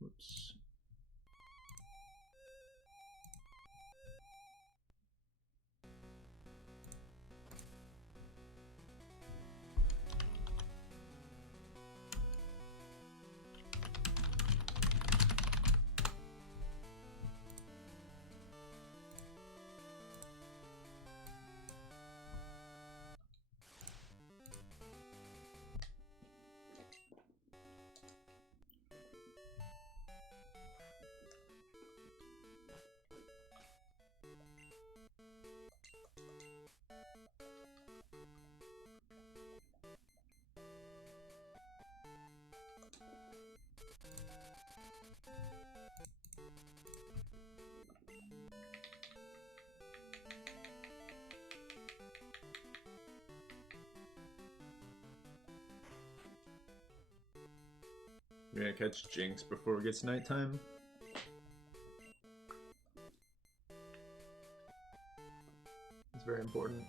Whoops. We're gonna catch Jinx before it gets nighttime. It's very important.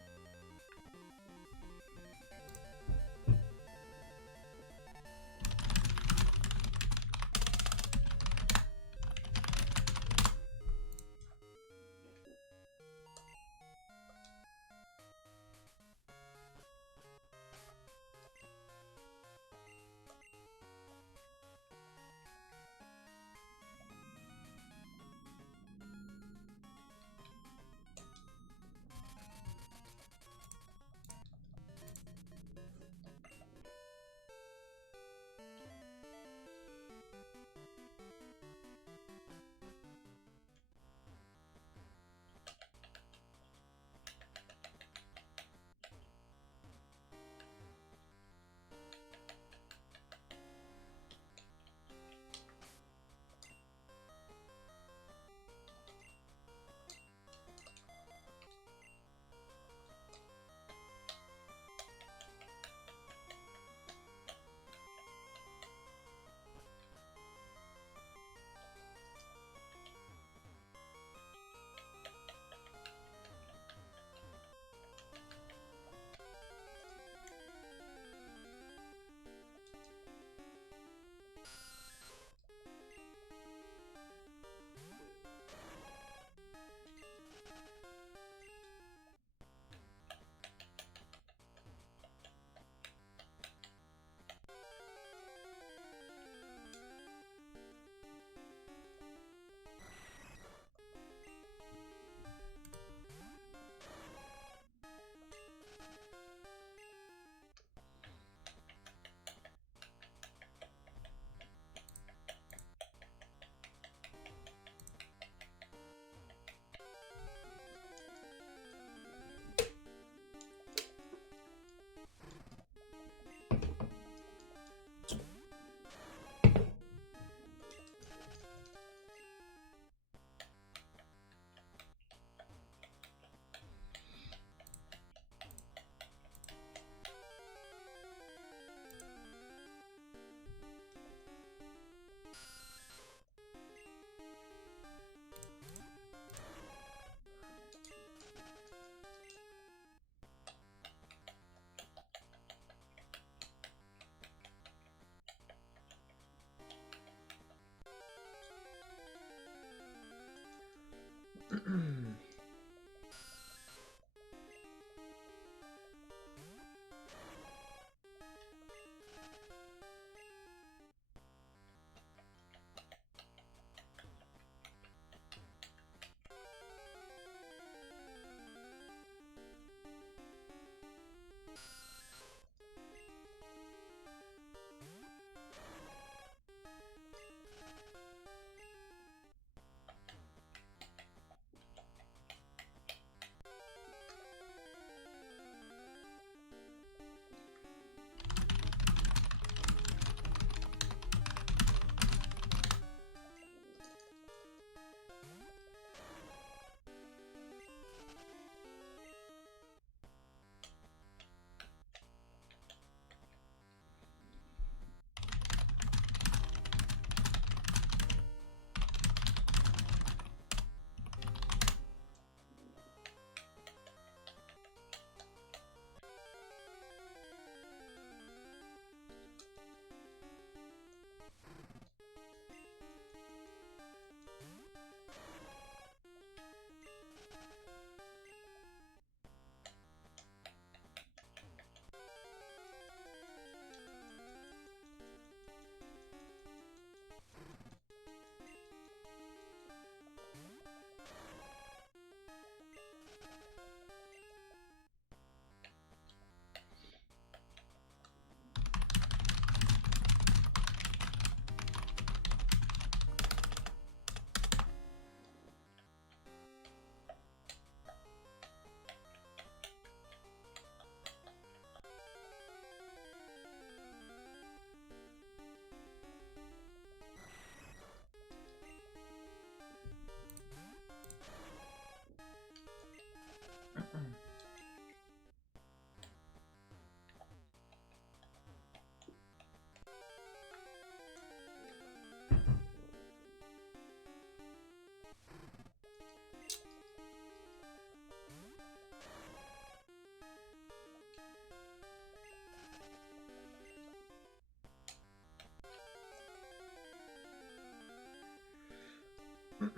Maybe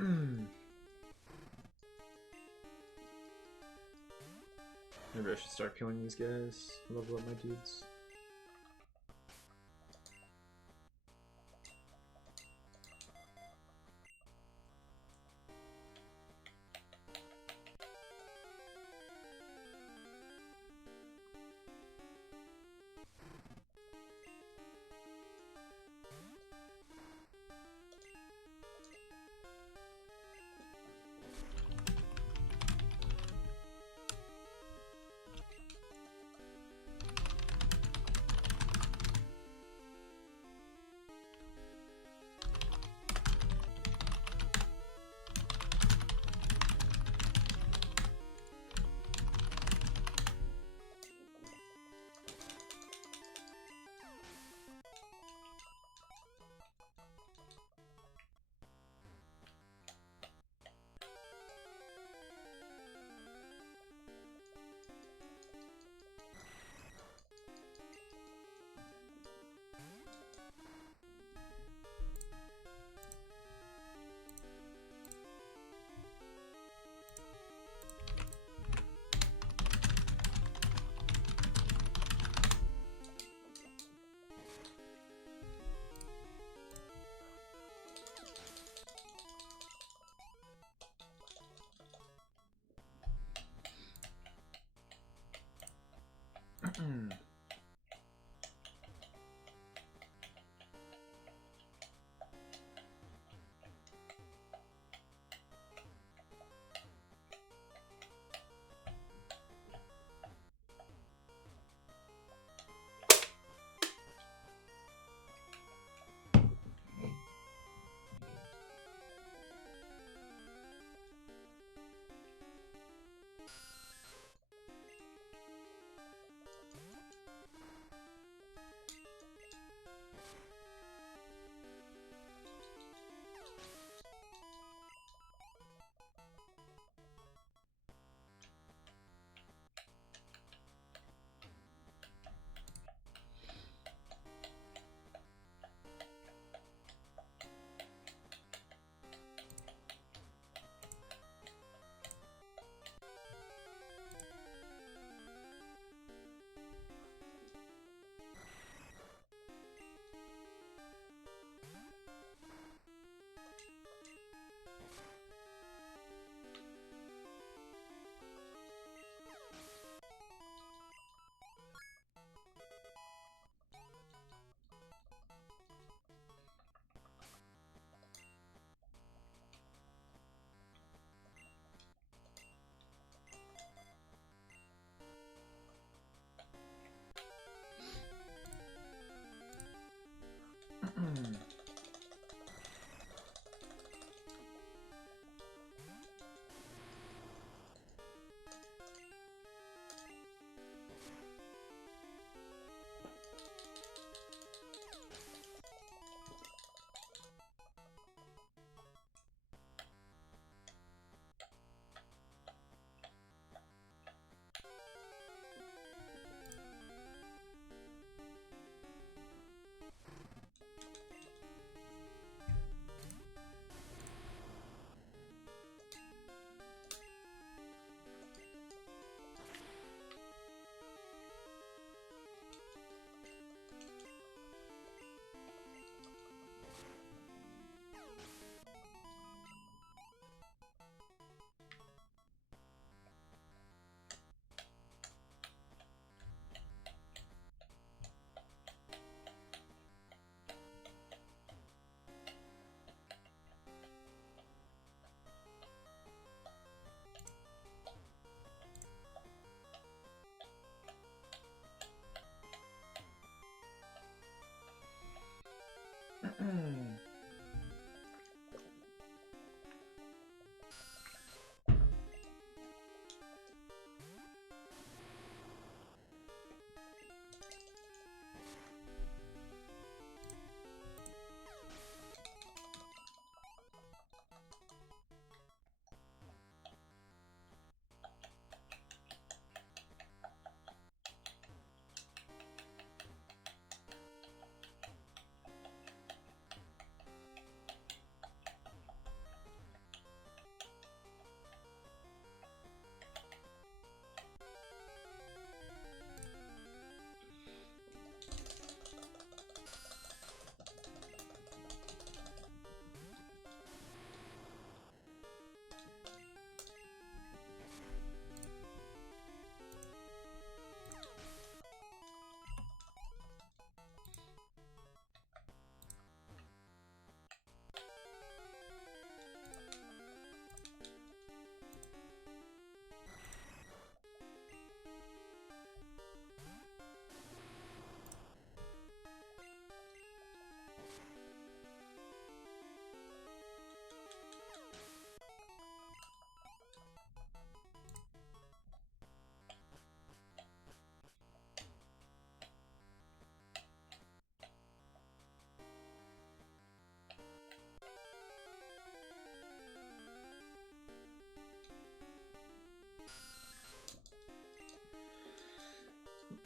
I should start killing these guys. Level up my dudes.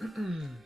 Boom.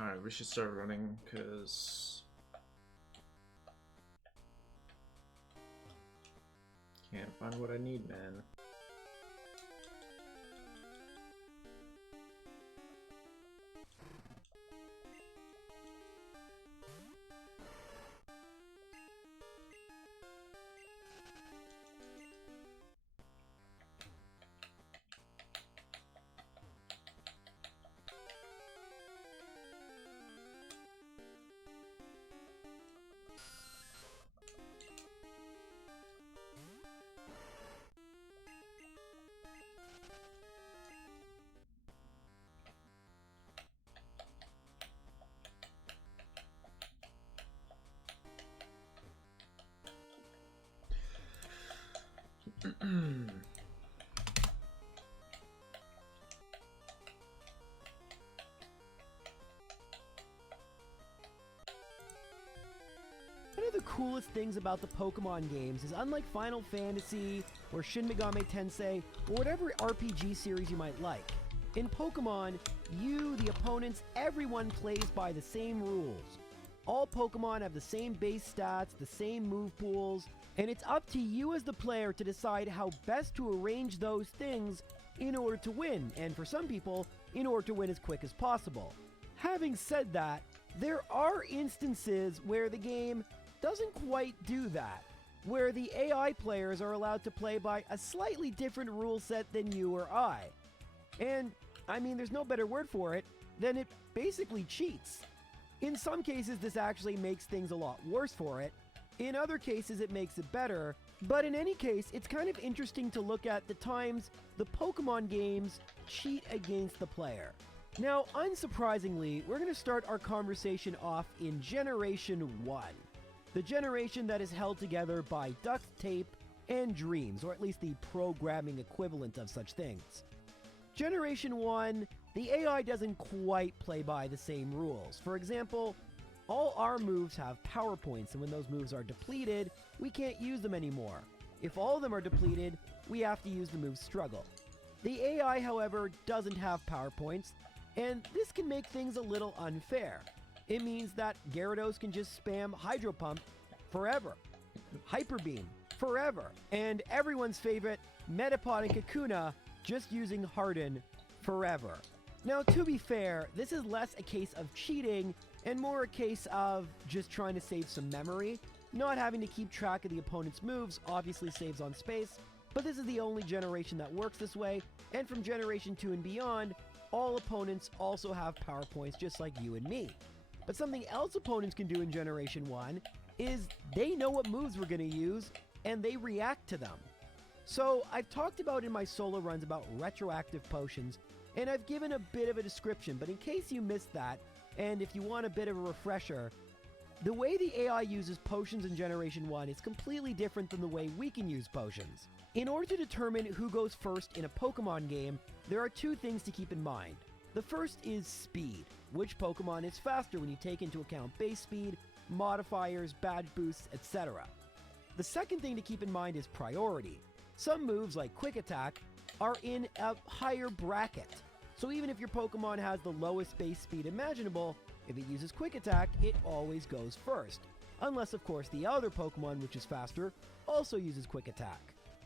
Alright, we should start running, because can't find what I need, man. One of the coolest things about the Pokemon games is, unlike Final Fantasy or Shin Megami Tensei or whatever RPG series you might like, in Pokemon, you, the opponents, everyone plays by the same rules. All Pokemon have the same base stats, the same move pools, and it's up to you as the player to decide how best to arrange those things in order to win, and for some people, in order to win as quick as possible. Having said that, there are instances where the game doesn't quite do that, where the AI players are allowed to play by a slightly different rule set than you or I. And, I mean, there's no better word for it than it basically cheats. In some cases, this actually makes things a lot worse for it. In other cases, it makes it better. But in any case, it's kind of interesting to look at the times the Pokemon games cheat against the player. Now, unsurprisingly, we're going to start our conversation off in Generation 1. The generation that is held together by duct tape and dreams, or at least the programming equivalent of such things. Generation 1, the AI doesn't quite play by the same rules. For example, all our moves have power points, and when those moves are depleted, we can't use them anymore. If all of them are depleted, we have to use the move Struggle. The AI, however, doesn't have power points, and this can make things a little unfair. It means that Gyarados can just spam Hydro Pump forever, Hyper Beam forever, and everyone's favorite Metapod and Kakuna just using Harden forever. Now, to be fair, this is less a case of cheating and more a case of just trying to save some memory. Not having to keep track of the opponent's moves obviously saves on space, but this is the only generation that works this way, and from Generation 2 and beyond, all opponents also have power points just like you and me. But something else opponents can do in Generation 1 is they know what moves we're going to use, and they react to them. So I've talked about in my solo runs about retroactive potions, and I've given a bit of a description, but in case you missed that, and if you want a bit of a refresher, the way the AI uses potions in Generation 1 is completely different than the way we can use potions. In order to determine who goes first in a Pokemon game, there are two things to keep in mind. The first is speed. Which Pokemon is faster when you take into account base speed, modifiers, badge boosts, etc. The second thing to keep in mind is priority. Some moves like Quick Attack are in a higher bracket. So even if your Pokemon has the lowest base speed imaginable, if it uses Quick Attack, it always goes first. Unless, of course, the other Pokemon, which is faster, also uses Quick Attack.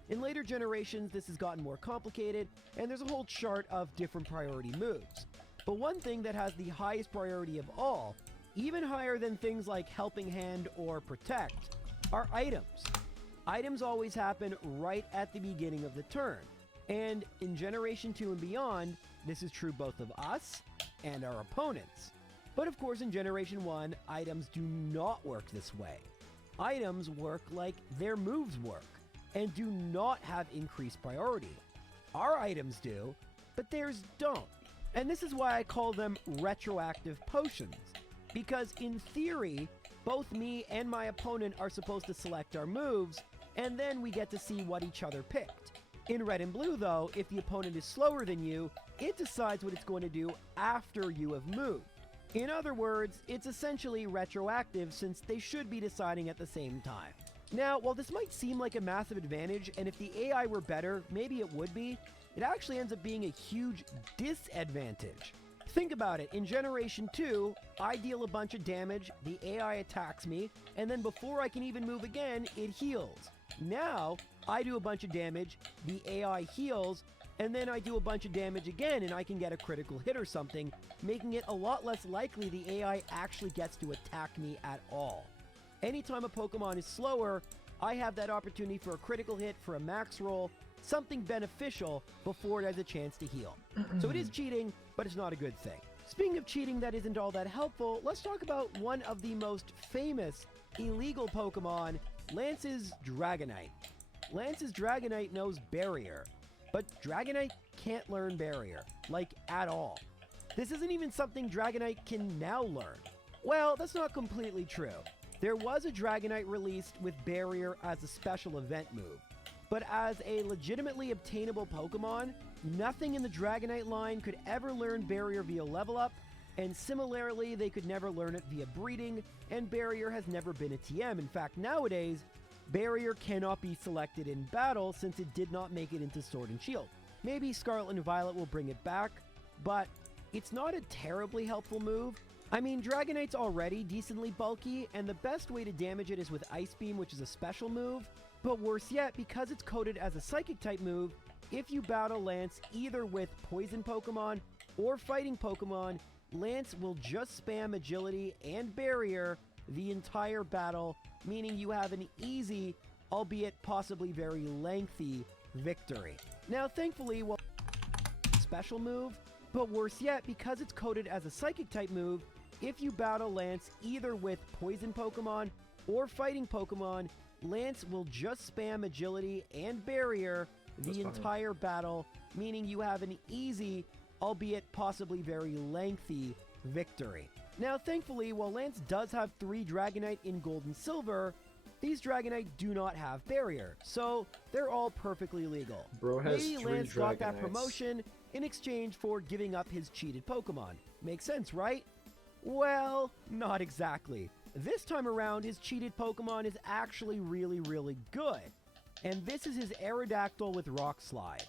In later generations, this has gotten more complicated, and there's a whole chart of different priority moves. But one thing that has the highest priority of all, even higher than things like Helping Hand or Protect, are items. Items always happen right at the beginning of the turn. And in Generation 2 and beyond, this is true both of us and our opponents. But of course in Generation 1, items do not work this way. Items work like their moves work, and do not have increased priority. Our items do, but theirs don't. And this is why I call them retroactive potions. Because in theory, both me and my opponent are supposed to select our moves, and then we get to see what each other picked. In Red and Blue though, if the opponent is slower than you, it decides what it's going to do after you have moved. In other words, it's essentially retroactive since they should be deciding at the same time. Now, while this might seem like a massive advantage, and if the AI were better, maybe it would be, it actually ends up being a huge disadvantage. Think about it, in Generation 2, I deal a bunch of damage, the AI attacks me, and then before I can even move again, it heals. Now, I do a bunch of damage, the AI heals, and then I do a bunch of damage again and I can get a critical hit or something, making it a lot less likely the AI actually gets to attack me at all. Anytime a Pokemon is slower, I have that opportunity for a critical hit, for a max roll, something beneficial before it has a chance to heal. So it is cheating, but it's not a good thing. Speaking of cheating that isn't all that helpful, let's talk about one of the most famous illegal Pokemon, Lance's Dragonite. Lance's Dragonite knows Barrier, but Dragonite can't learn Barrier, like at all. This isn't even something Dragonite can now learn. Well, that's not completely true. There was a Dragonite released with Barrier as a special event move, but as a legitimately obtainable Pokemon, nothing in the Dragonite line could ever learn Barrier via level up, and similarly, they could never learn it via breeding, and Barrier has never been a TM. In fact, nowadays, Barrier cannot be selected in battle since it did not make it into Sword and Shield. Maybe Scarlet and Violet will bring it back, but it's not a terribly helpful move. I mean, Dragonite's already decently bulky, and the best way to damage it is with Ice Beam, which is a special move. But worse yet, because it's coded as a Psychic-type move, if you battle Lance either with Poison Pokemon or Fighting Pokemon, Lance will just spam Agility and Barrier the entire battle, meaning you have an easy, albeit possibly very lengthy, victory. Now, thankfully, while special move, but worse yet, because it's coded as a Psychic-type move, if you battle Lance either with Poison Pokemon or Fighting Pokemon, Lance will just spam Agility and Barrier the entire battle, meaning you have an easy, albeit possibly very lengthy, victory. Now, thankfully, while Lance does have 3 Dragonite in Gold and Silver, these Dragonite do not have Barrier, so they're all perfectly legal. Bro has Maybe 3 Lance got that Dragonites. promotion in exchange for giving up his cheated Pokemon. Makes sense, right? Well, not exactly. This time around, his cheated Pokemon is actually really, really good. And this is his Aerodactyl with Rock Slide.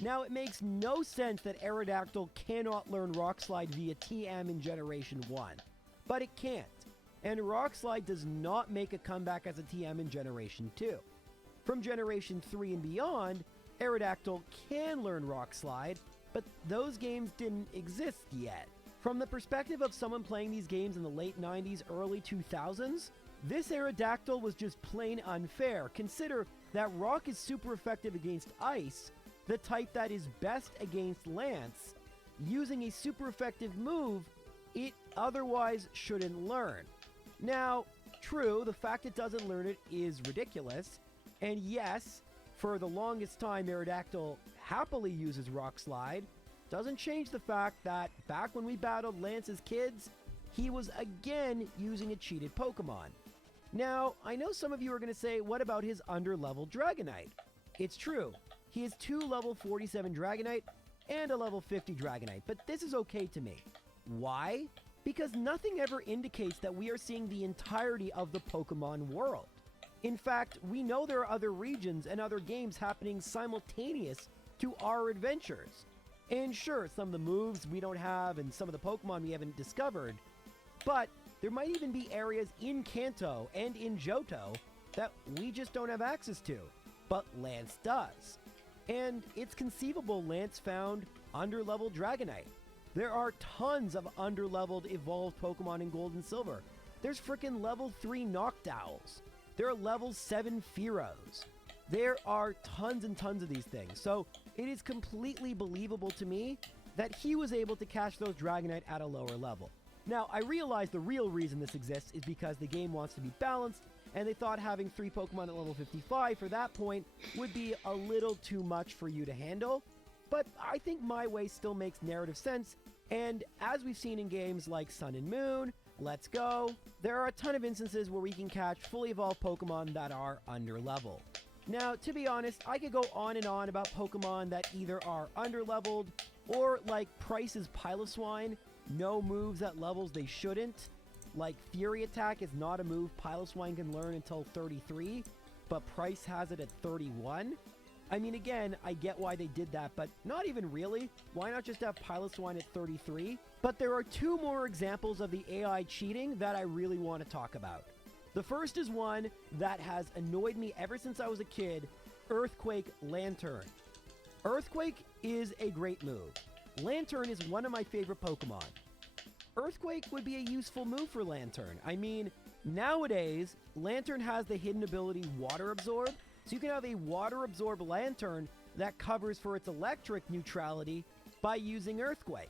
Now, it makes no sense that Aerodactyl cannot learn Rock Slide via TM in Generation 1. But it can't. And Rock Slide does not make a comeback as a TM in Generation 2. From Generation 3 and beyond, Aerodactyl can learn Rock Slide, but those games didn't exist yet. From the perspective of someone playing these games in the late 90s, early 2000s, this Aerodactyl was just plain unfair. Consider that Rock is super effective against Ice, the type that is best against Lance, using a super effective move it otherwise shouldn't learn. Now, true, the fact it doesn't learn it is ridiculous, and yes, for the longest time Aerodactyl happily uses Rock Slide. Doesn't change the fact that back when we battled Lance's kids, he was again using a cheated Pokemon. Now, I know some of you are going to say, what about his under-leveled Dragonite? It's true. He has 2 level 47 Dragonite, and a level 50 Dragonite, but this is okay to me. Why? Because nothing ever indicates that we are seeing the entirety of the Pokemon world. In fact, we know there are other regions and other games happening simultaneous to our adventures. And sure, some of the moves we don't have and some of the Pokemon we haven't discovered, but there might even be areas in Kanto and in Johto that we just don't have access to, but Lance does. And it's conceivable Lance found underleveled Dragonite. There are tons of underleveled evolved Pokemon in Gold and Silver. There's frickin' level 3 Noctowls. There are level 7 Fearos. There are tons and tons of these things. So it is completely believable to me that he was able to catch those Dragonite at a lower level. Now, I realize the real reason this exists is because the game wants to be balanced, and they thought having 3 Pokemon at level 55 for that point would be a little too much for you to handle. But I think my way still makes narrative sense, and as we've seen in games like Sun and Moon, Let's Go, there are a ton of instances where we can catch fully evolved Pokemon that are underleveled. Now, to be honest, I could go on and on about Pokemon that either are underleveled or, like Price's Piloswine, no moves at levels they shouldn't. Like Fury Attack is not a move Piloswine can learn until 33, but Price has it at 31. I mean, again, I get why they did that, but not even really. Why not just have Piloswine at 33? But there are 2 more examples of the AI cheating that I really want to talk about. The first is one that has annoyed me ever since I was a kid, Earthquake Lantern. Earthquake is a great move. Lantern is one of my favorite Pokemon. Earthquake would be a useful move for Lantern. I mean, nowadays, Lantern has the hidden ability Water Absorb, so you can have a Water Absorb Lantern that covers for its electric neutrality by using Earthquake.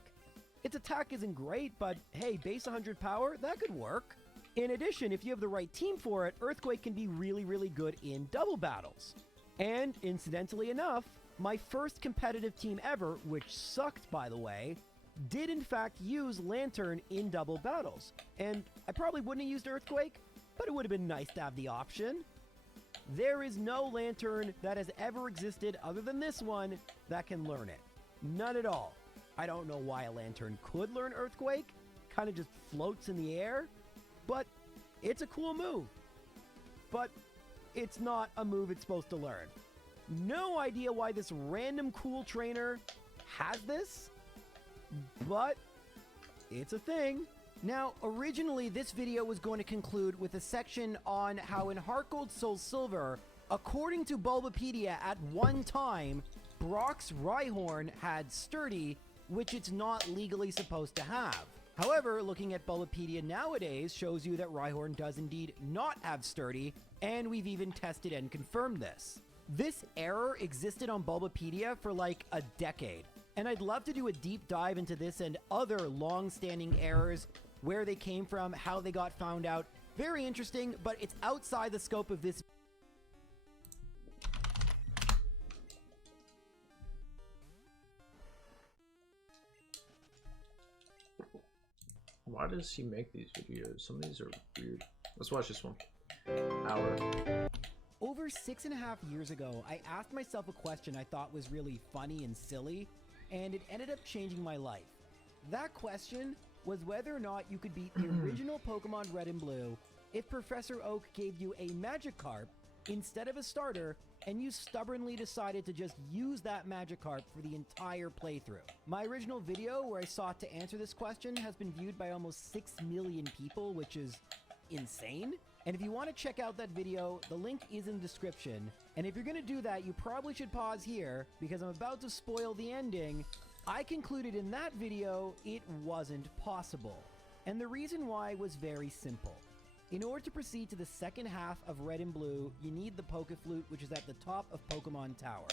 Its attack isn't great, but hey, base 100 power, that could work. In addition, if you have the right team for it, Earthquake can be really, really good in double battles. And incidentally enough, my first competitive team ever, which sucked by the way, did in fact use Lantern in double battles. And I probably wouldn't have used Earthquake, but it would have been nice to have the option. There is no Lantern that has ever existed other than this one that can learn it. None at all. I don't know why a Lantern could learn Earthquake, kind of just floats in the air, but it's a cool move. But it's not a move it's supposed to learn. No idea why this random cool trainer has this, but it's a thing. Now, originally this video was going to conclude with a section on how in Heart Gold Soul Silver, according to Bulbapedia at one time, Brock's Rhyhorn had Sturdy, which it's not legally supposed to have. However, looking at Bulbapedia nowadays shows you that Rhyhorn does indeed not have Sturdy, and we've even tested and confirmed this. This error existed on Bulbapedia for like a decade, and I'd love to do a deep dive into this and other long-standing errors, where they came from, how they got found out. Very interesting, but it's outside the scope of this. Why does he make these videos? Some of these are weird. Let's watch this one. Hour. Over 6.5 years ago, I asked myself a question I thought was really funny and silly, and it ended up changing my life. That question was whether or not you could beat the original Pokemon Red and Blue if Professor Oak gave you a Magikarp instead of a starter, and you stubbornly decided to just use that Magikarp for the entire playthrough. My original video where I sought to answer this question has been viewed by almost 6 million people, which is insane. And if you want to check out that video, the link is in the description. And if you're going to do that, you probably should pause here, because I'm about to spoil the ending. I concluded in that video it wasn't possible. And the reason why was very simple. In order to proceed to the second half of Red and Blue, you need the Pokeflute, which is at the top of Pokemon Tower.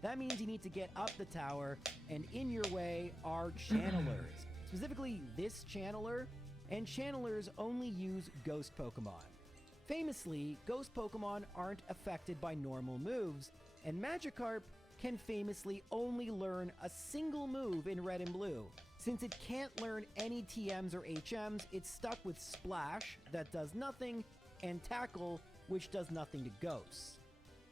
That means you need to get up the tower, and in your way are channelers. Specifically this channeler, and channelers only use ghost Pokemon. Famously, ghost Pokemon aren't affected by normal moves, and Magikarp can famously only learn a single move in Red and Blue. Since it can't learn any TMs or HMs, it's stuck with Splash, that does nothing, and Tackle, which does nothing to ghosts.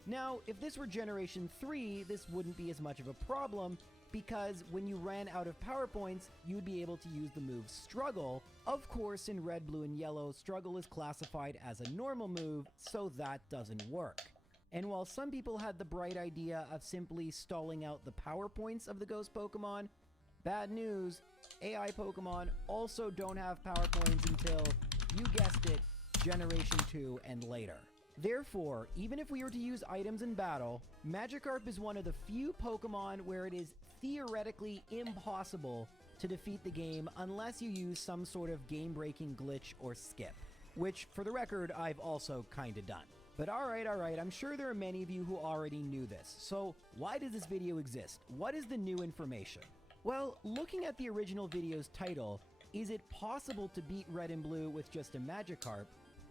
Now, if this were Generation 3, this wouldn't be as much of a problem, because when you ran out of power points, you'd be able to use the move Struggle. Of course, in red, blue, and yellow, Struggle is classified as a normal move, so that doesn't work. And while some people had the bright idea of simply stalling out the power points of the ghost Pokemon, bad news, AI Pokemon also don't have power points until, you guessed it, Generation 2 and later. Therefore, even if we were to use items in battle, Magikarp is one of the few Pokemon where it is theoretically impossible to defeat the game unless you use some sort of game-breaking glitch or skip. Which, for the record, I've also kinda done. But alright, I'm sure there are many of you who already knew this. So why does this video exist? What is the new information? Well, looking at the original video's title, is it possible to beat Red and Blue with just a Magikarp?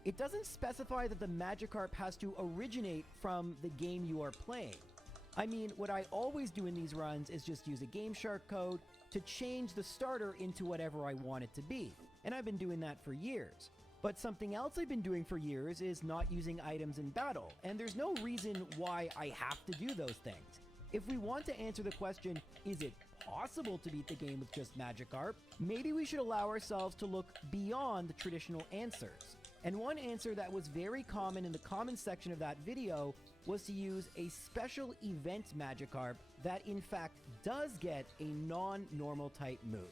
It doesn't specify that the Magikarp has to originate from the game you are playing. I mean, what I always do in these runs is just use a Game Shark code to change the starter into whatever I want it to be. And I've been doing that for years. But something else I've been doing for years is not using items in battle, and there's no reason why I have to do those things. If we want to answer the question, is it possible to beat the game with just Magikarp, maybe we should allow ourselves to look beyond the traditional answers. And one answer that was very common in the comments section of that video was to use a special event Magikarp that in fact does get a non-normal type move.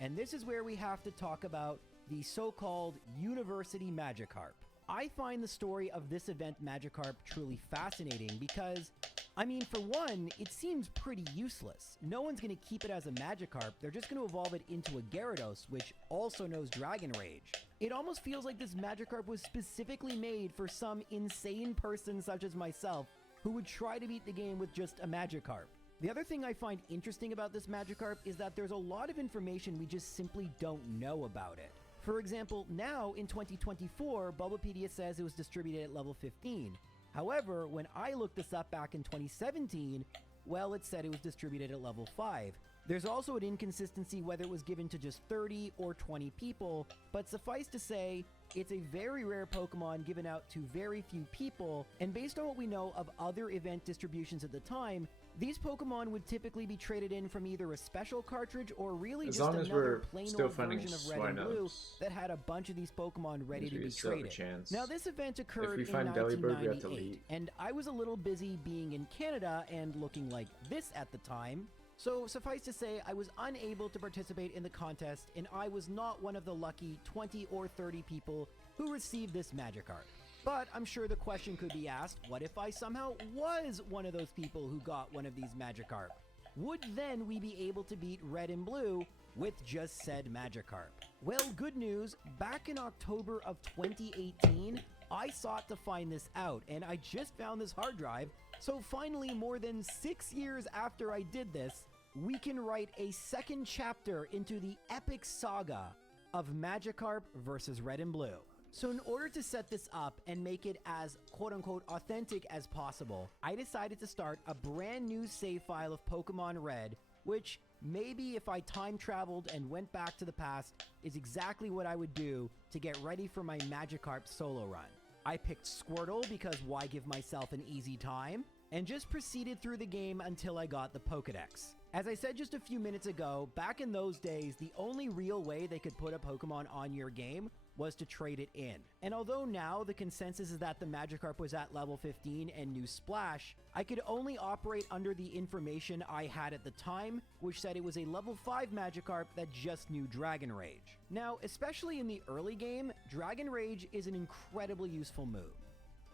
And this is where we have to talk about the so-called University Magikarp. I find the story of this event Magikarp truly fascinating because, I mean, for one, it seems pretty useless. No one's going to keep it as a Magikarp, they're just going to evolve it into a Gyarados, which also knows Dragon Rage. It almost feels like this Magikarp was specifically made for some insane person such as myself who would try to beat the game with just a Magikarp. The other thing I find interesting about this Magikarp is that there's a lot of information we just simply don't know about it. For example, now in 2024, Bulbapedia says it was distributed at level 15. However, when I looked this up back in 2017, well, it said it was distributed at level 5. There's also an inconsistency whether it was given to just 30 or 20 people, but suffice to say, it's a very rare Pokemon given out to very few people, and based on what we know of other event distributions at the time, these Pokemon would typically be traded in from either a special cartridge or really just another plain old version of Red and Blue that had a bunch of these Pokemon ready to be traded. Now this event occurred in 1998, and I was a little busy being in Canada and looking like this at the time. So suffice to say, I was unable to participate in the contest, and I was not one of the lucky 20 or 30 people who received this Magikarp. But I'm sure the question could be asked, what if I somehow was one of those people who got one of these Magikarp? Would then we be able to beat Red and Blue with just said Magikarp? Well, good news, back in October of 2018, I sought to find this out, and I just found this hard drive. So finally, more than 6 years after I did this, we can write a second chapter into the epic saga of Magikarp versus Red and Blue. So in order to set this up and make it as quote-unquote authentic as possible, I decided to start a brand new save file of Pokemon Red, which maybe if I time traveled and went back to the past is exactly what I would do to get ready for my Magikarp solo run. I picked Squirtle because why give myself an easy time, and just proceeded through the game until I got the Pokedex. As I said just a few minutes ago, back in those days, the only real way they could put a Pokemon on your game was to trade it in. And although now the consensus is that the Magikarp was at level 15 and knew Splash, I could only operate under the information I had at the time, which said it was a level 5 Magikarp that just knew Dragon Rage. Now, especially in the early game, Dragon Rage is an incredibly useful move.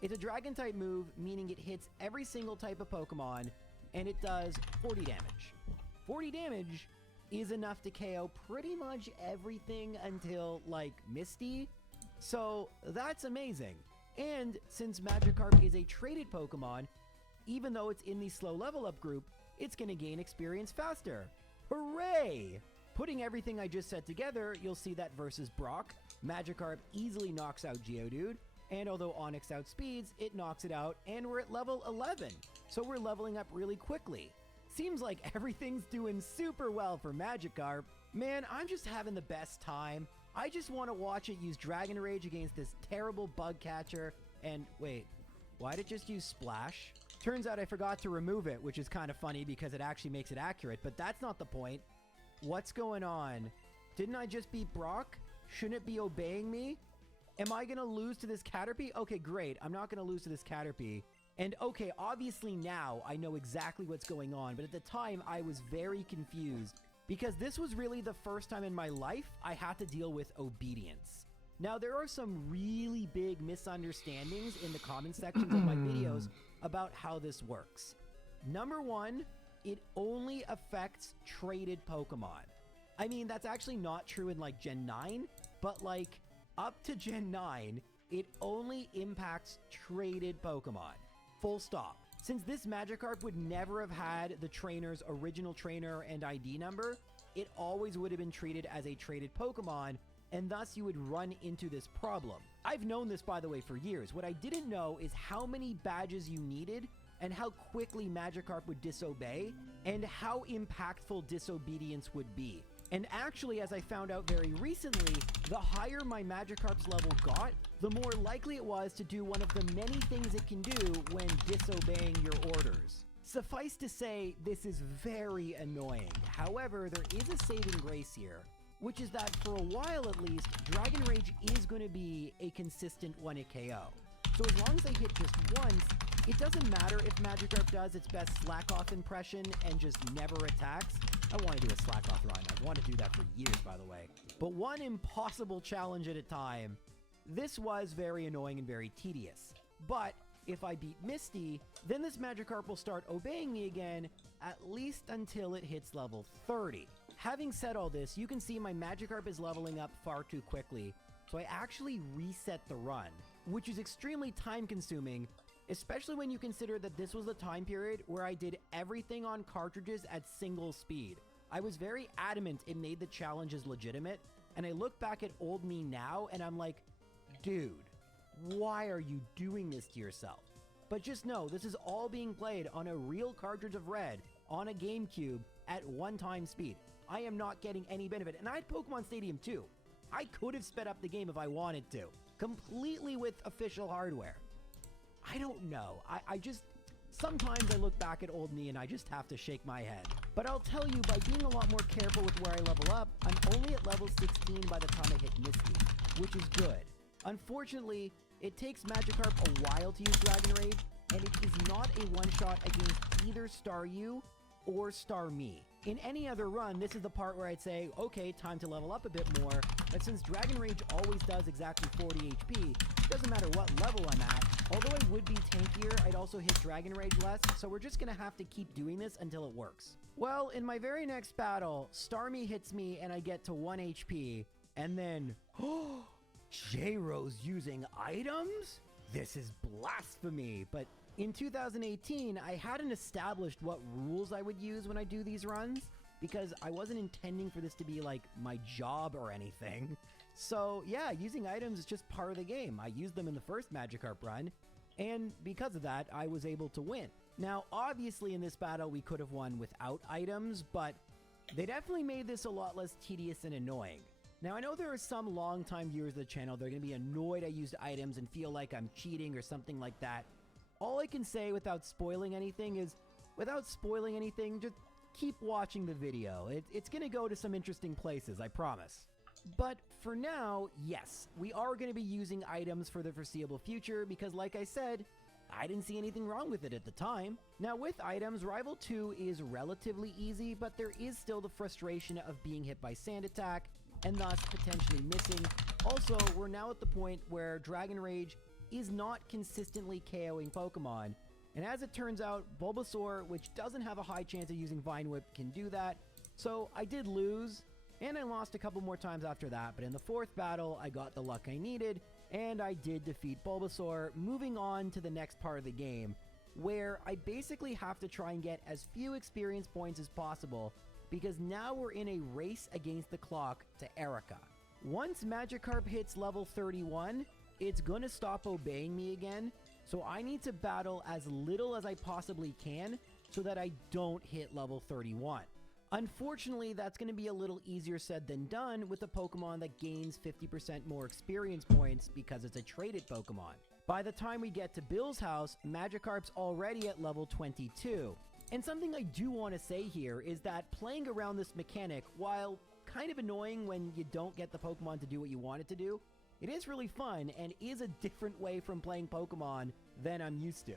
It's a Dragon type move, meaning it hits every single type of Pokemon, and it does 40 damage. 40 damage is enough to KO pretty much everything until, like, Misty. So that's amazing. And since Magikarp is a traded Pokemon, even though it's in the slow level up group, it's gonna gain experience faster. Hooray! Putting everything I just said together, you'll see that versus Brock, Magikarp easily knocks out Geodude, and although Onix outspeeds, it knocks it out, and we're at level 11. So we're leveling up really quickly. Seems like everything's doing super well for Magikarp. Man, I'm just having the best time. I just want to watch it use Dragon Rage against this terrible bug catcher. And wait, why'd it just use Splash? Turns out I forgot to remove it, which is kind of funny because it actually makes it accurate, but that's not the point. What's going on? Didn't I just beat Brock? Shouldn't it be obeying me? Am I going to lose to this Caterpie? Okay, great. I'm not going to lose to this Caterpie. And okay, obviously now I know exactly what's going on, but at the time I was very confused because this was really the first time in my life I had to deal with obedience. Now, there are some really big misunderstandings in the comment sections of my videos about how this works. Number one, it only affects traded Pokemon. I mean, that's actually not true in like Gen 9, but like up to Gen 9, it only impacts traded Pokemon. Full stop. Since this Magikarp would never have had the trainer's original trainer and ID number, it always would have been treated as a traded Pokemon, and thus you would run into this problem. I've known this, by the way, for years. What I didn't know is how many badges you needed and how quickly Magikarp would disobey and how impactful disobedience would be. And actually, as I found out very recently, the higher my Magikarp's level got, the more likely it was to do one of the many things it can do when disobeying your orders. Suffice to say, this is very annoying. However, there is a saving grace here, which is that for a while at least, Dragon Rage is going to be a consistent 1-hit KO. So as long as they hit just once, it doesn't matter if Magikarp does its best slack-off impression and just never attacks. I want to do a slack-off run. I've wanted to do that for years, by the way. But one impossible challenge at a time. This was very annoying and very tedious. But if I beat Misty, then this Magikarp will start obeying me again, at least until it hits level 30. Having said all this, you can see my Magikarp is leveling up far too quickly, so I actually reset the run, which is extremely time-consuming, especially when you consider that this was the time period where I did everything on cartridges at single speed. I was very adamant it made the challenges legitimate, and I look back at old me now and I'm like, dude, why are you doing this to yourself? But just know, this is all being played on a real cartridge of Red, on a GameCube, at 1x speed. I am not getting any benefit, and I had Pokemon Stadium too. I could have sped up the game if I wanted to, completely with official hardware. I don't know. I just, sometimes I look back at old me and I just have to shake my head. But I'll tell you, by being a lot more careful with where I level up, I'm only at level 16 by the time I hit Misty, which is good. Unfortunately, it takes Magikarp a while to use Dragon Rage, and it is not a one-shot against either Staryu or Starmie. In any other run, this is the part where I'd say, okay, time to level up a bit more, but since Dragon Rage always does exactly 40 HP, it doesn't matter what level I'm at. Although I would be tankier, I'd also hit Dragon Rage less, so we're just gonna have to keep doing this until it works. Well, in my very next battle, Starmie hits me and I get to 1 HP, and then, oh, J-Rose using items? This is blasphemy, but in 2018, I hadn't established what rules I would use when I do these runs, because I wasn't intending for this to be like my job or anything. So yeah, using items is just part of the game. I used them in the first Magikarp run, and because of that, I was able to win. Now, obviously in this battle, we could have won without items, but they definitely made this a lot less tedious and annoying. Now, I know there are some long-time viewers of the channel that are going to be annoyed I used items and feel like I'm cheating or something like that. All I can say without spoiling anything is, just keep watching the video. It's going to go to some interesting places, I promise. But for now, yes, we are going to be using items for the foreseeable future because, like I said, I didn't see anything wrong with it at the time. Now, with items, Rival 2 is relatively easy, but there is still the frustration of being hit by Sand Attack, and thus potentially missing. Also, we're now at the point where Dragon Rage is not consistently KOing Pokemon, and as it turns out, Bulbasaur, which doesn't have a high chance of using Vine Whip, can do that. So I did lose, and I lost a couple more times after that, but in the fourth battle, I got the luck I needed, and I did defeat Bulbasaur, moving on to the next part of the game, where I basically have to try and get as few experience points as possible, because now we're in a race against the clock to Erica. Once Magikarp hits level 31, it's gonna stop obeying me again, so I need to battle as little as I possibly can so that I don't hit level 31. Unfortunately, that's going to be a little easier said than done with a Pokemon that gains 50% more experience points because it's a traded Pokemon. By the time we get to Bill's house, Magikarp's already at level 22. And something I do want to say here is that playing around this mechanic, while kind of annoying when you don't get the Pokemon to do what you want it to do, it is really fun and is a different way from playing Pokemon than I'm used to.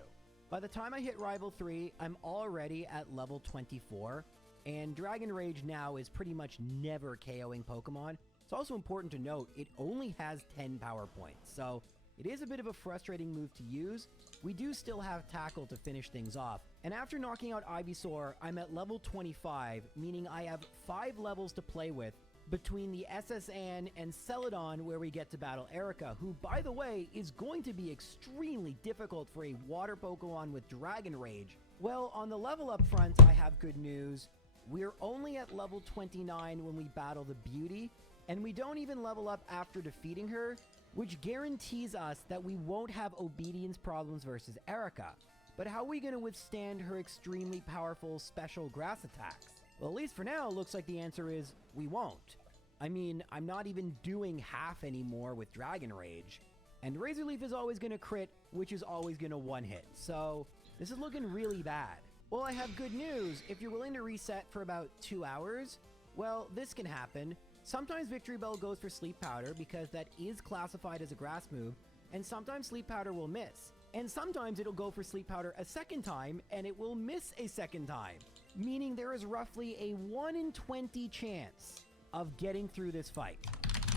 By the time I hit Rival 3, I'm already at level 24, and Dragon Rage now is pretty much never KOing Pokemon. It's also important to note, it only has 10 power points, so it is a bit of a frustrating move to use. We do still have Tackle to finish things off, and after knocking out Ivysaur, I'm at level 25, meaning I have 5 levels to play with between the SS Anne and Celadon where we get to battle Erica, who, by the way, is going to be extremely difficult for a water Pokemon with Dragon Rage. Well, on the level up front, I have good news. We're only at level 29 when we battle the Beauty, and we don't even level up after defeating her, which guarantees us that we won't have obedience problems versus Erica. But how are we going to withstand her extremely powerful special grass attacks? Well, at least for now, it looks like the answer is we won't. I mean, I'm not even doing half anymore with Dragon Rage. And Razor Leaf is always going to crit, which is always going to one-hit. So this is looking really bad. Well, I have good news. If you're willing to reset for about 2 hours, well, this can happen. Sometimes Victory Bell goes for Sleep Powder because that is classified as a grass move, and sometimes Sleep Powder will miss. And sometimes it'll go for Sleep Powder a second time, and it will miss a second time. Meaning there is roughly a 1 in 20 chance of getting through this fight.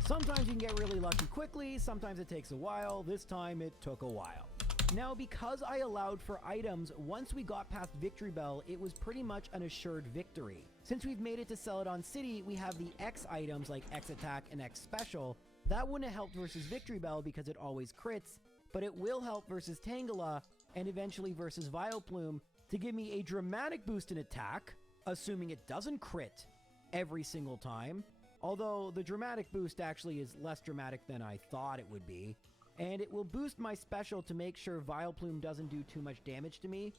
Sometimes you can get really lucky quickly, sometimes it takes a while. This time it took a while. Now, because I allowed for items, once we got past Victory Bell, it was pretty much an assured victory. Since we've made it to Celadon City, we have the X items like X Attack and X Special. That wouldn't have helped versus Victory Bell because it always crits, but it will help versus Tangela and eventually versus Vileplume to give me a dramatic boost in attack, assuming it doesn't crit every single time, although the dramatic boost actually is less dramatic than I thought it would be, and it will boost my special to make sure Vileplume doesn't do too much damage to me,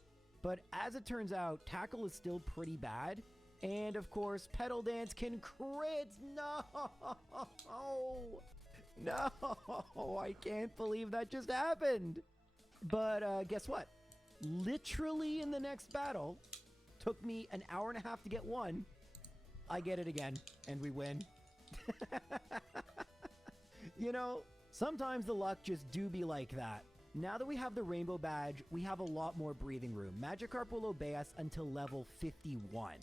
but as it turns out, Tackle is still pretty bad, and of course, Petal Dance can crit! No! No! I can't believe that just happened! But guess what? Literally in the next battle, took me an hour and a half to get one, I get it again, and we win. You know, sometimes the luck just do be like that. Now that we have the Rainbow Badge, we have a lot more breathing room. Magikarp will obey us until level 51.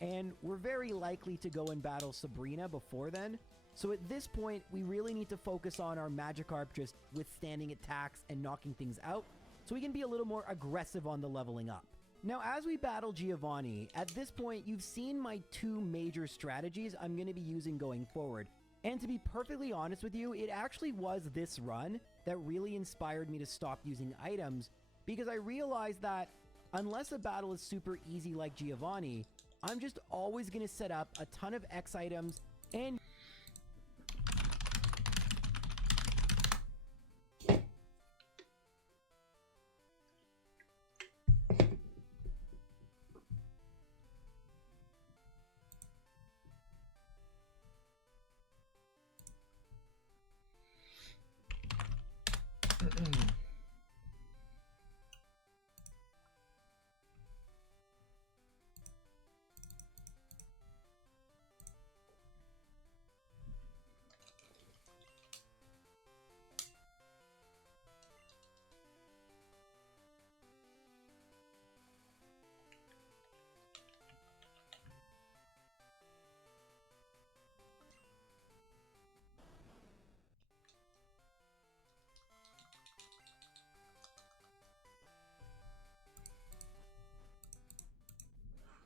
And we're very likely to go and battle Sabrina before then. So at this point, we really need to focus on our Magikarp just withstanding attacks and knocking things out, so we can be a little more aggressive on the leveling up. Now, as we battle Giovanni, at this point, you've seen my 2 major strategies I'm going to be using going forward. And to be perfectly honest with you, it actually was this run that really inspired me to stop using items, because I realized that unless a battle is super easy like Giovanni, I'm just always going to set up a ton of X items and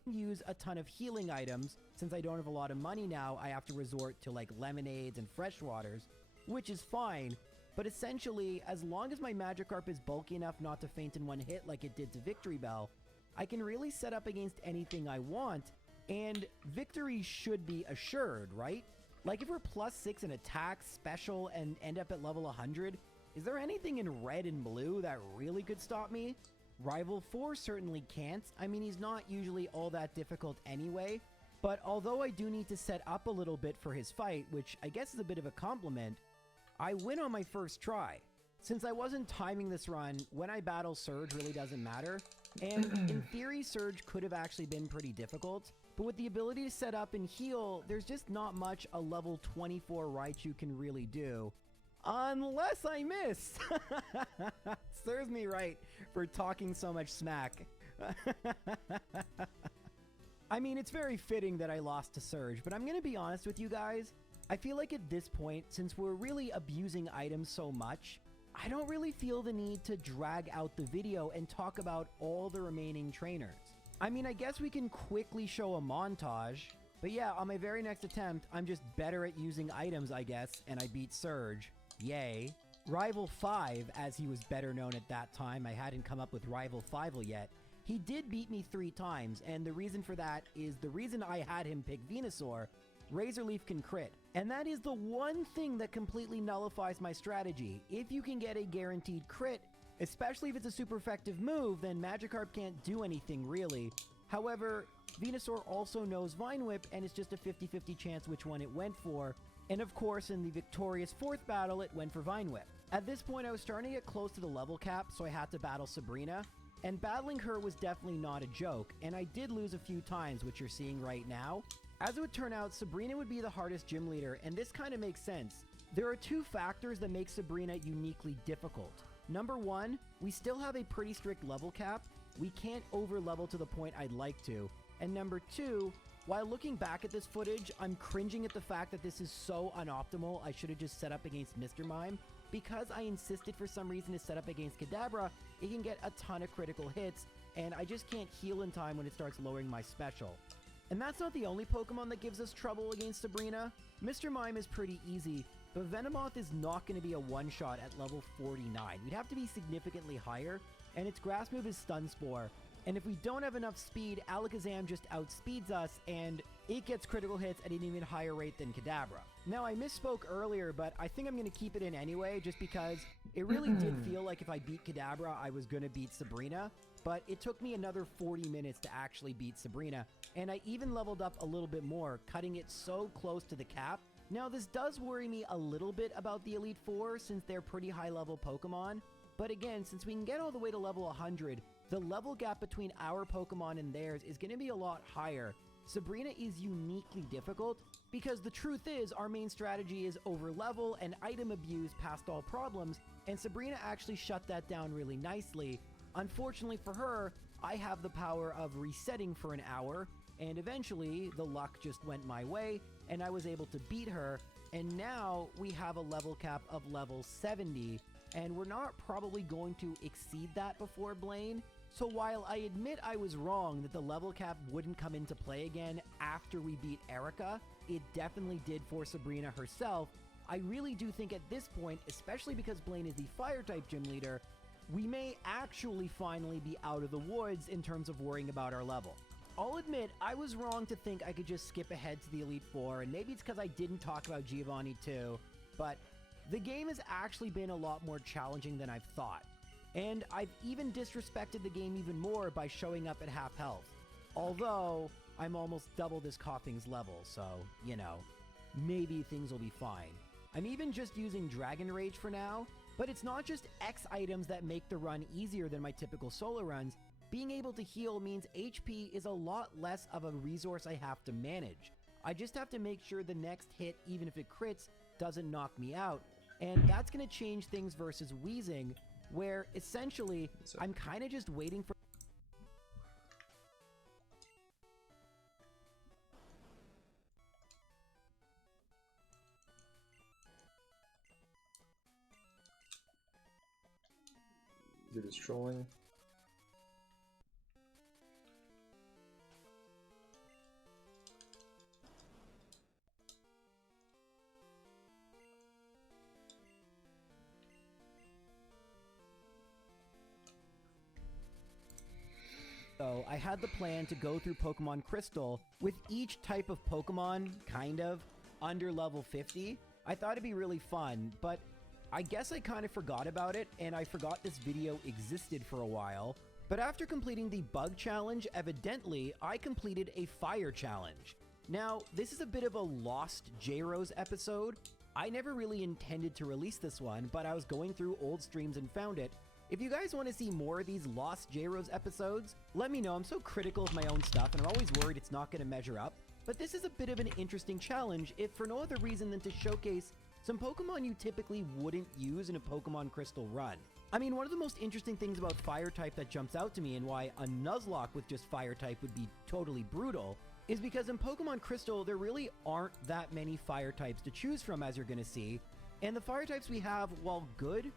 use a ton of healing items. Since I don't have a lot of money now, I have to resort to like lemonades and fresh waters, which is fine, but essentially, as long as my Magikarp is bulky enough not to faint in one hit like it did to Victory Bell, I can really set up against anything I want, and victory should be assured, right? Like if we're +6 in attack, special, and end up at level 100, is there anything in red and blue that really could stop me? Rival 4 certainly can't. I mean, he's not usually all that difficult anyway. But although I do need to set up a little bit for his fight, which I guess is a bit of a compliment, I win on my first try. Since I wasn't timing this run, when I battle Surge really doesn't matter, and in theory Surge could have actually been pretty difficult, but with the ability to set up and heal, there's just not much a level 24 Raichu can really do. Unless I miss! Serves me right for talking so much smack. I mean, it's very fitting that I lost to Surge, but I'm gonna be honest with you guys. I feel like at this point, since we're really abusing items so much, I don't really feel the need to drag out the video and talk about all the remaining trainers. I mean, I guess we can quickly show a montage, but yeah, on my very next attempt, I'm just better at using items, I guess, and I beat Surge. Yay. Rival 5, as he was better known at that time, I hadn't come up with Rival 5 yet, he did beat me 3 times, and the reason for that is the reason I had him pick Venusaur. Razor Leaf can crit, and that is the one thing that completely nullifies my strategy. If you can get a guaranteed crit, especially if it's a super effective move, then Magikarp can't do anything really. However, Venusaur also knows Vine Whip, and it's just a 50-50 chance which one it went for. And of course, in the victorious 4th battle, it went for Vine Whip. At this point, I was starting to get close to the level cap, so I had to battle Sabrina. And battling her was definitely not a joke, and I did lose a few times, which you're seeing right now. As it would turn out, Sabrina would be the hardest gym leader, and this kind of makes sense. There are 2 factors that make Sabrina uniquely difficult. Number 1, we still have a pretty strict level cap. We can't over-level to the point I'd like to. And number 2, while looking back at this footage, I'm cringing at the fact that this is so unoptimal. I should have just set up against Mr. Mime. Because I insisted for some reason to set up against Kadabra, it can get a ton of critical hits, and I just can't heal in time when it starts lowering my special. And that's not the only Pokemon that gives us trouble against Sabrina. Mr. Mime is pretty easy, but Venomoth is not going to be a one-shot at level 49. We'd have to be significantly higher, and its grass move is Stun Spore. And if we don't have enough speed, Alakazam just outspeeds us, and it gets critical hits at an even higher rate than Kadabra. Now, I misspoke earlier, but I think I'm going to keep it in anyway, just because it really did feel like if I beat Kadabra, I was going to beat Sabrina. But it took me another 40 minutes to actually beat Sabrina, and I even leveled up a little bit more, cutting it so close to the cap. Now, this does worry me a little bit about the Elite Four, since they're pretty high-level Pokemon. But again, since we can get all the way to level 100, the level gap between our Pokemon and theirs is going to be a lot higher. Sabrina is uniquely difficult, because the truth is our main strategy is over-level and item abuse past all problems, and Sabrina actually shut that down really nicely. Unfortunately for her, I have the power of resetting for an hour, and eventually the luck just went my way, and I was able to beat her, and now we have a level cap of level 70, and we're not probably going to exceed that before Blaine. So while I admit I was wrong that the level cap wouldn't come into play again after we beat Erica, it definitely did for Sabrina herself. I really do think at this point, especially because Blaine is the Fire-type gym leader, we may actually finally be out of the woods in terms of worrying about our level. I'll admit, I was wrong to think I could just skip ahead to the Elite Four, and maybe it's because I didn't talk about Giovanni too, but the game has actually been a lot more challenging than I've thought. And I've even disrespected the game even more by showing up at half health. Although, I'm almost double this Koffing's level, so, you know, maybe things will be fine. I'm even just using Dragon Rage for now, but it's not just X items that make the run easier than my typical solo runs. Being able to heal means HP is a lot less of a resource I have to manage. I just have to make sure the next hit, even if it crits, doesn't knock me out. And that's going to change things versus Weezing, where essentially I'm kind of just waiting for... Dude is trolling. So I had the plan to go through Pokemon Crystal with each type of Pokemon, kind of, under level 50. I thought it'd be really fun, but I guess I kind of forgot about it, and I forgot this video existed for a while. But after completing the Bug Challenge, evidently, I completed a Fire Challenge. Now, this is a bit of a lost J-Rose episode. I never really intended to release this one, but I was going through old streams and found it. If you guys want to see more of these lost J-Rose episodes, let me know. I'm so critical of my own stuff, and I'm always worried it's not going to measure up. But this is a bit of an interesting challenge, if for no other reason than to showcase some Pokemon you typically wouldn't use in a Pokemon Crystal run. I mean, one of the most interesting things about Fire type that jumps out to me and why a Nuzlocke with just Fire type would be totally brutal is because in Pokemon Crystal, there really aren't that many Fire types to choose from, as you're going to see. And the Fire types we have, while good,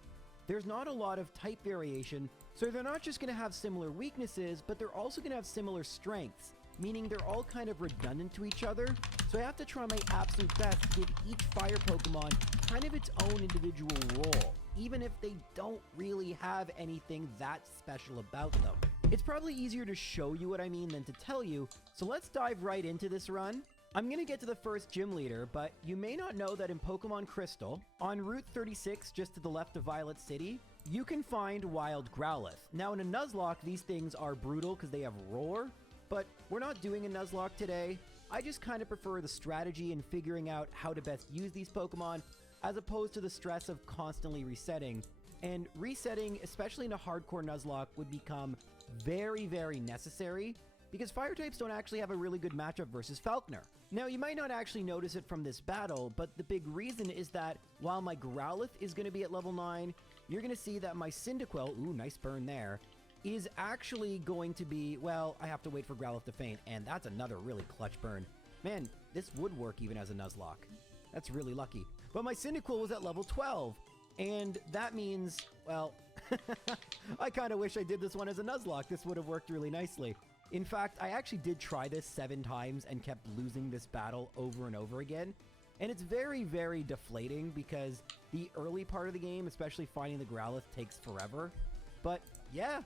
there's not a lot of type variation, so they're not just going to have similar weaknesses, but they're also going to have similar strengths, meaning they're all kind of redundant to each other. So I have to try my absolute best to give each Fire Pokemon kind of its own individual role, even if they don't really have anything that special about them. It's probably easier to show you what I mean than to tell you, so let's dive right into this run. I'm going to get to the first gym leader, but you may not know that in Pokemon Crystal, on Route 36 just to the left of Violet City, you can find Wild Growlithe. Now in a Nuzlocke, these things are brutal because they have Roar, but we're not doing a Nuzlocke today. I just kind of prefer the strategy and figuring out how to best use these Pokemon, as opposed to the stress of constantly resetting. And resetting, especially in a hardcore Nuzlocke, would become very, very necessary, because Fire types don't actually have a really good matchup versus Falkner. Now, you might not actually notice it from this battle, but the big reason is that while my Growlithe is going to be at level 9, you're going to see that my Cyndaquil, ooh, nice burn there, is actually going to be, well, I have to wait for Growlithe to faint, and that's another really clutch burn. Man, this would work even as a Nuzlocke. That's really lucky. But my Cyndaquil was at level 12, and that means, well, I kind of wish I did this one as a Nuzlocke. This would have worked really nicely. In fact, I actually did try this 7 times and kept losing this battle over and over again. And it's very, very deflating because the early part of the game, especially finding the Growlithe, takes forever. But yeah,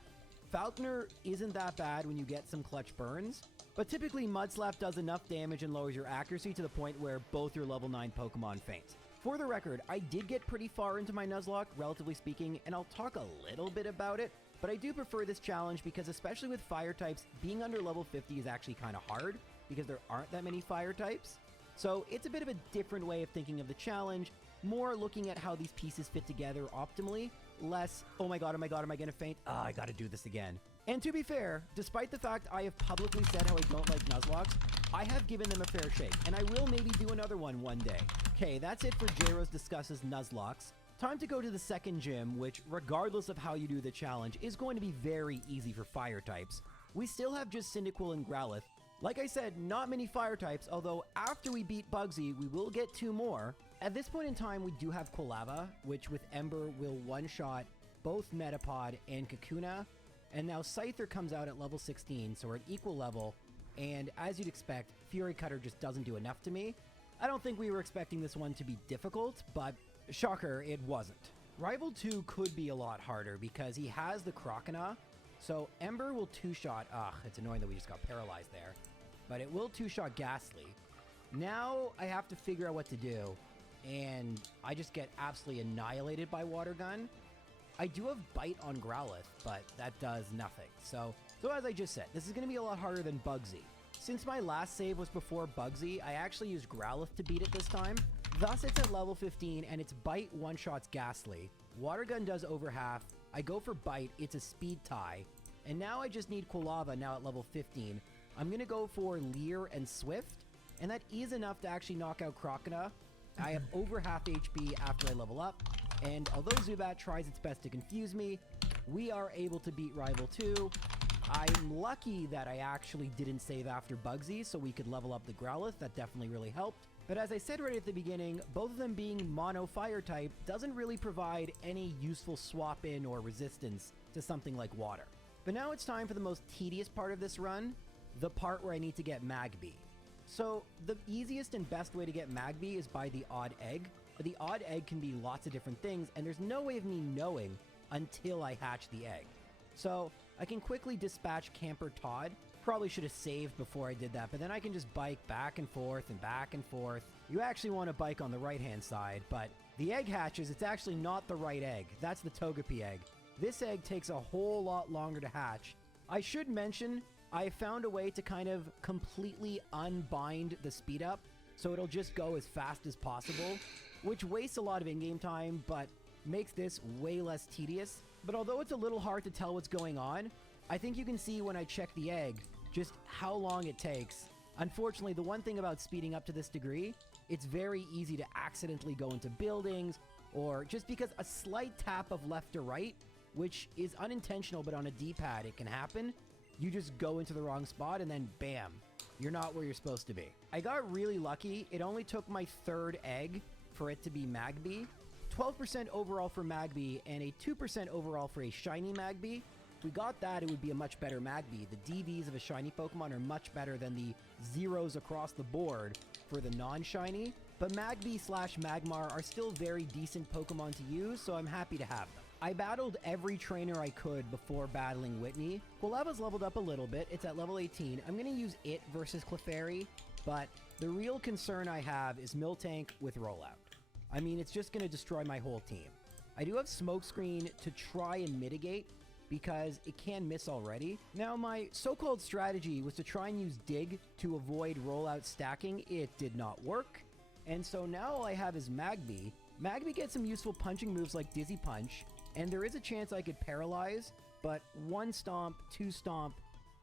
Falkner isn't that bad when you get some clutch burns. But typically, Mud Slap does enough damage and lowers your accuracy to the point where both your level 9 Pokemon faint. For the record, I did get pretty far into my Nuzlocke, relatively speaking, and I'll talk a little bit about it. But I do prefer this challenge because, especially with Fire types, being under level 50 is actually kind of hard because there aren't that many Fire types. So it's a bit of a different way of thinking of the challenge, more looking at how these pieces fit together optimally, less, oh my god, am I going to faint? Ah, I gotta do this again. And to be fair, despite the fact I have publicly said how I don't like Nuzlocks, I have given them a fair shake, and I will maybe do another one day. Okay, that's it for J-Rose Discusses Nuzlocks. Time to go to the second gym, which, regardless of how you do the challenge, is going to be very easy for Fire types. We still have just Cyndaquil and Growlithe. Like I said, not many Fire types, although after we beat Bugsy, we will get 2 more. At this point in time, we do have Quilava, which with Ember will one-shot both Metapod and Kakuna. And now Scyther comes out at level 16, so we're at equal level. And as you'd expect, Fury Cutter just doesn't do enough to me. I don't think we were expecting this one to be difficult, but shocker, it wasn't. Rival 2 could be a lot harder because he has the Croconaw. So Ember will 2-shot, it's annoying that we just got paralyzed there, but it will 2-shot Ghastly. Now I have to figure out what to do, and I just get absolutely annihilated by Water Gun. I do have Bite on Growlithe, but that does nothing. So as I just said, this is going to be a lot harder than Bugsy. Since my last save was before Bugsy, I actually used Growlithe to beat it this time. Thus, it's at level 15, and its Bite one-shots Ghastly. Water Gun does over half. I go for Bite, it's a speed tie. And now I just need Quilava now at level 15. I'm going to go for Leer and Swift, and that is enough to actually knock out Croconaw. I have over half HP after I level up, and although Zubat tries its best to confuse me, we are able to beat Rival 2. I'm lucky that I actually didn't save after Bugsy, so we could level up the Growlithe. That definitely really helped. But as I said right at the beginning, both of them being mono Fire type doesn't really provide any useful swap in or resistance to something like water. But now it's time for the most tedious part of this run, the part where I need to get Magby. So the easiest and best way to get Magby is by the odd egg, but the odd egg can be lots of different things, and there's no way of me knowing until I hatch the egg. So I can quickly dispatch Camper Todd. Probably should have saved before I did that, but then I can just bike back and forth and back and forth. You actually want to bike on the right-hand side, but the egg hatches, it's actually not the right egg. That's the Togepi egg. This egg takes a whole lot longer to hatch. I should mention, I found a way to kind of completely unbind the speed up, so it'll just go as fast as possible, which wastes a lot of in-game time, but makes this way less tedious. But although it's a little hard to tell what's going on, I think you can see when I check the egg just how long it takes. Unfortunately, the one thing about speeding up to this degree, it's very easy to accidentally go into buildings, or just because a slight tap of left or right, which is unintentional, but on a D-pad it can happen, you just go into the wrong spot and then bam, you're not where you're supposed to be. I got really lucky. It only took my third egg for it to be Magby. 12% overall for Magby and a 2% overall for a shiny Magby. If we got that, it would be a much better Magby. The DVs of a shiny Pokemon are much better than the zeros across the board for the non-shiny. But Magby slash Magmar are still very decent Pokemon to use, so I'm happy to have them. I battled every trainer I could before battling Whitney. Quilava's leveled up a little bit. It's at level 18. I'm going to use it versus Clefairy, but the real concern I have is Miltank with Rollout. I mean, it's just going to destroy my whole team. I do have Smokescreen to try and mitigate, because it can miss already. Now, my so-called strategy was to try and use Dig to avoid rollout stacking. It did not work. And so now all I have is Magby. Magby gets some useful punching moves like Dizzy Punch, and there is a chance I could paralyze, but 1 stomp, 2 stomp,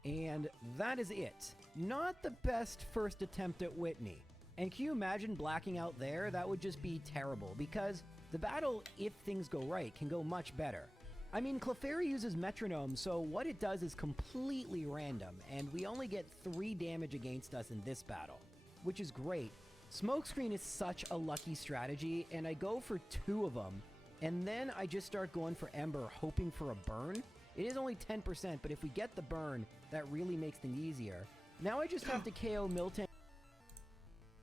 and that is it. Not the best first attempt at Whitney. And can you imagine blacking out there? That would just be terrible, because the battle, if things go right, can go much better. I mean, Clefairy uses Metronome, so what it does is completely random, and we only get 3 damage against us in this battle, which is great. Smokescreen is such a lucky strategy, and I go for 2 of them, and then I just start going for Ember, hoping for a burn. It is only 10%, but if we get the burn, that really makes things easier. Now I just have to KO Miltank.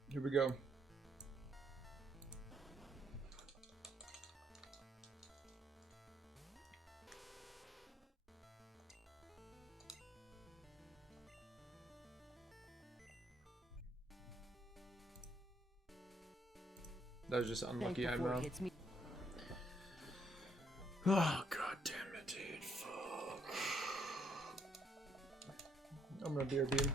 Here we go. That was just unlucky eyebrow. Oh, god damn it, dude. Fuck. I'm gonna BRB.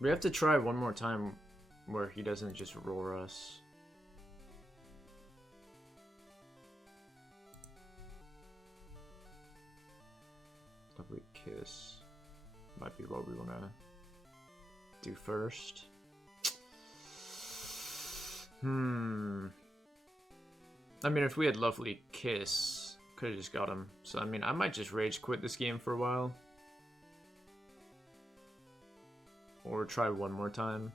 We have to try one more time where he doesn't just roar us. Lovely kiss. Might be what we wanna do first. I mean, if we had Lovely Kiss, could have just got him. So, I mean, I might just rage quit this game for a while. Or try one more time.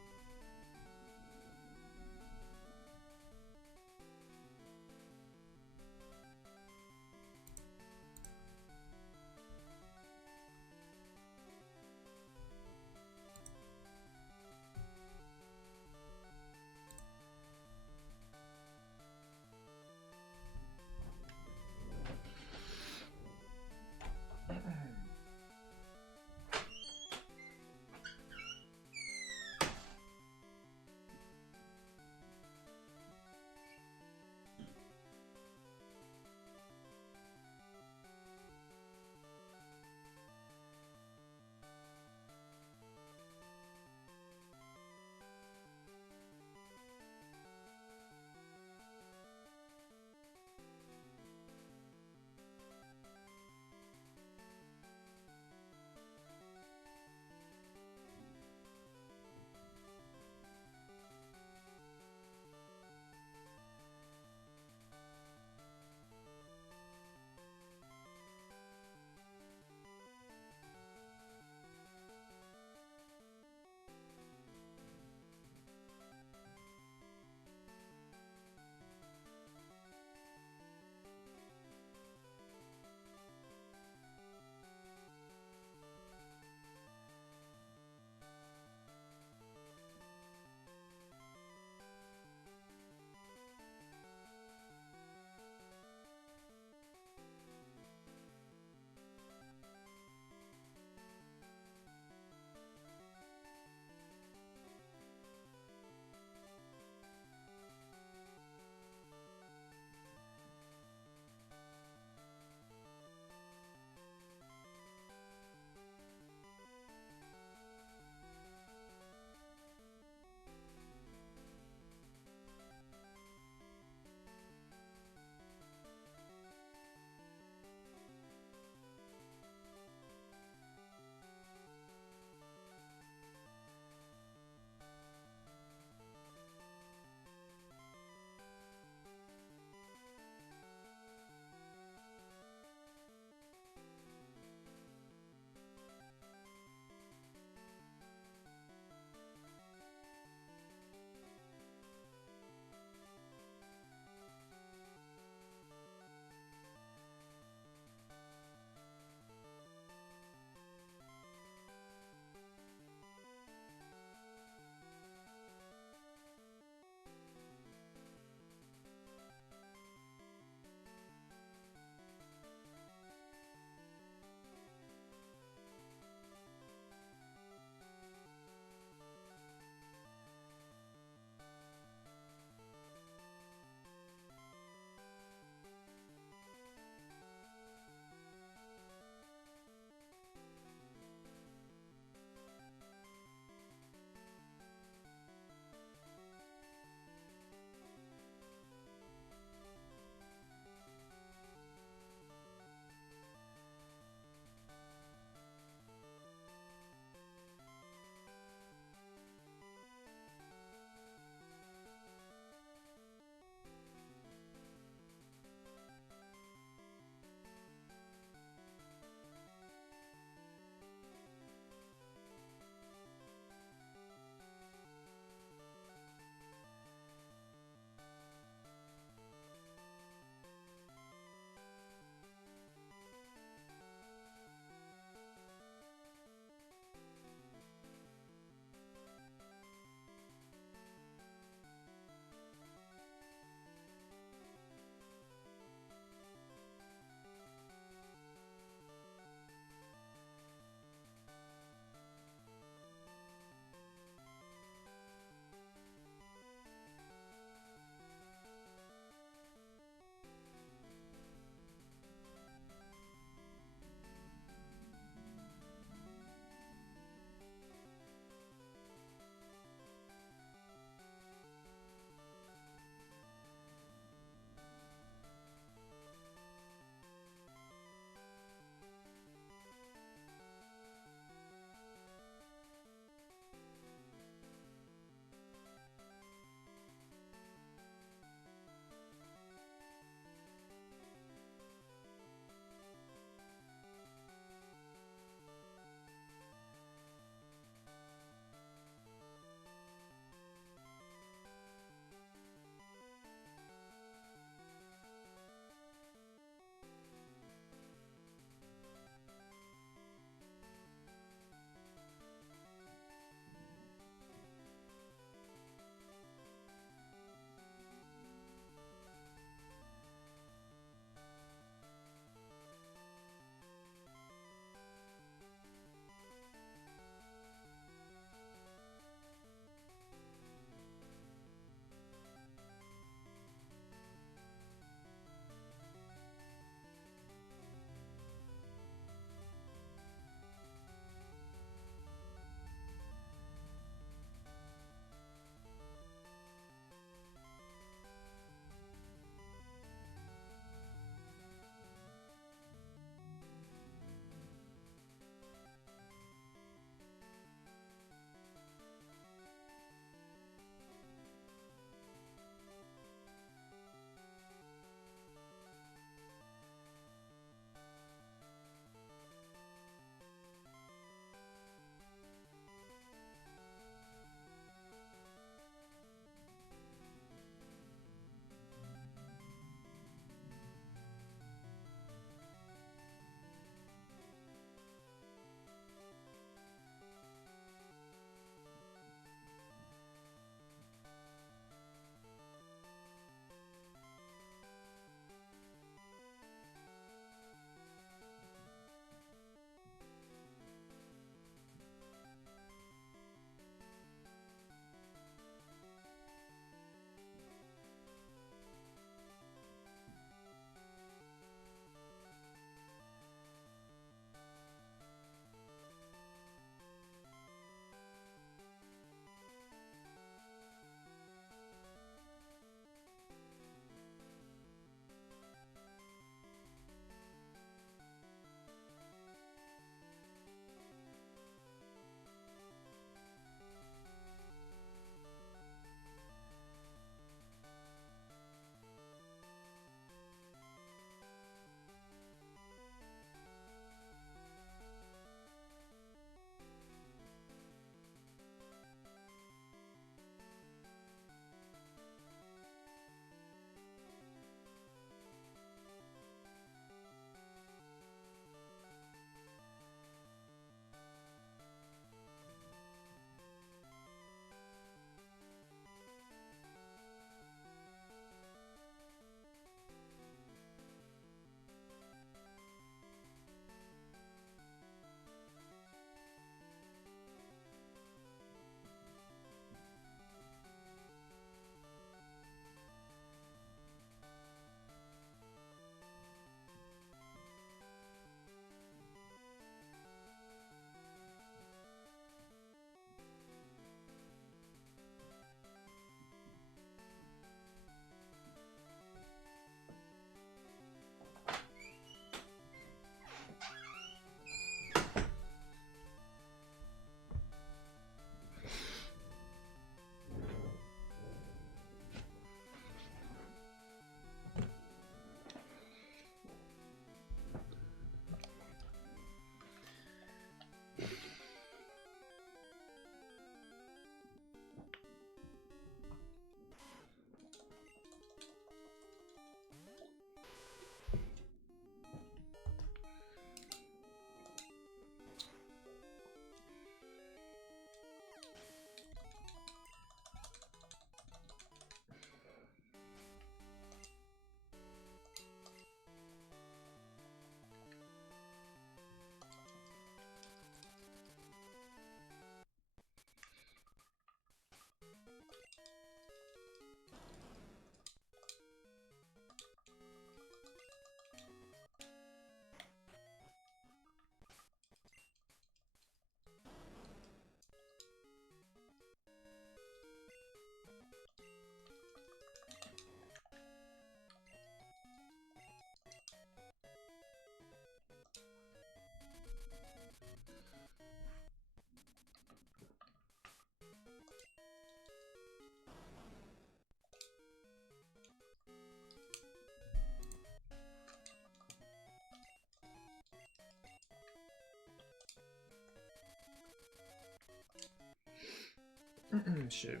Shoot.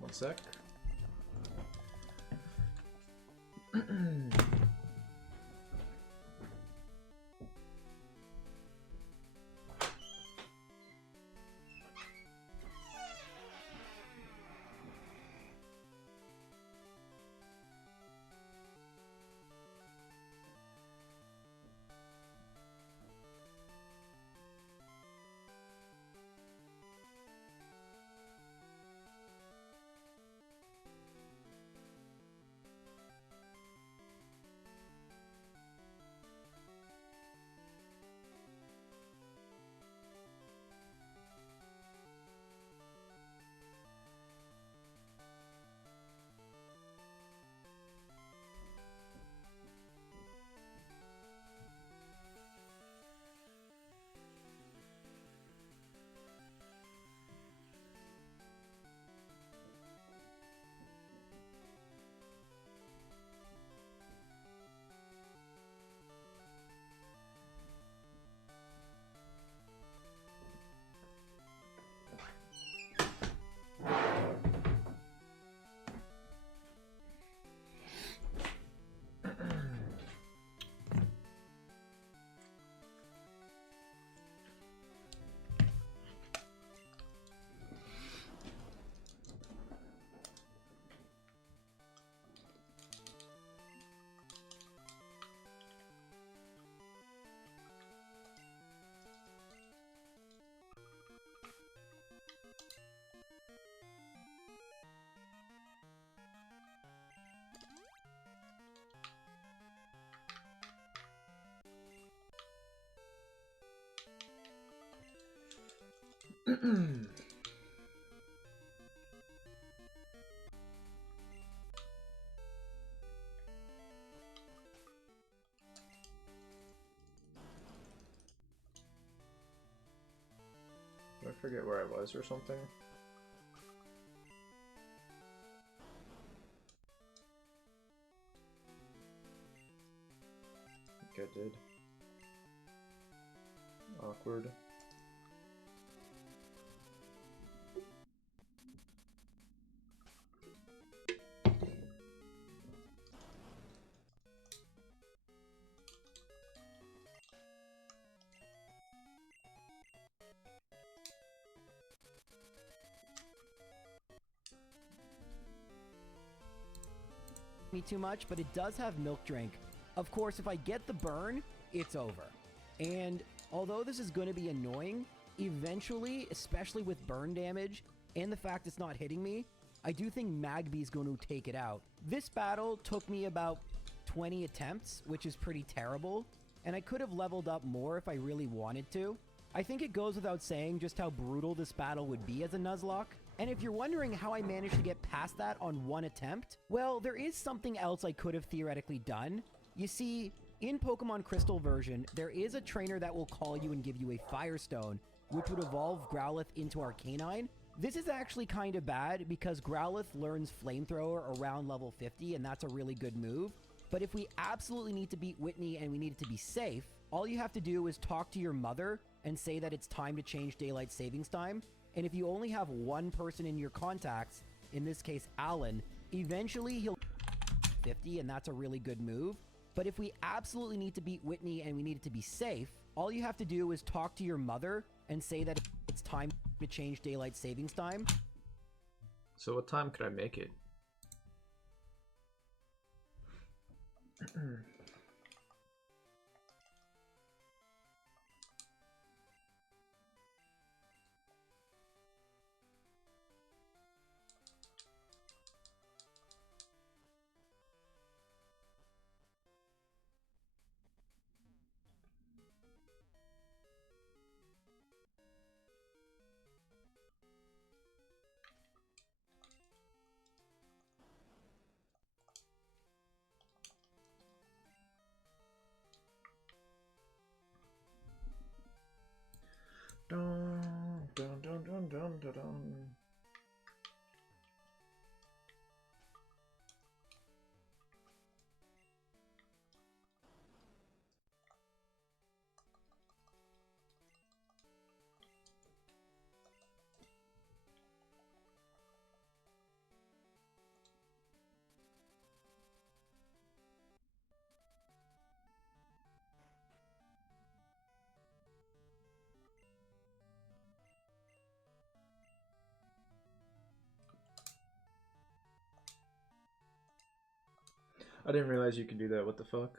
One sec. Did I forget where I was or something? I think I did. Awkward. Me too much, but it does have milk drink. Of course, if I get the burn, it's over. And although this is going to be annoying, eventually, especially with burn damage and the fact it's not hitting me, I do think Magby's going to take it out. This battle took me about 20 attempts, which is pretty terrible, and I could have leveled up more if I really wanted to. I think it goes without saying just how brutal this battle would be as a Nuzlocke. And if you're wondering how I managed to get past that on one attempt, well, there is something else I could have theoretically done. You see, in Pokemon Crystal version, there is a trainer that will call you and give you a Firestone, which would evolve Growlithe into Arcanine. This is actually kind of bad because Growlithe learns Flamethrower around level 50, and that's a really good move. But if we absolutely need to beat Whitney and we need it to be safe, all you have to do is talk to your mother and say that it's time to change Daylight Savings Time. And if you only have one person in your contacts, in this case Alan, eventually he'll 50, and that's a really good move. But if we absolutely need to beat Whitney and we need it to be safe, all you have to do is talk to your mother and say that it's time to change Daylight Savings Time. So what time could I make it? dun, dun. I didn't realize you could do that. What the fuck?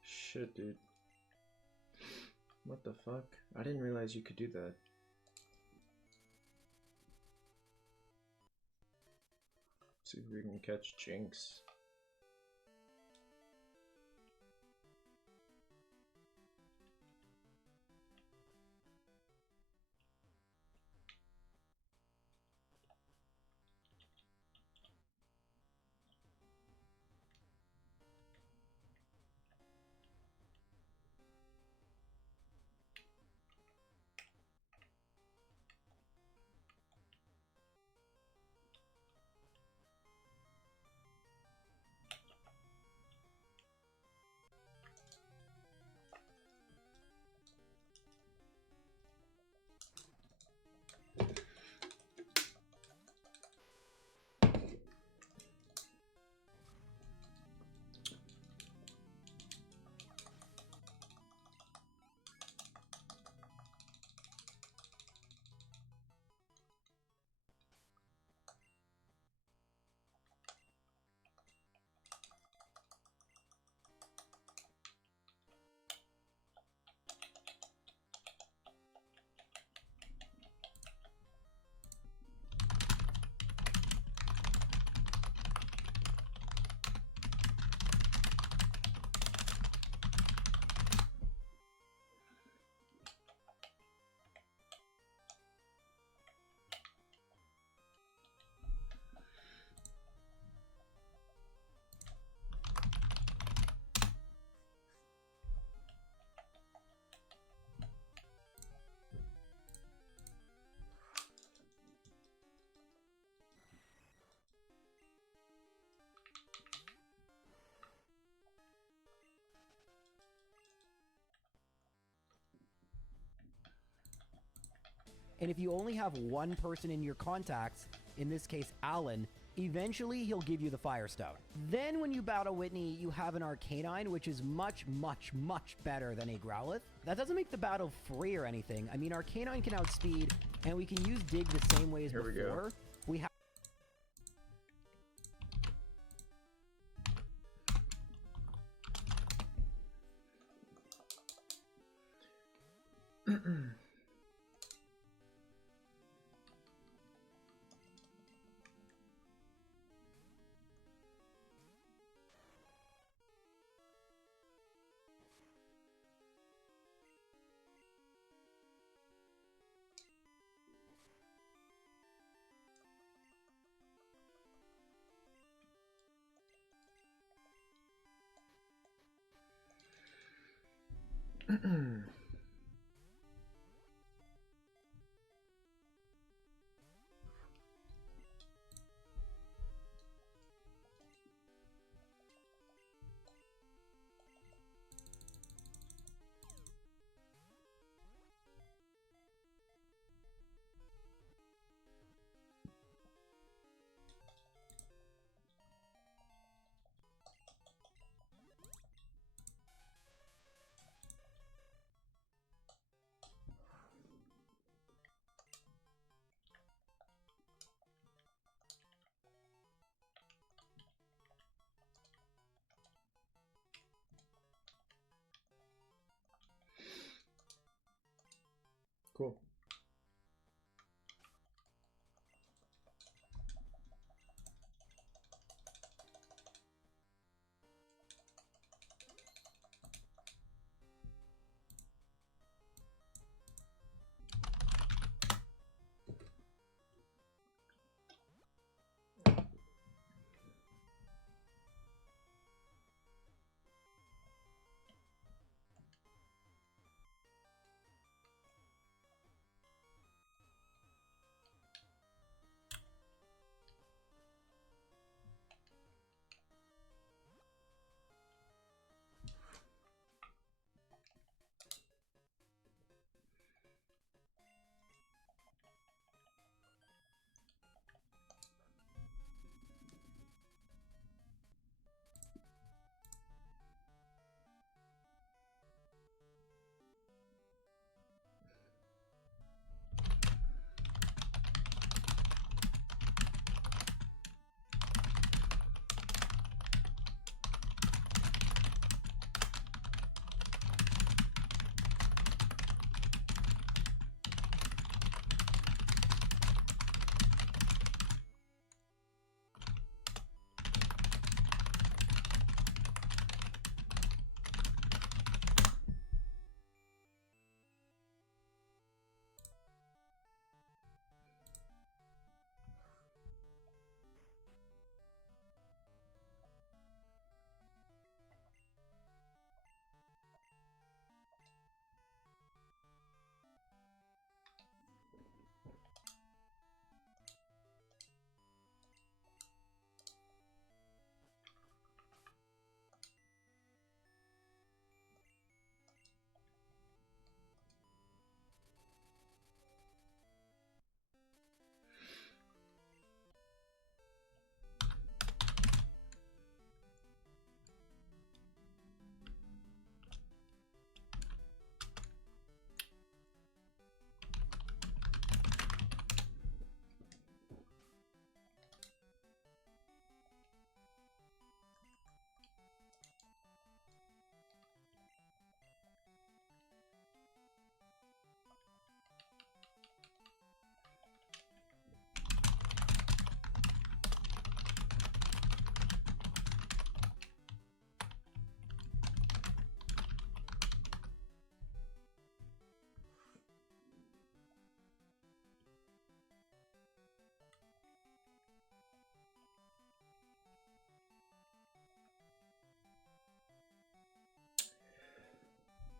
Shit, dude. What the fuck? I didn't realize you could do that. See if we can catch Jinx. And if you only have one person in your contacts, in this case Alan, eventually he'll give you the Firestone. Then when you battle Whitney, you have an Arcanine, which is much, much, much better than a Growlithe. That doesn't make the battle free or anything. I mean, Arcanine can outspeed, and we can use Dig the same way as Here before. We have Cool.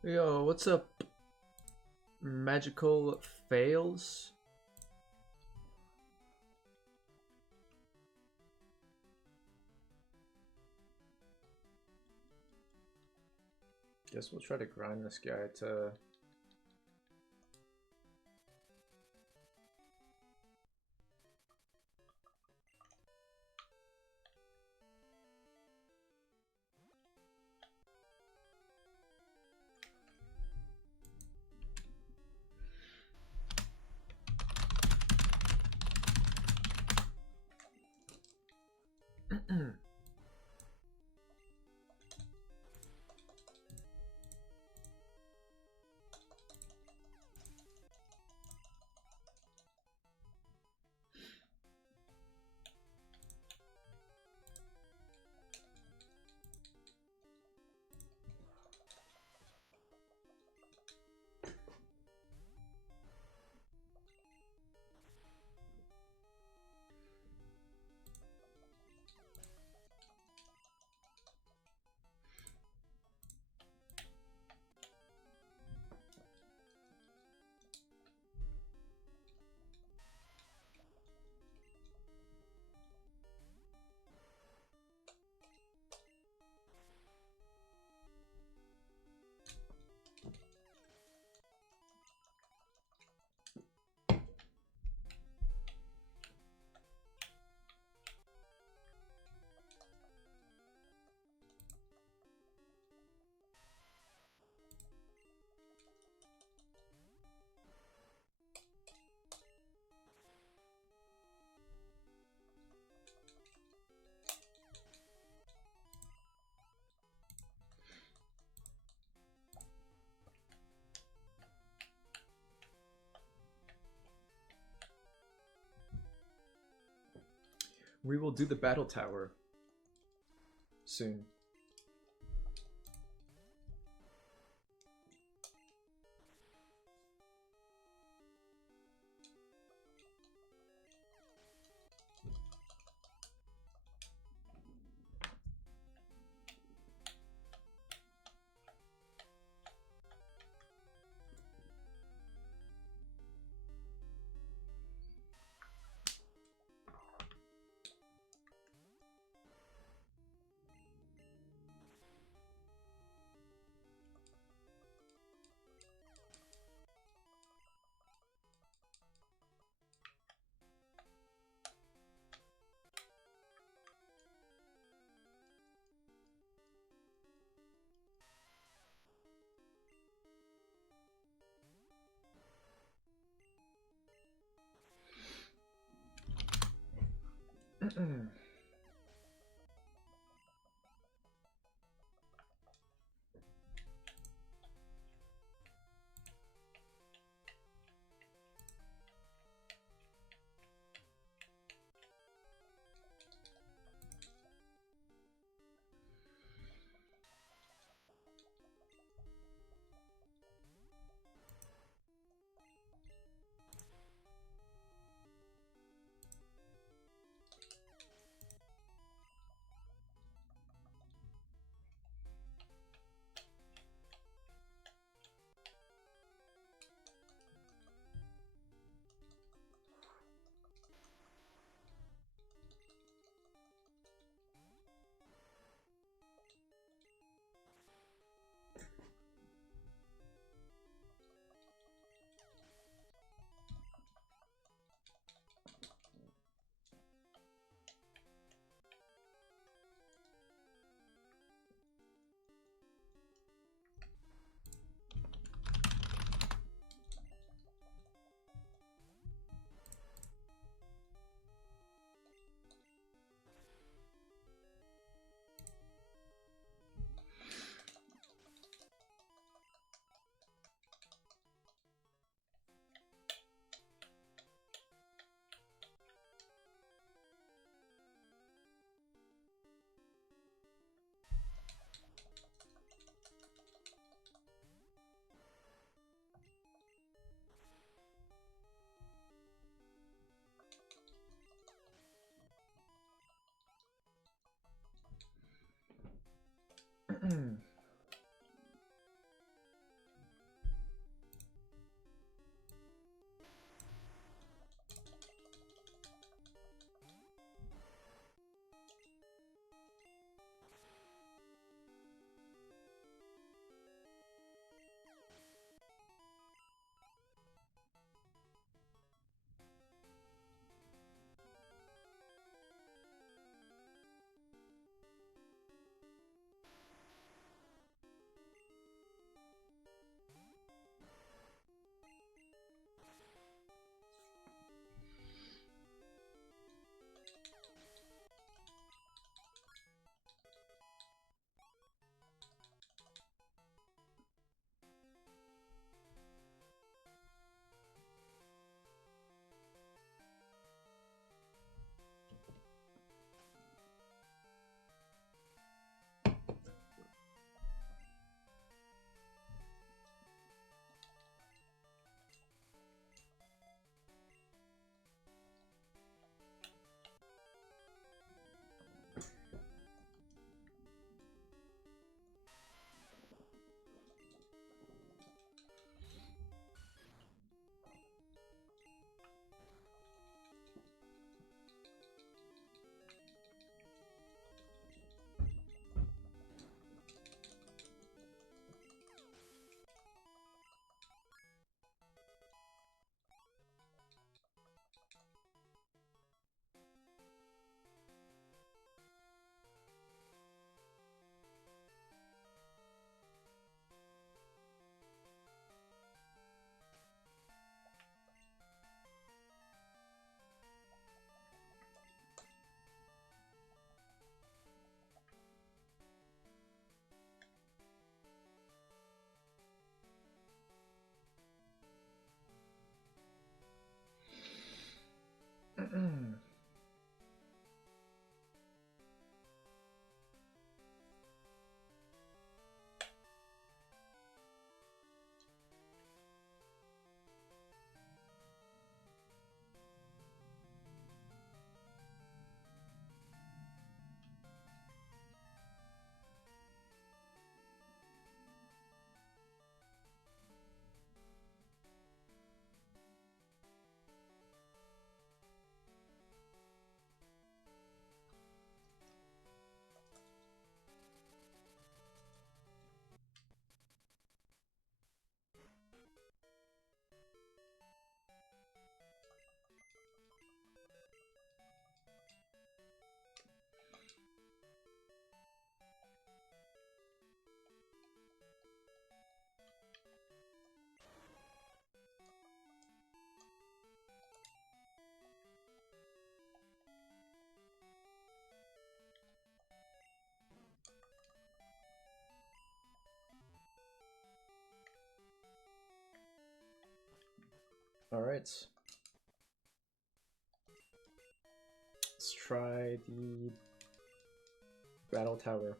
Yo, what's up? Magical fails? Guess we'll try to grind this guy to... We will do the battle tower soon. All right. Let's try the battle tower.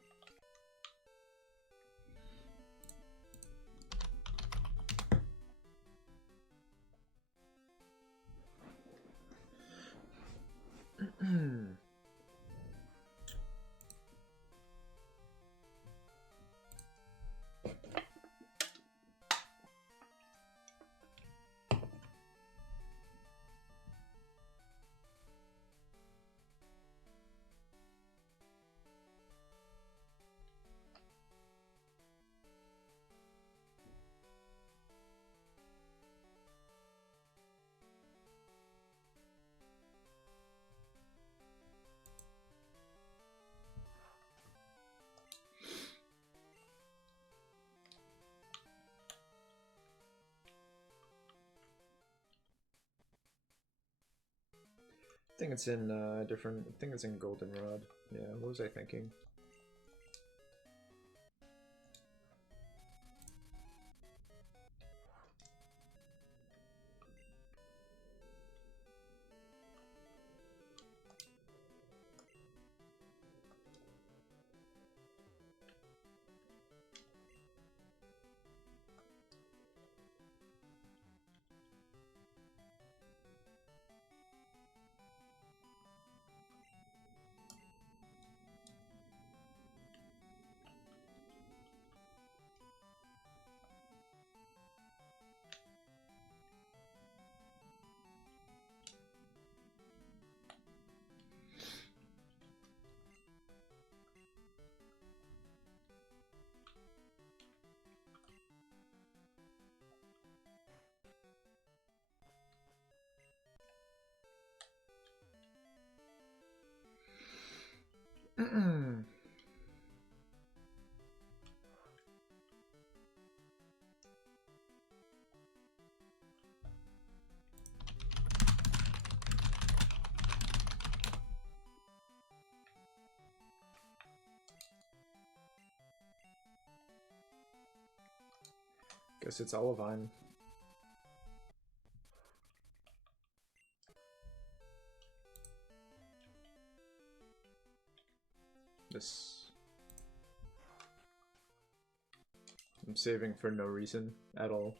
I think it's in different. I think it's in Goldenrod. Yeah, what was I thinking? Guess it's Olivine. This I'm saving for no reason at all.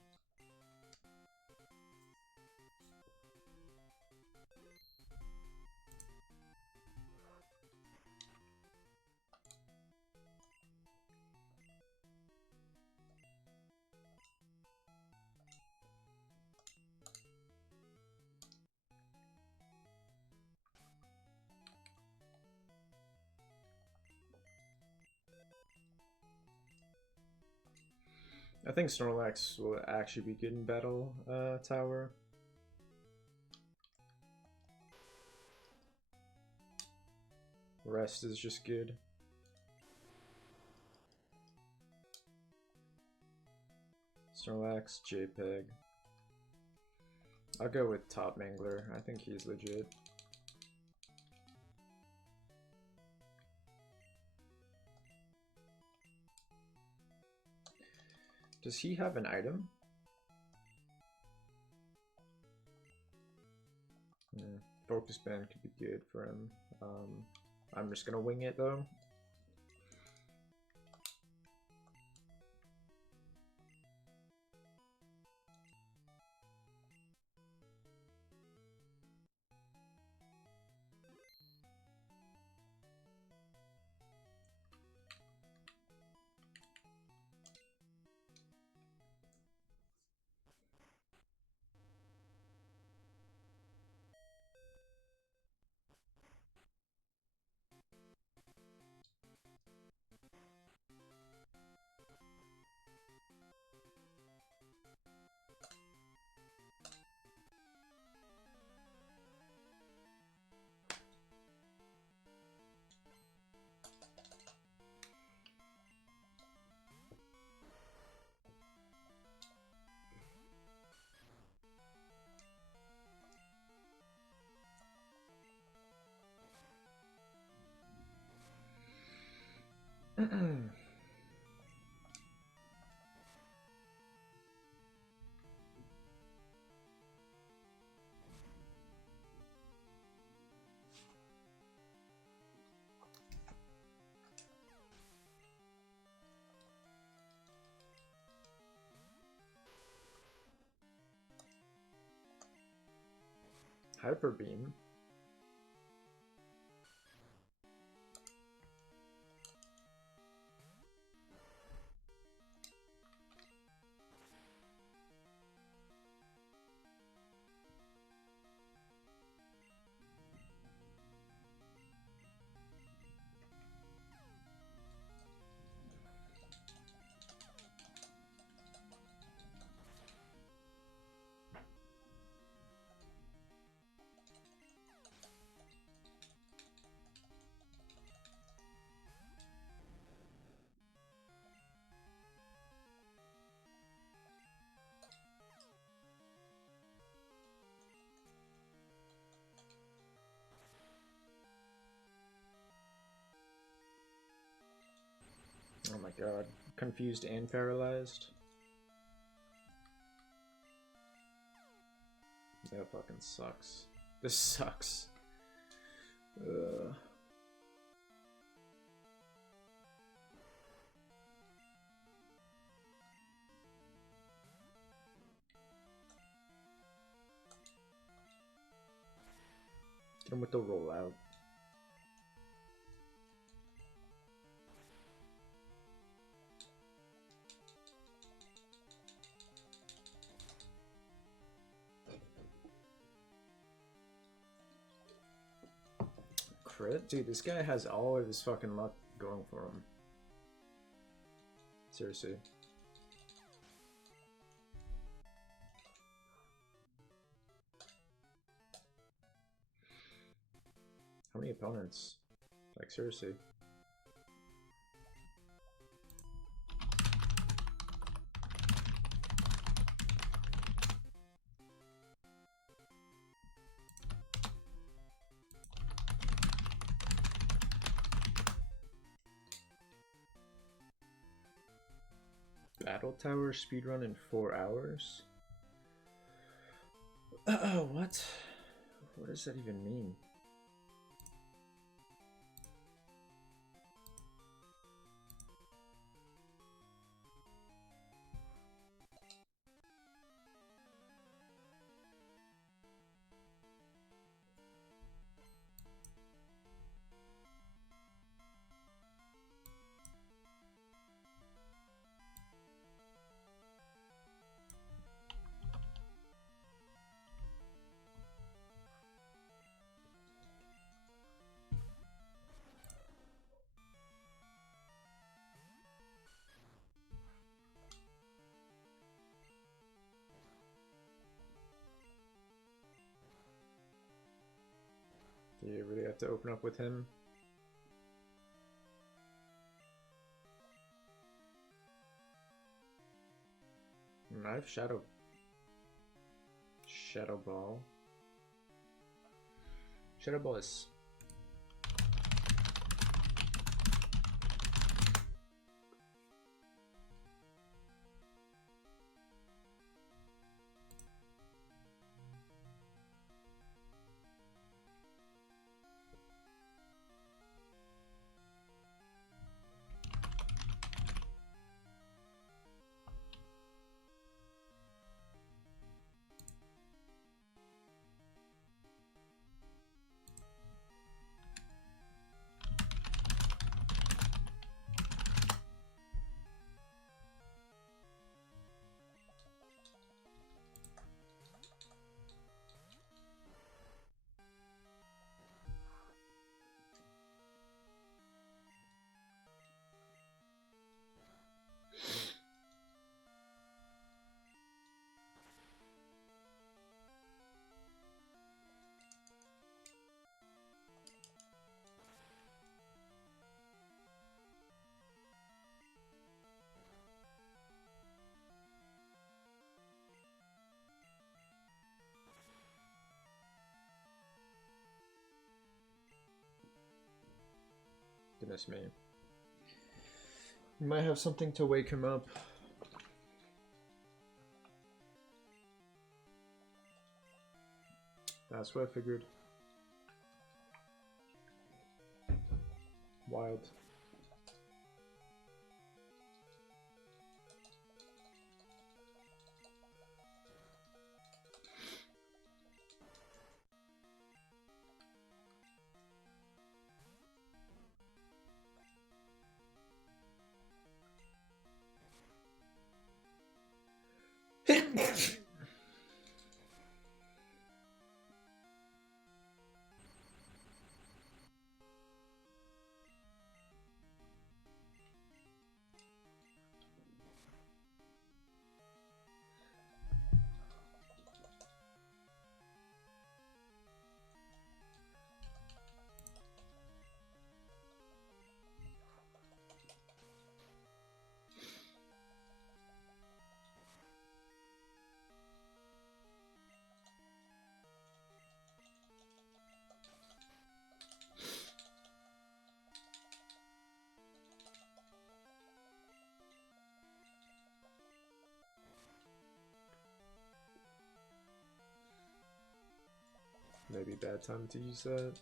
I think Snorlax will actually be good in battle tower. Rest is just good. Snorlax, JPEG. I'll go with Top Mangler. I think he's legit. Does he have an item? Focus band could be good for him. I'm just gonna wing it though. Hyper beam. Oh my god. Confused and paralyzed. That fucking sucks. This sucks. Ugh. Get him with the rollout. Crit? Dude, this guy has all of his fucking luck going for him. Seriously. How many opponents? Like, seriously. Battle Tower speedrun in 4 hours? What? What does that even mean? Do you really have to open up with him? I have Shadow Ball. Shadow Ball is Goodness me. You might have something to wake him up. That's what I figured. Wild. Maybe bad time to use that.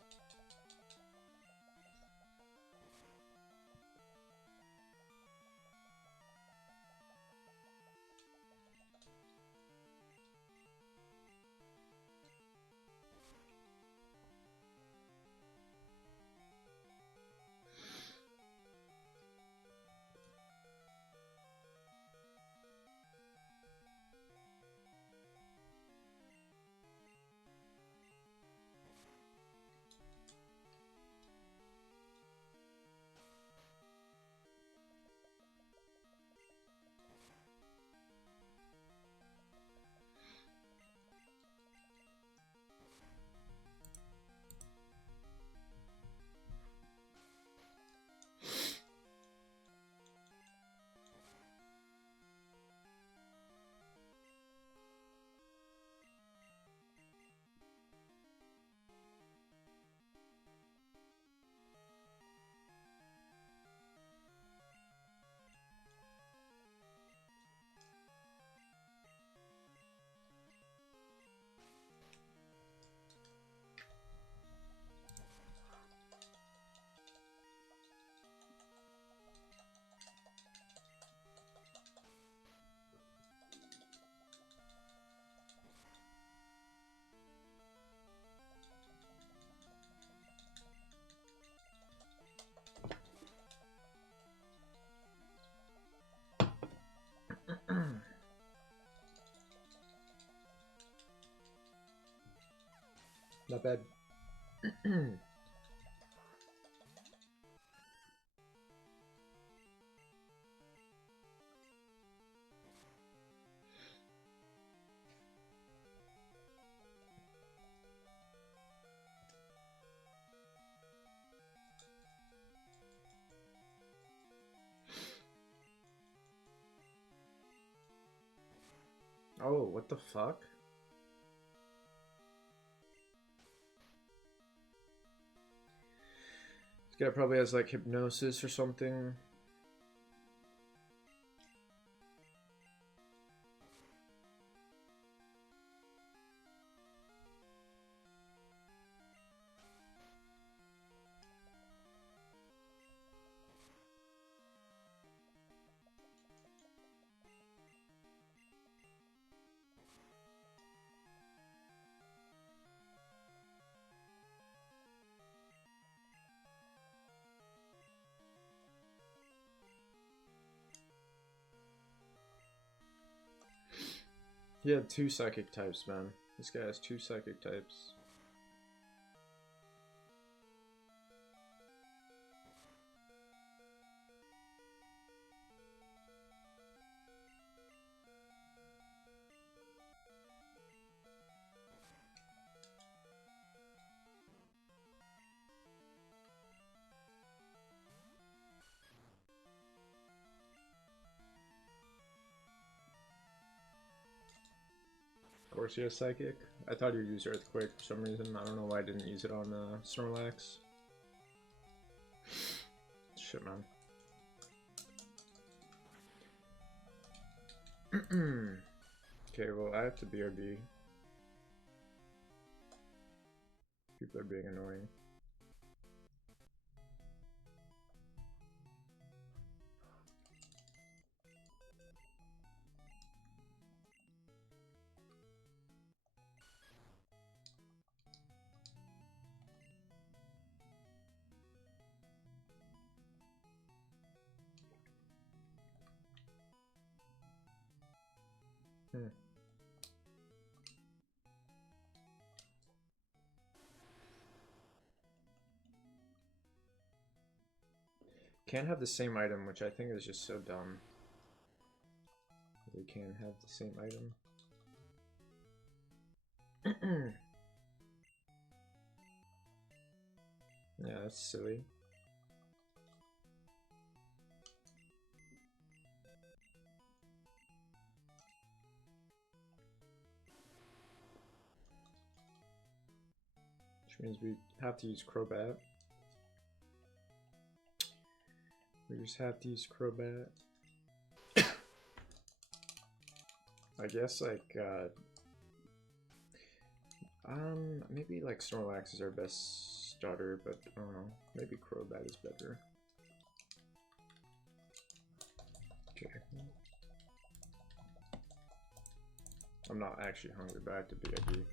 Not bad. Oh, what the fuck? This guy probably has like hypnosis or something. He had 2 psychic types, man. This guy has 2 psychic types. Of course he has Psychic. I thought he'd use Earthquake for some reason. I don't know why I didn't use it on Snorlax. Shit, man. Okay, well, I have to BRB. People are being annoying. Can't have the same item, which I think is just so dumb. They can't have the same item. Yeah, that's silly. Which means we have to use Crobat. We just have to use Crobat. I guess like maybe like Snorlax is our best starter, but I don't know. Maybe Crobat is better. Okay. I'm not actually hungry, but I have to BRB.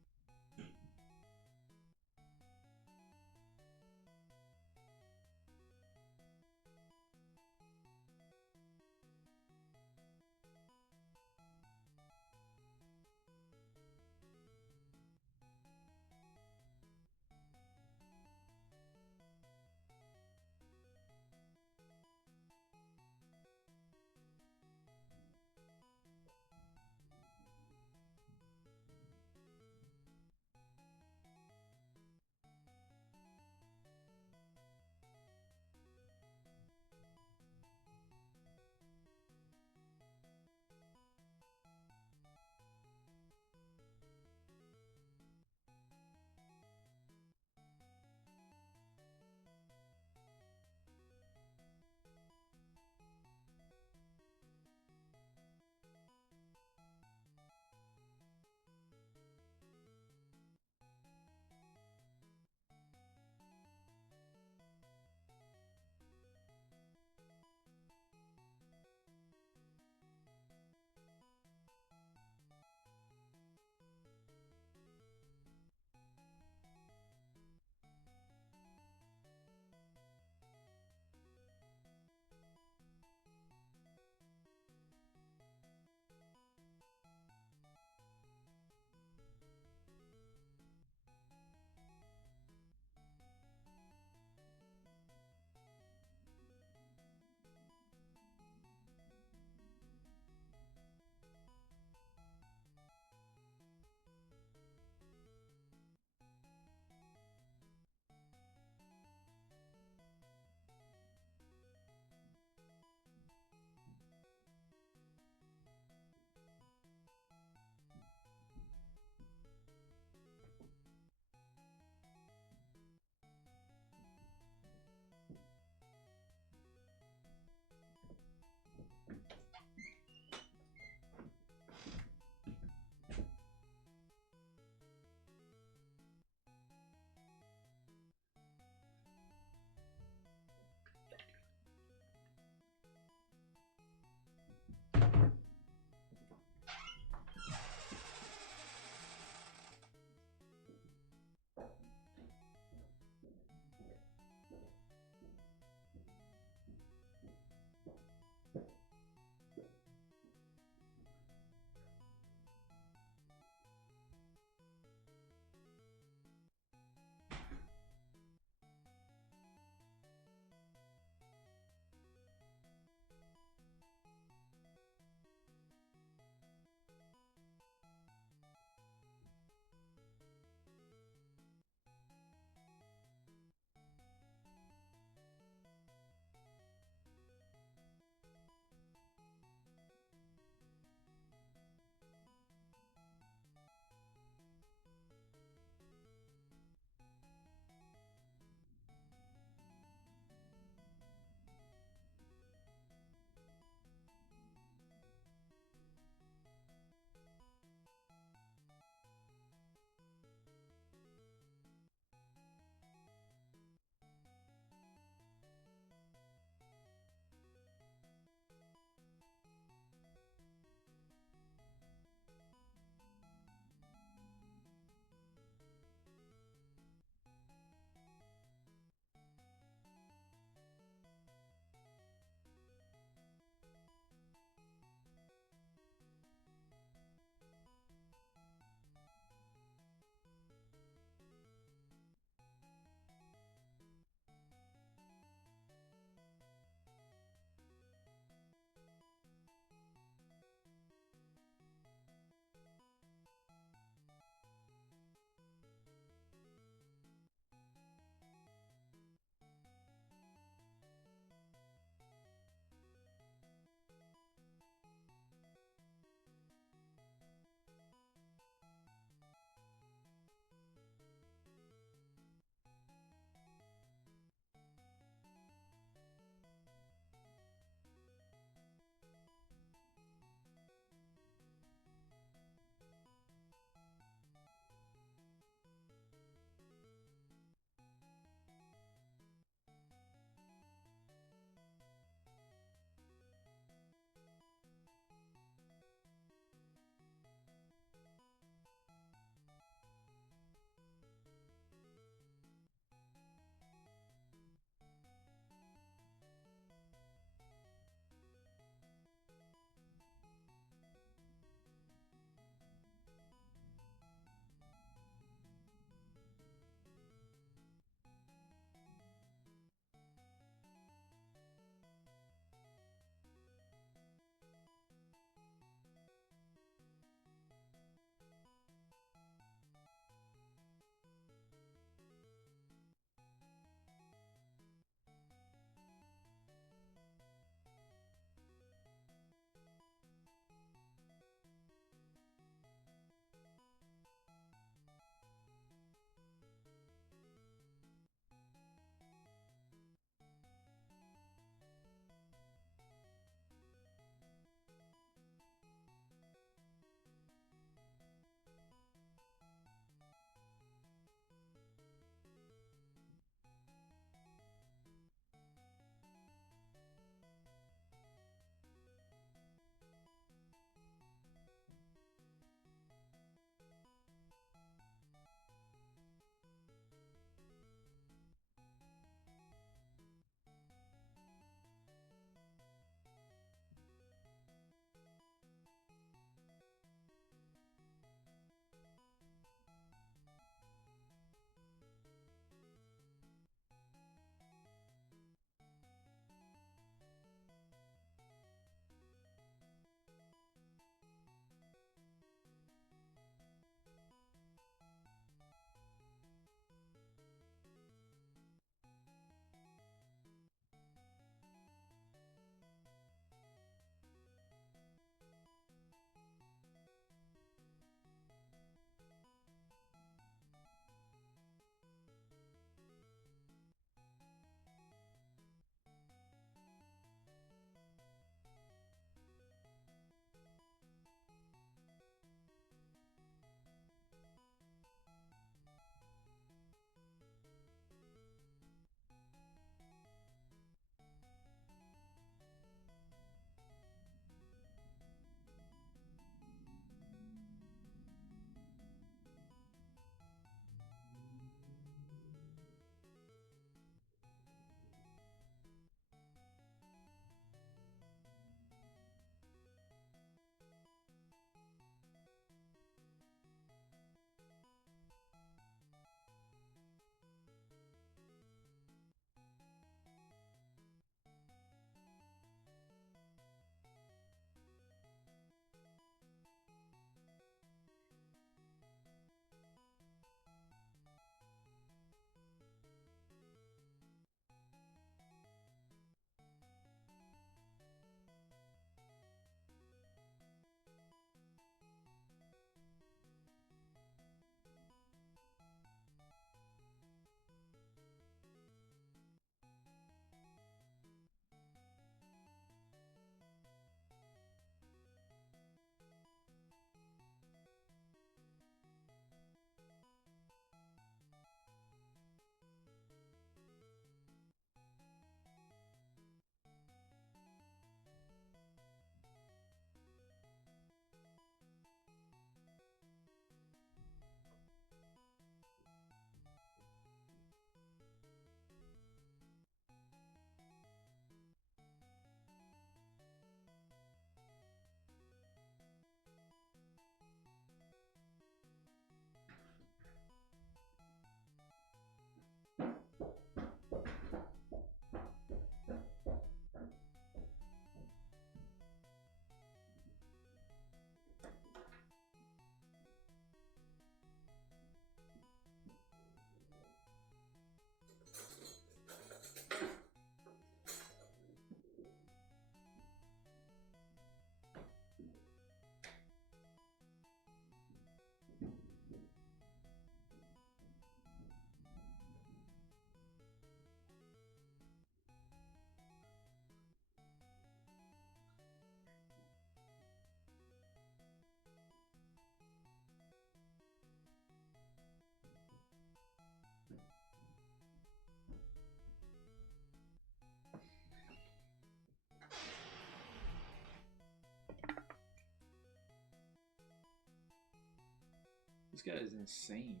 This guy is insane.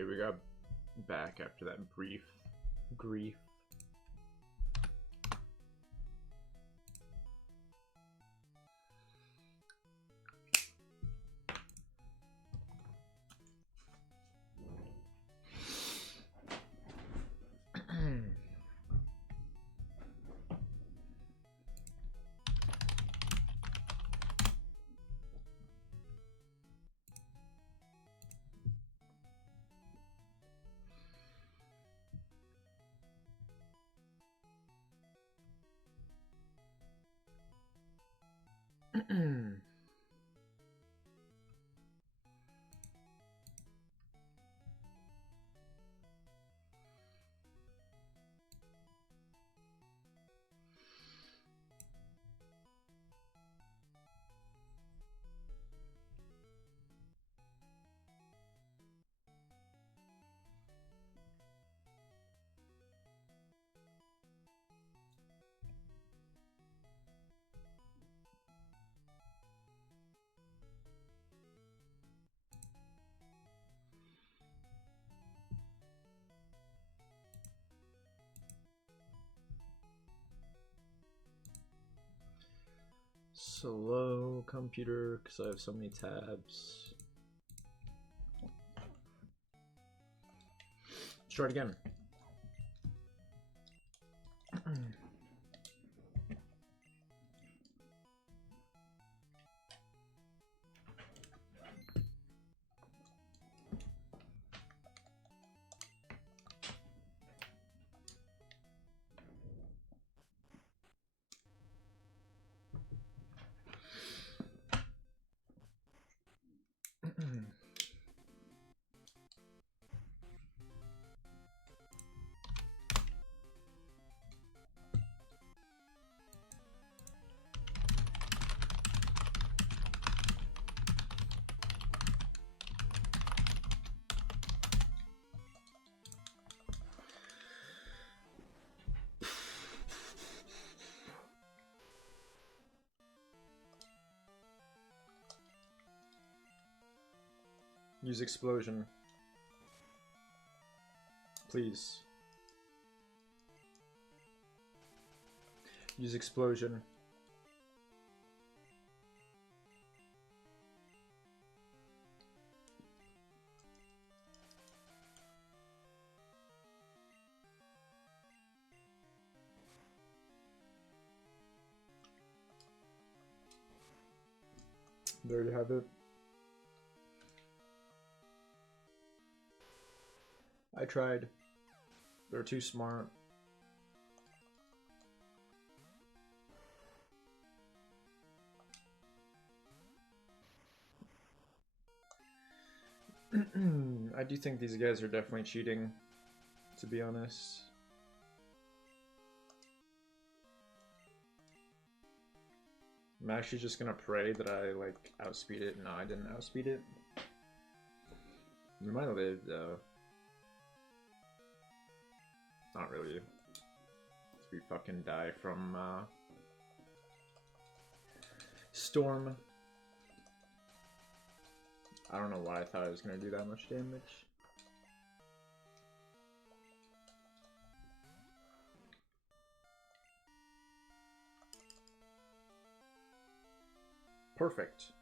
Okay, we got back after that brief grief. Slow computer, because I have so many tabs. Let's try it again. Use explosion. Please. Use explosion. There you have it. I tried. They're too smart. I do think these guys are definitely cheating, to be honest. I'm actually just gonna pray that I, like, outspeed it. No, I didn't outspeed it. We might have lived, though. Not really. We fucking die from, Storm. I don't know why I thought I was gonna do that much damage. Perfect.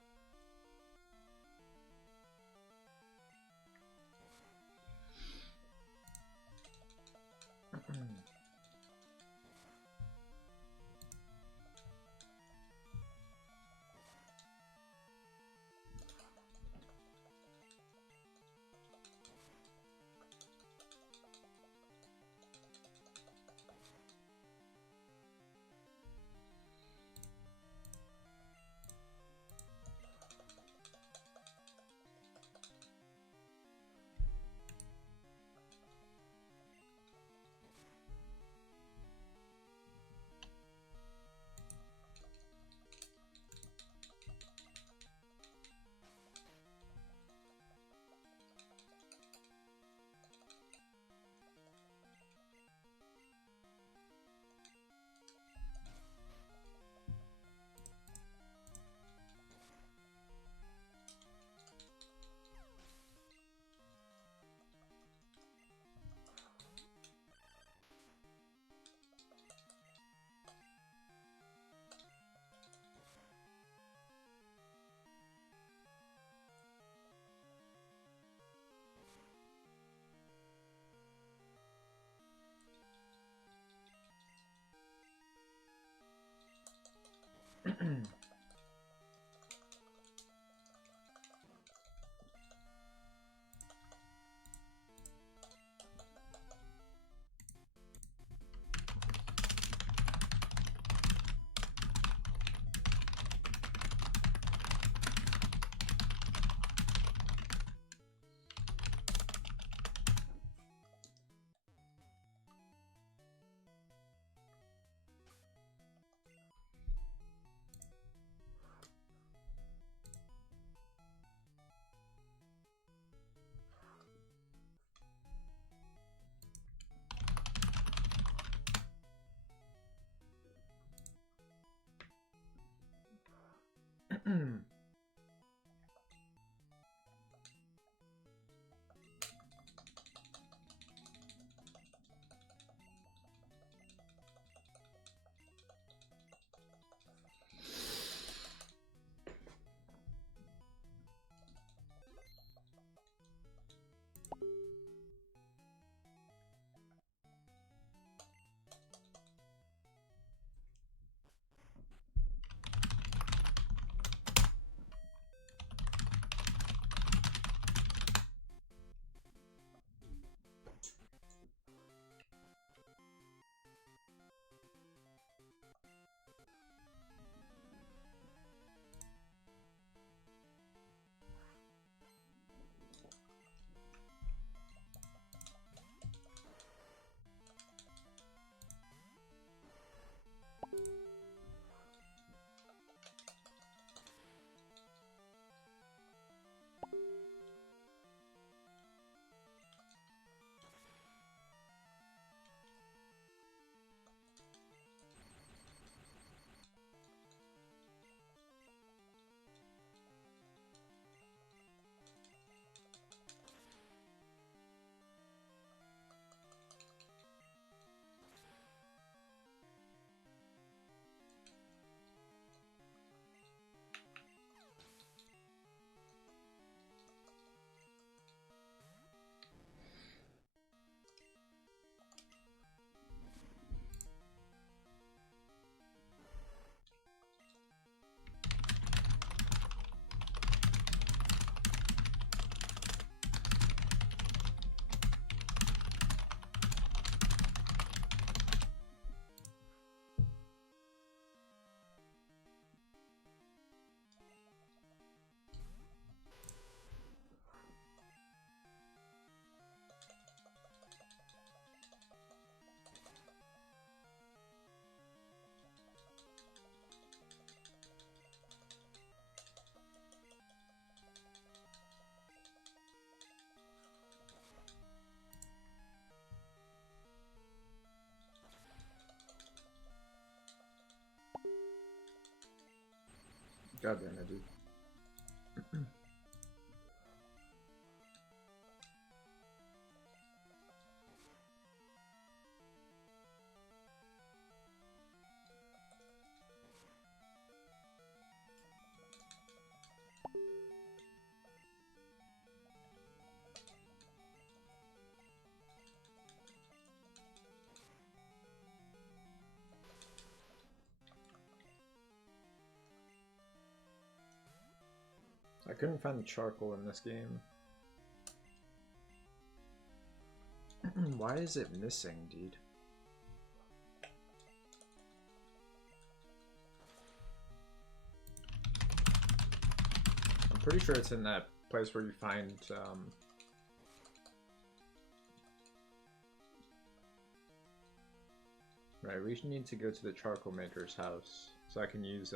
God damn it, dude. I couldn't find the charcoal in this game. Why is it missing, dude? I'm pretty sure it's in that place where you find right, we need to go to the charcoal maker's house so I can use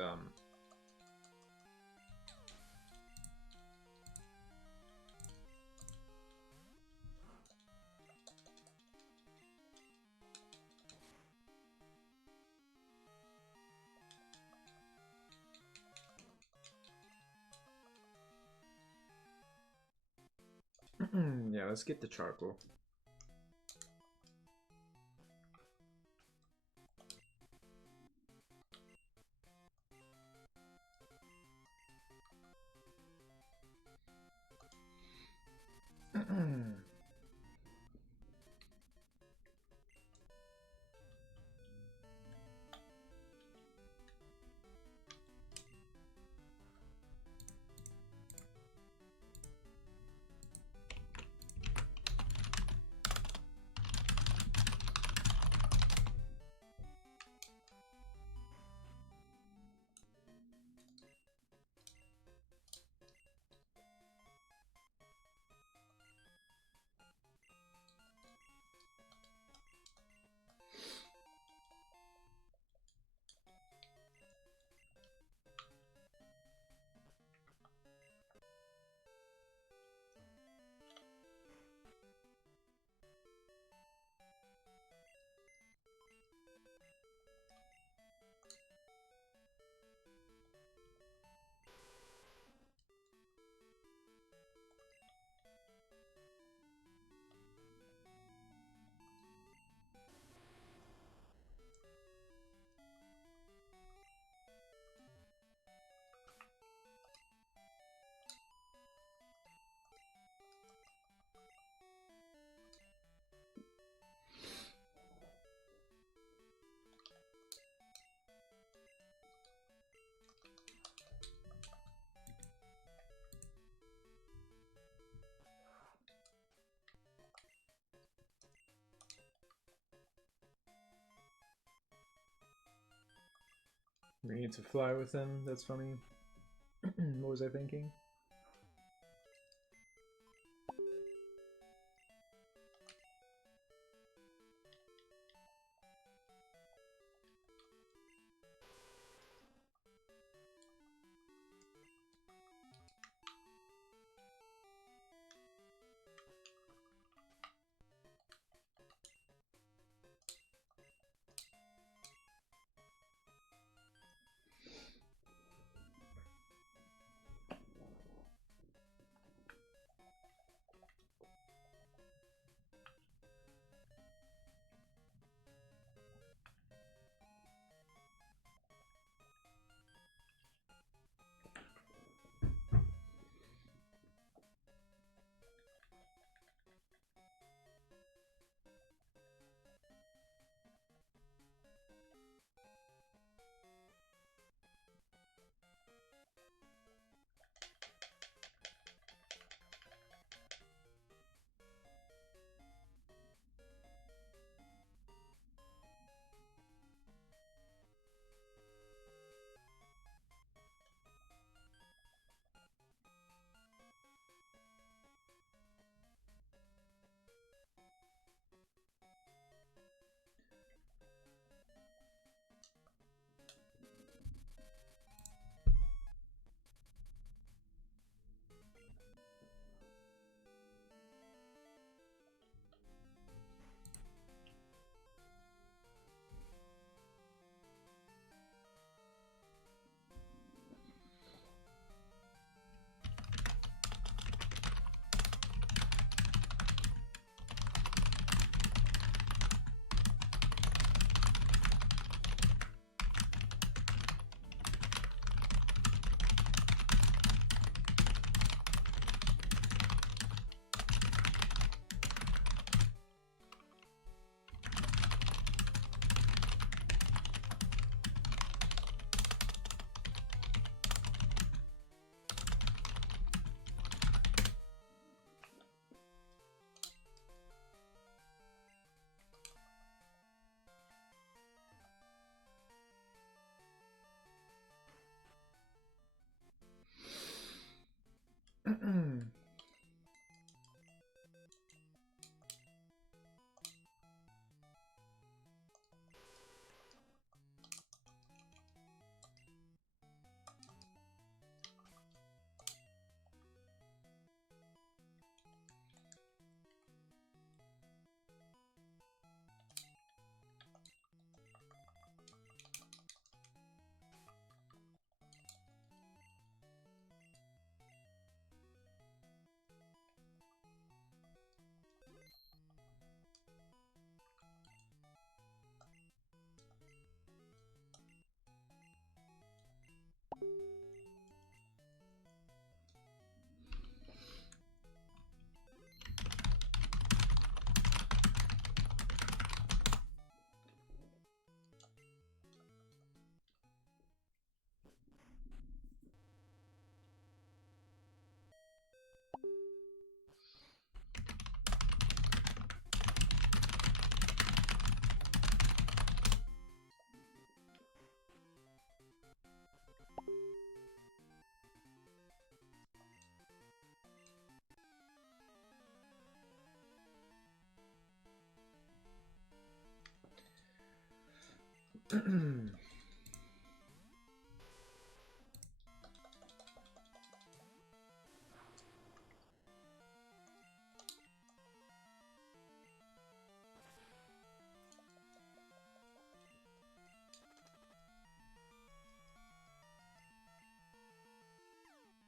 yeah, let's get the charcoal. We need to fly with him. That's funny. What was I thinking?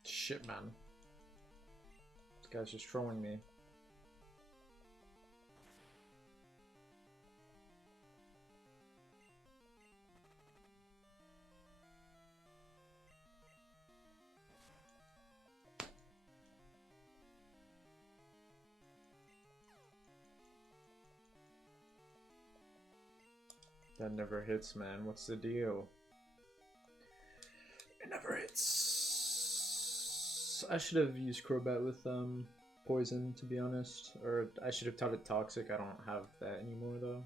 Shit, man. This guy's just trolling me. That never hits, man. What's the deal? It never hits. I should have used Crobat with poison, to be honest. Or I should have taught it toxic. I don't have that anymore, though.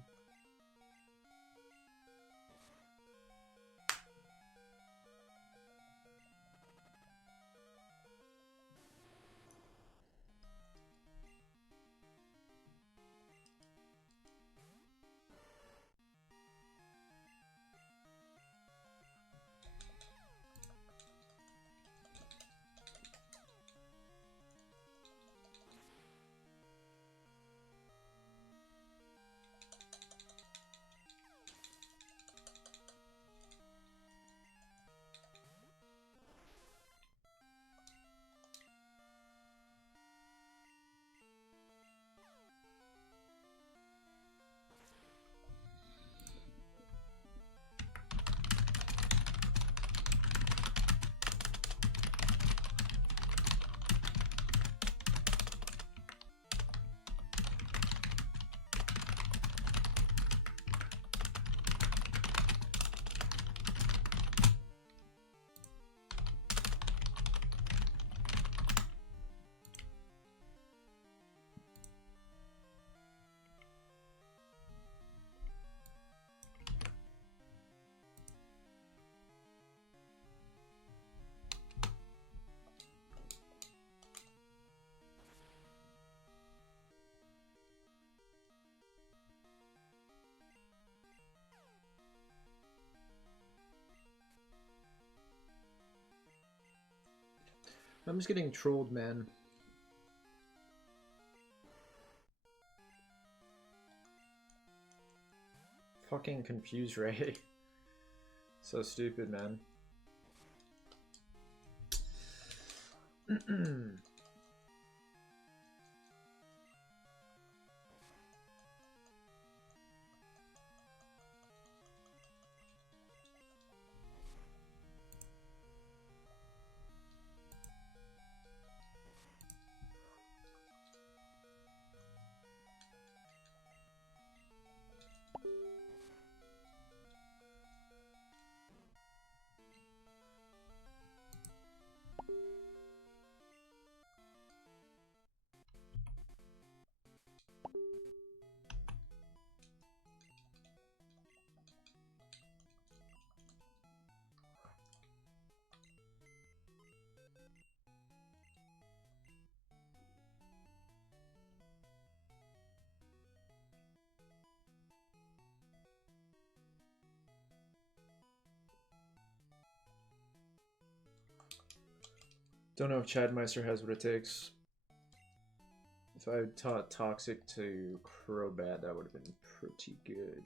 I'm just getting trolled, man. Fucking confused Ray. So stupid, man. Don't know if Chadmeister has what it takes. If I taught Toxic to Crobat, that would have been pretty good.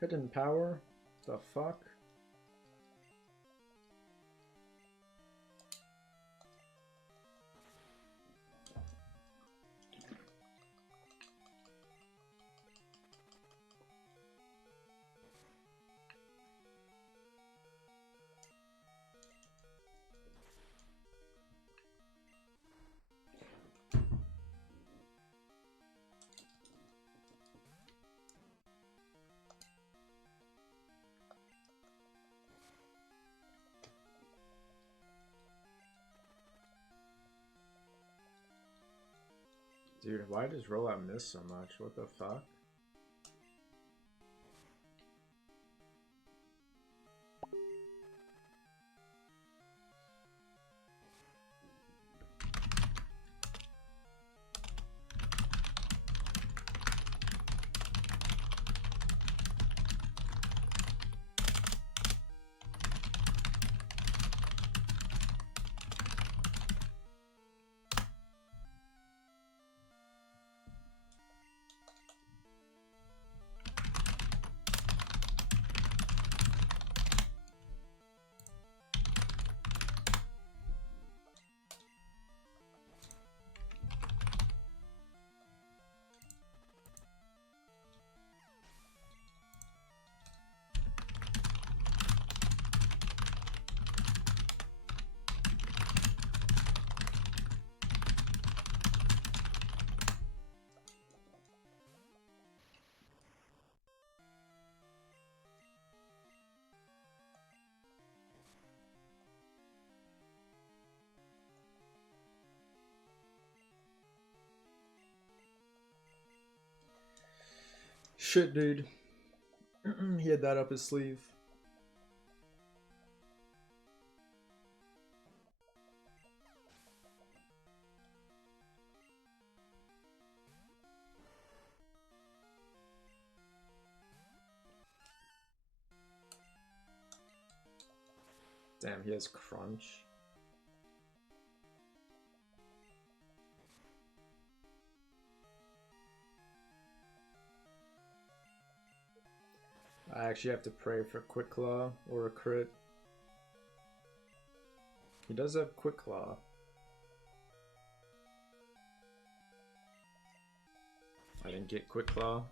Hidden power? The fuck? Dude, why does rollout miss so much? What the fuck? Shit, dude. He had that up his sleeve. Damn, he has crunch. I actually have to pray for Quick Claw or a crit. He does have Quick Claw. I didn't get Quick Claw.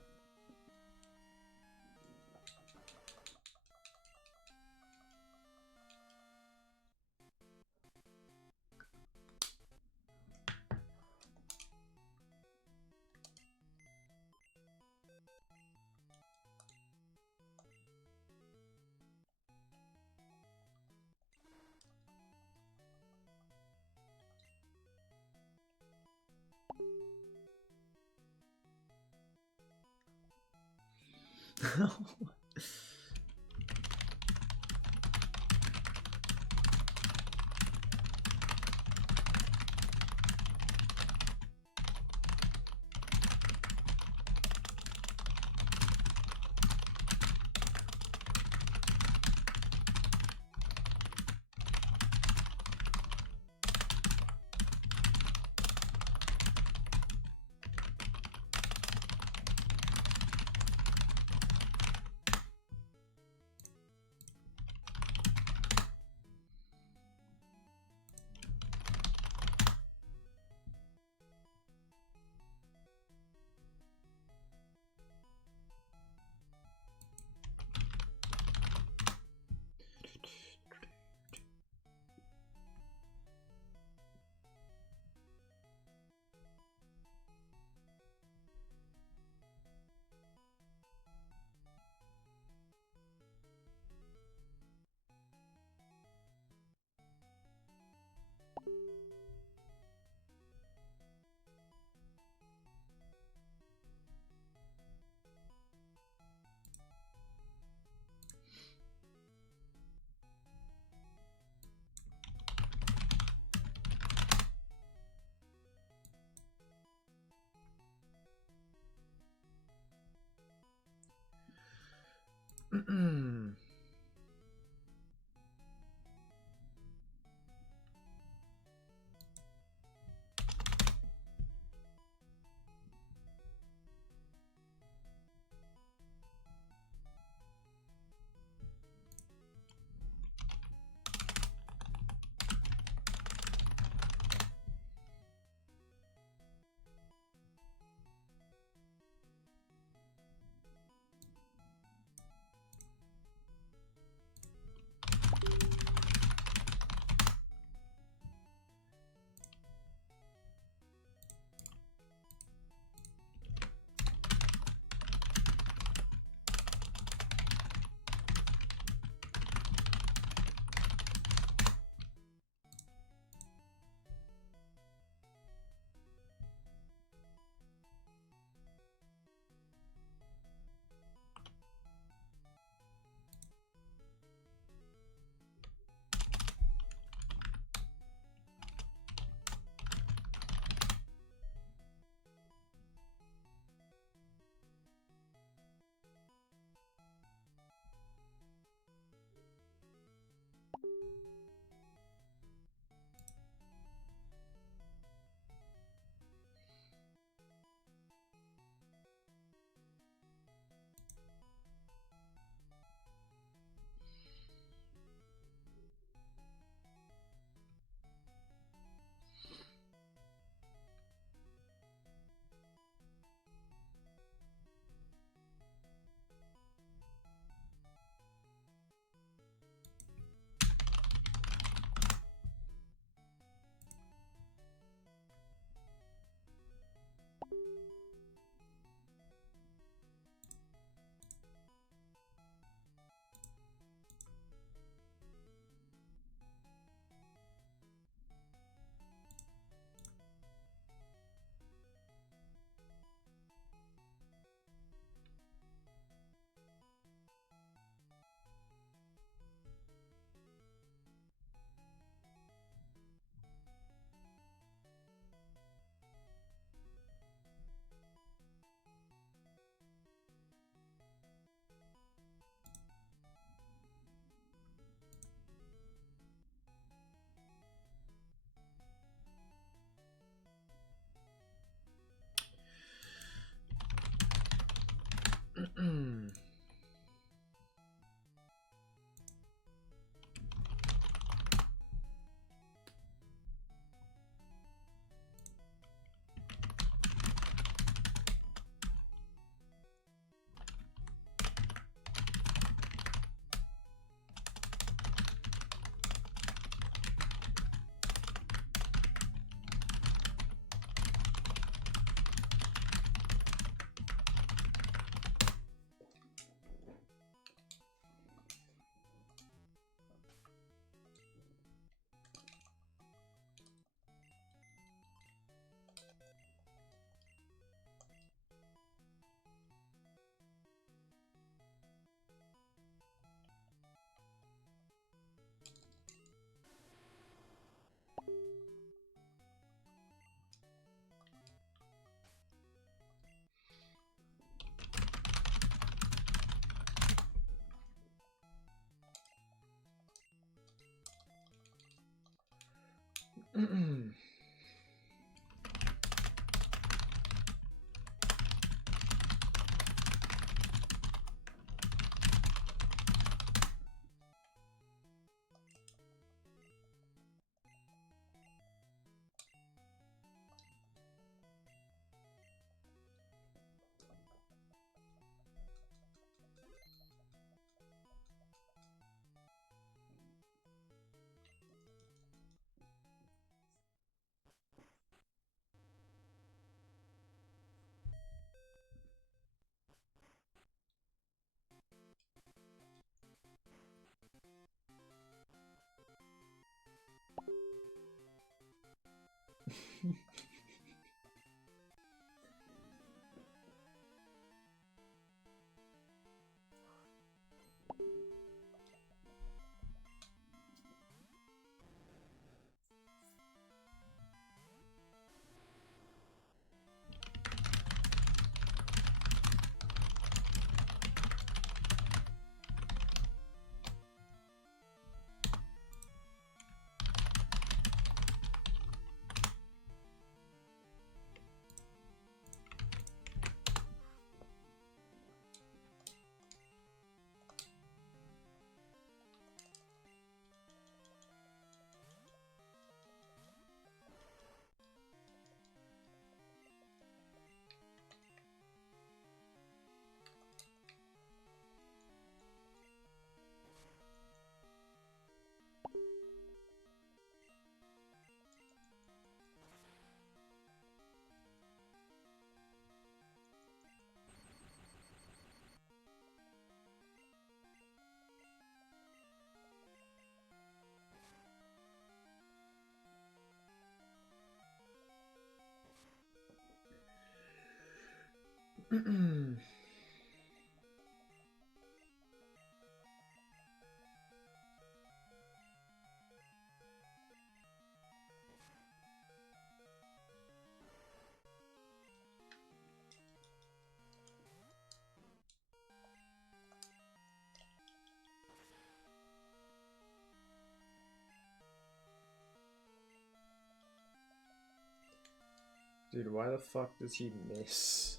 Dude, why the fuck does he miss?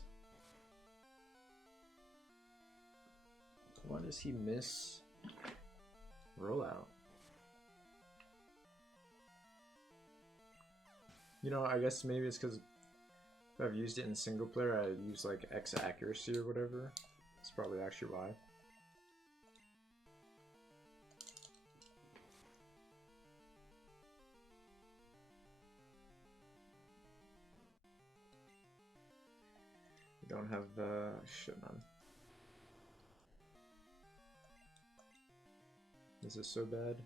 Why does he miss rollout? You know, I guess maybe it's because if I've used it in single player, I use like X accuracy or whatever. That's probably actually why. We don't have shit, man. This is so bad.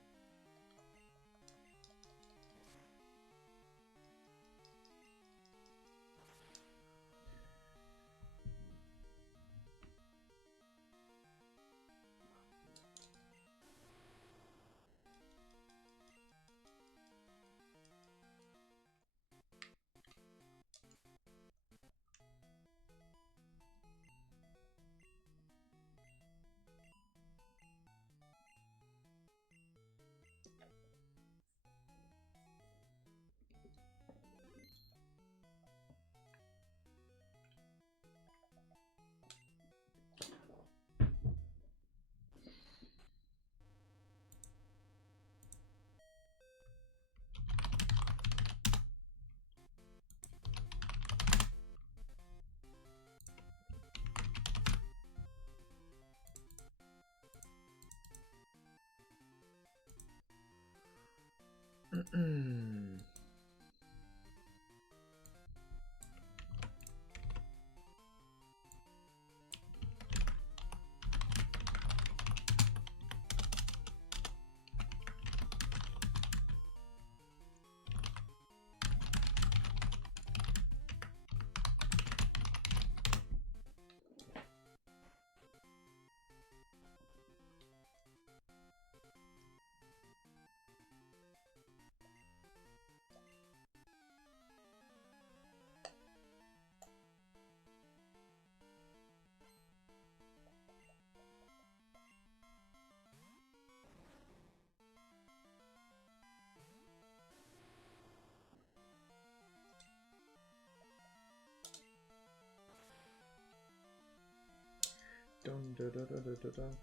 Dun, dun, dun, dun, dun, dun, dun.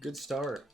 Good start.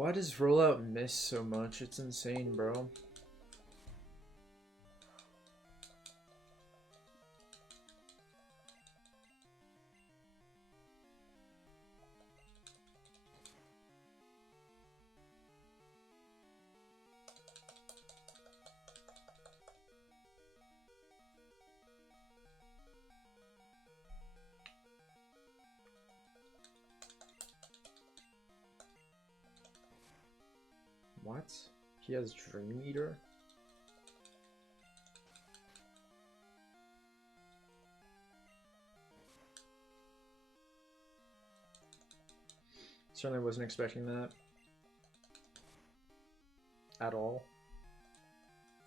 Why does rollout miss so much? It's insane, bro. What? He has Dream Eater? Certainly wasn't expecting that. At all.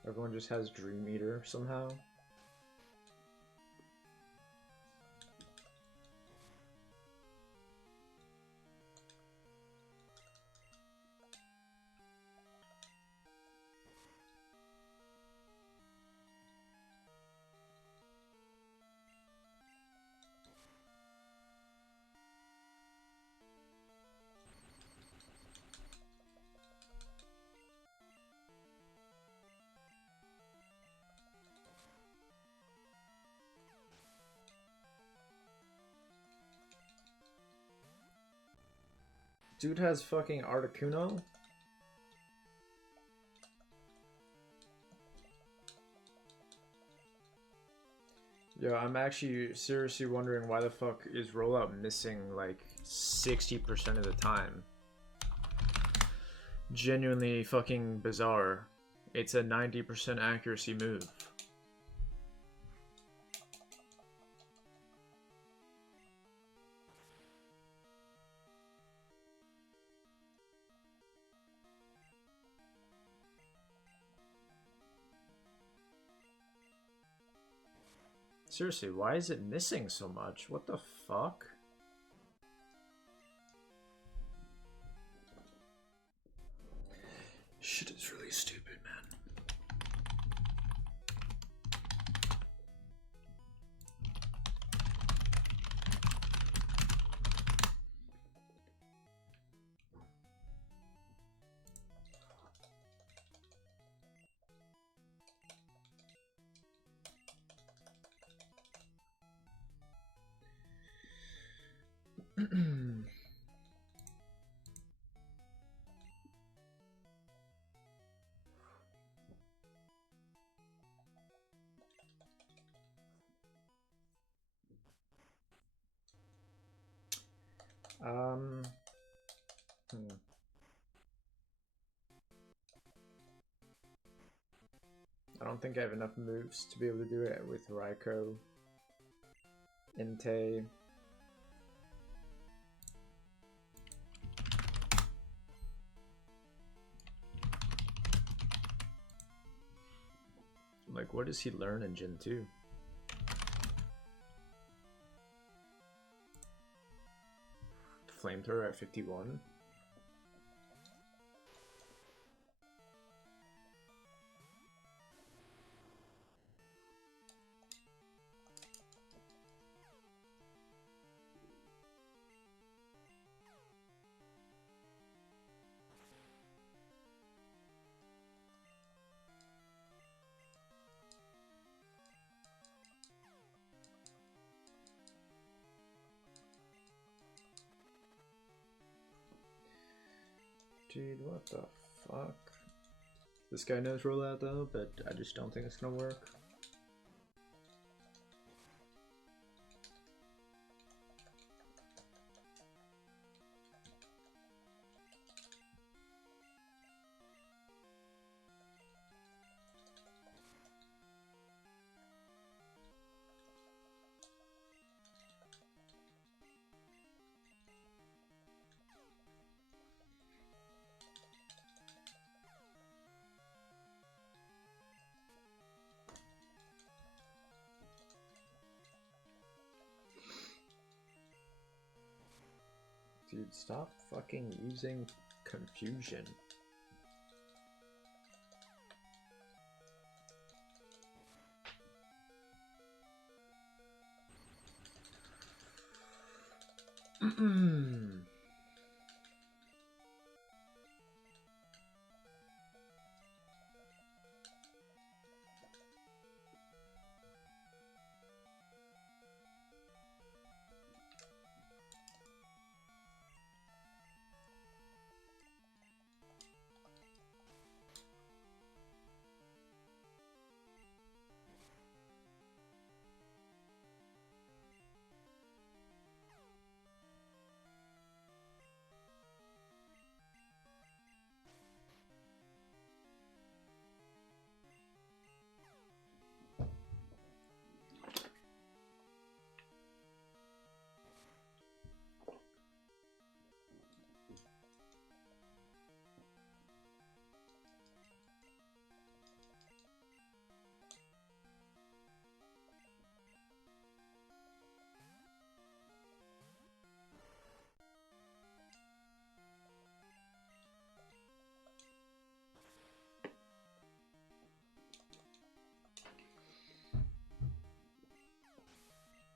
Everyone just has Dream Eater somehow. Dude has fucking Articuno? Yo, I'm actually seriously wondering why the fuck is rollout missing like 60% of the time. Genuinely fucking bizarre. It's a 90% accuracy move. Seriously, why is it missing so much? What the fuck? Shit is really stupid, man. um, I don't think I have enough moves to be able to do it with Raikou. Entei. Like, what does he learn in Gen 2? Flamethrower at 51? Dude, what the fuck? This guy knows rollout though, but I just don't think it's gonna work. Dude, stop fucking using confusion.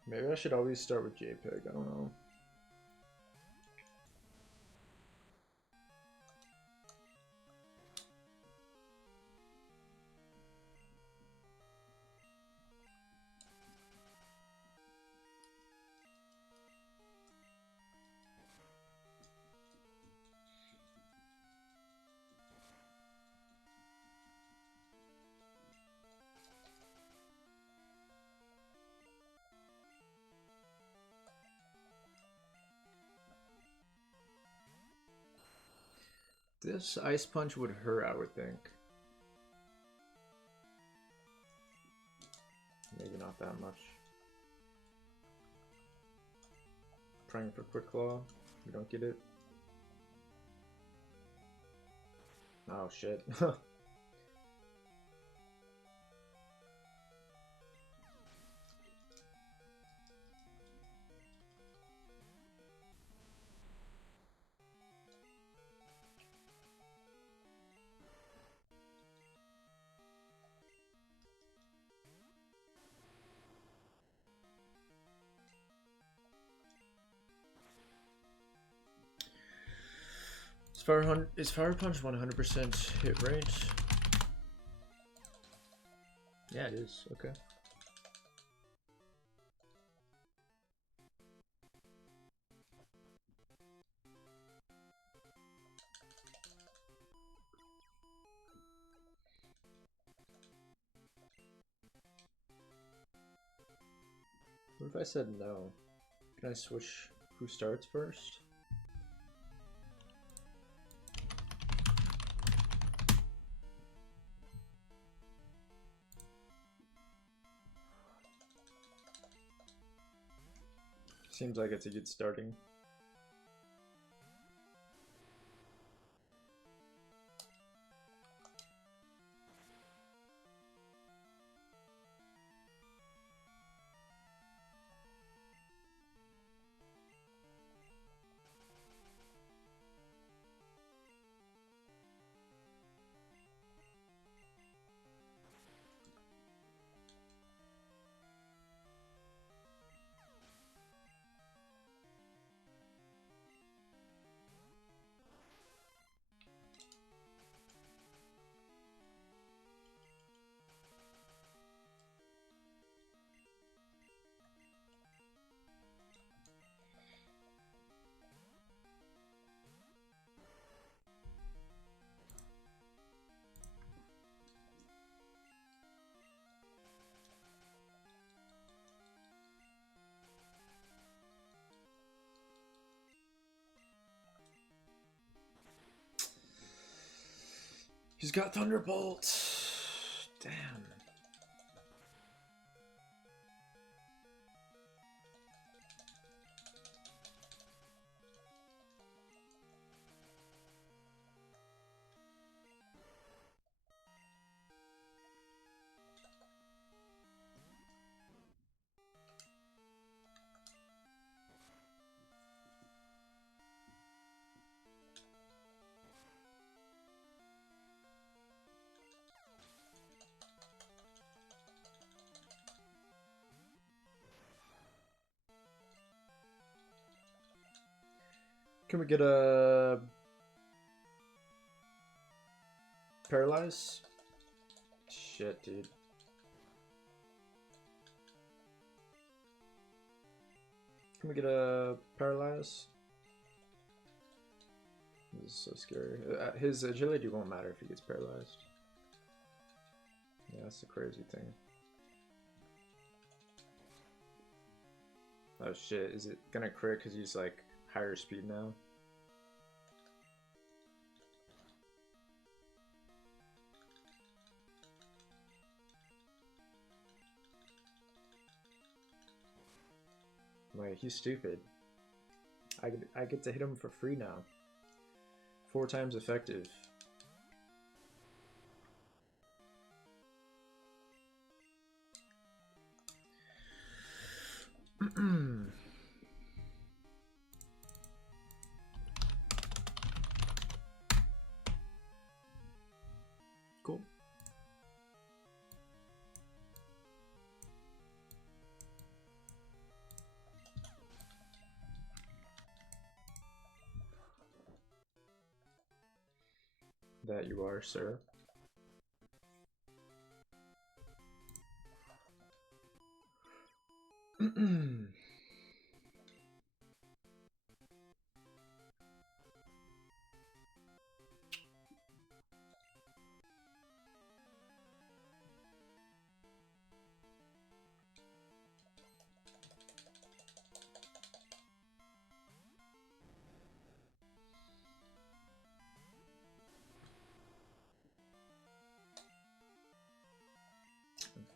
Maybe I should always start with JPEG, I don't know. This ice punch would hurt, I would think. Maybe not that much. Praying for quick claw. You don't get it. Oh shit. Is Fire Punch 100% hit rate? Yeah, it is. Okay. What if I said no? Can I switch who starts first? Seems like it's a good starting. He's got Thunderbolt. Damn. Can we get a paralyze? Shit, dude. Can we get a paralyze? This is so scary. His agility won't matter if he gets paralyzed. Yeah, that's the crazy thing. Oh shit, is it gonna crit because he's like higher speed now? Wait, he's stupid. I get to hit him for free now. 4 times effective. Cool. That you are, sir.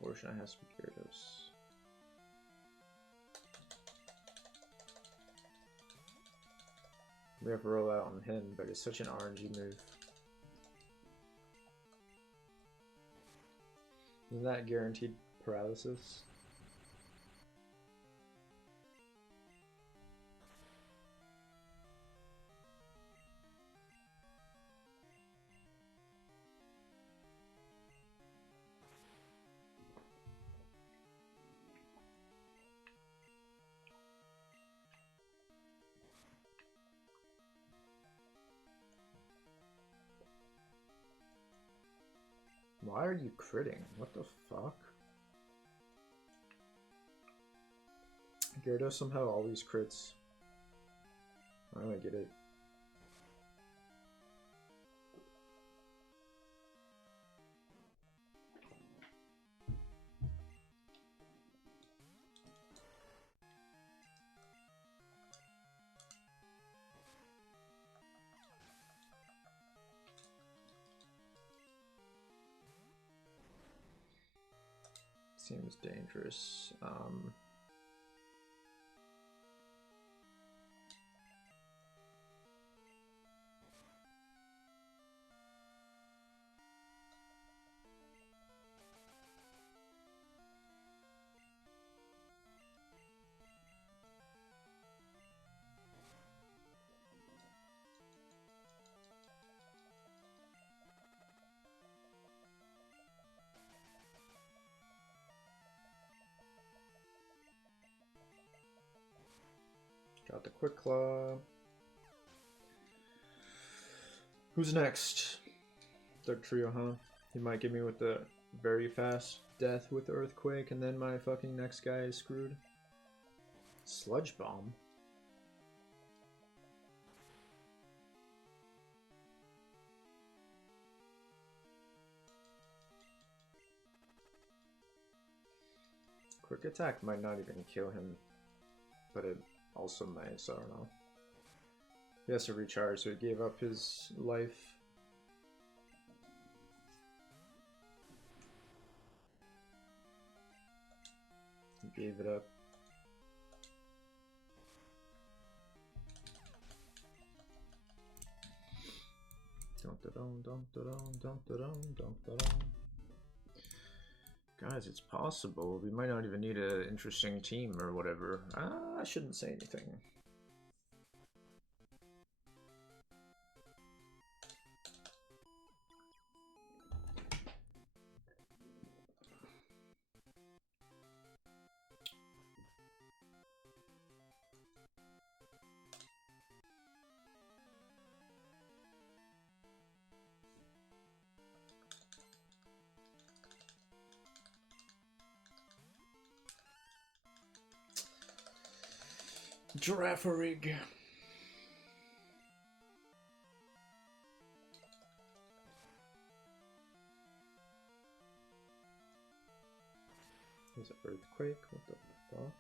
Unfortunately, it has to be Gyarados. We have to roll out on him, but it's such an RNG move. Isn't that guaranteed paralysis? Why are you critting? What the fuck? Gyarados somehow always crits. I don't really get it. Seems dangerous. Got the Quick Claw. Who's next? Third trio, huh? He might get me with the very fast death with Earthquake, and then my fucking next guy is screwed. Sludge Bomb? Quick Attack might not even kill him, but it also might, so I don't know. He has to recharge, so he gave up his life. He gave it up. Guys, it's possible. We might not even need an interesting team or whatever. I shouldn't say anything. Giraffe-rig. There's an Earthquake. What the fuck?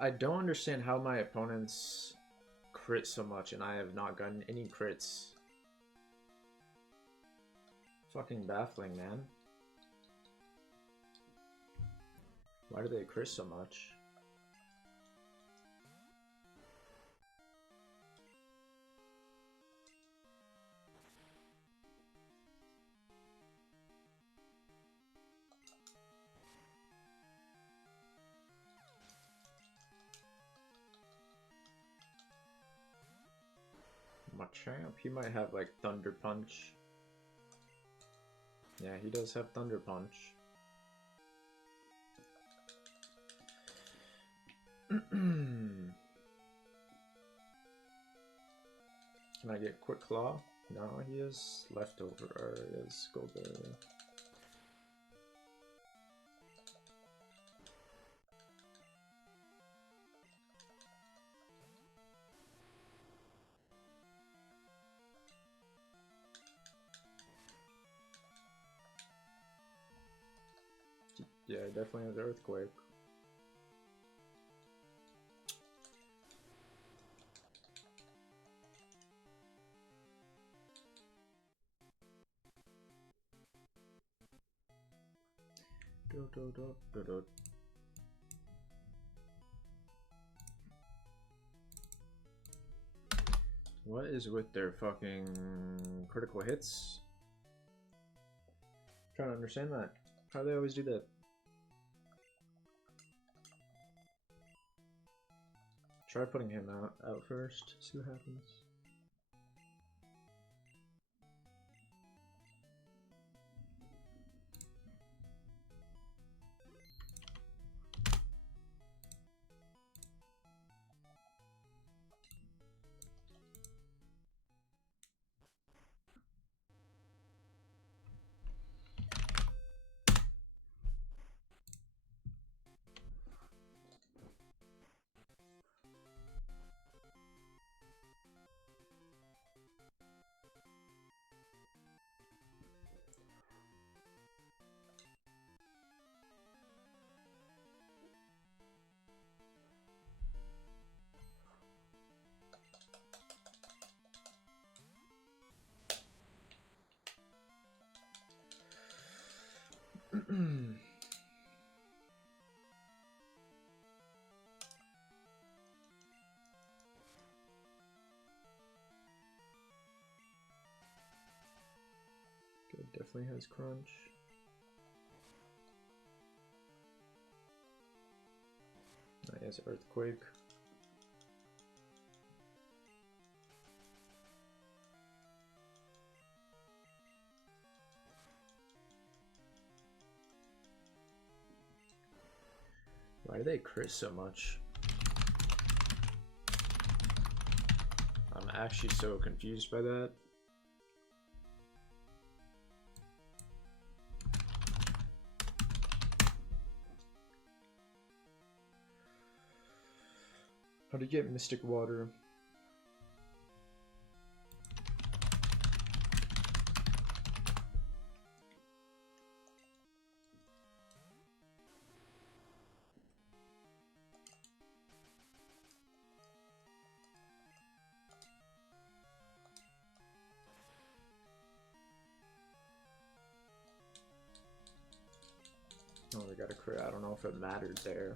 I don't understand how my opponents crit so much and I have not gotten any crits. Fucking baffling, man. Why do they crit so much? Machamp, he might have like Thunder Punch. Yeah, he does have Thunder Punch. Can I get Quick Claw? No, he is Leftover, or he is Goldberry. Yeah, definitely has Earthquake. What is with their fucking critical hits? I'm trying to understand that. How do they always do that? Try putting him out first, see what happens. definitely has crunch. He has earthquake. Why do they crit so much? I'm actually so confused by that. How to get Mystic Water? Oh, we got a crit. I don't know if it mattered there.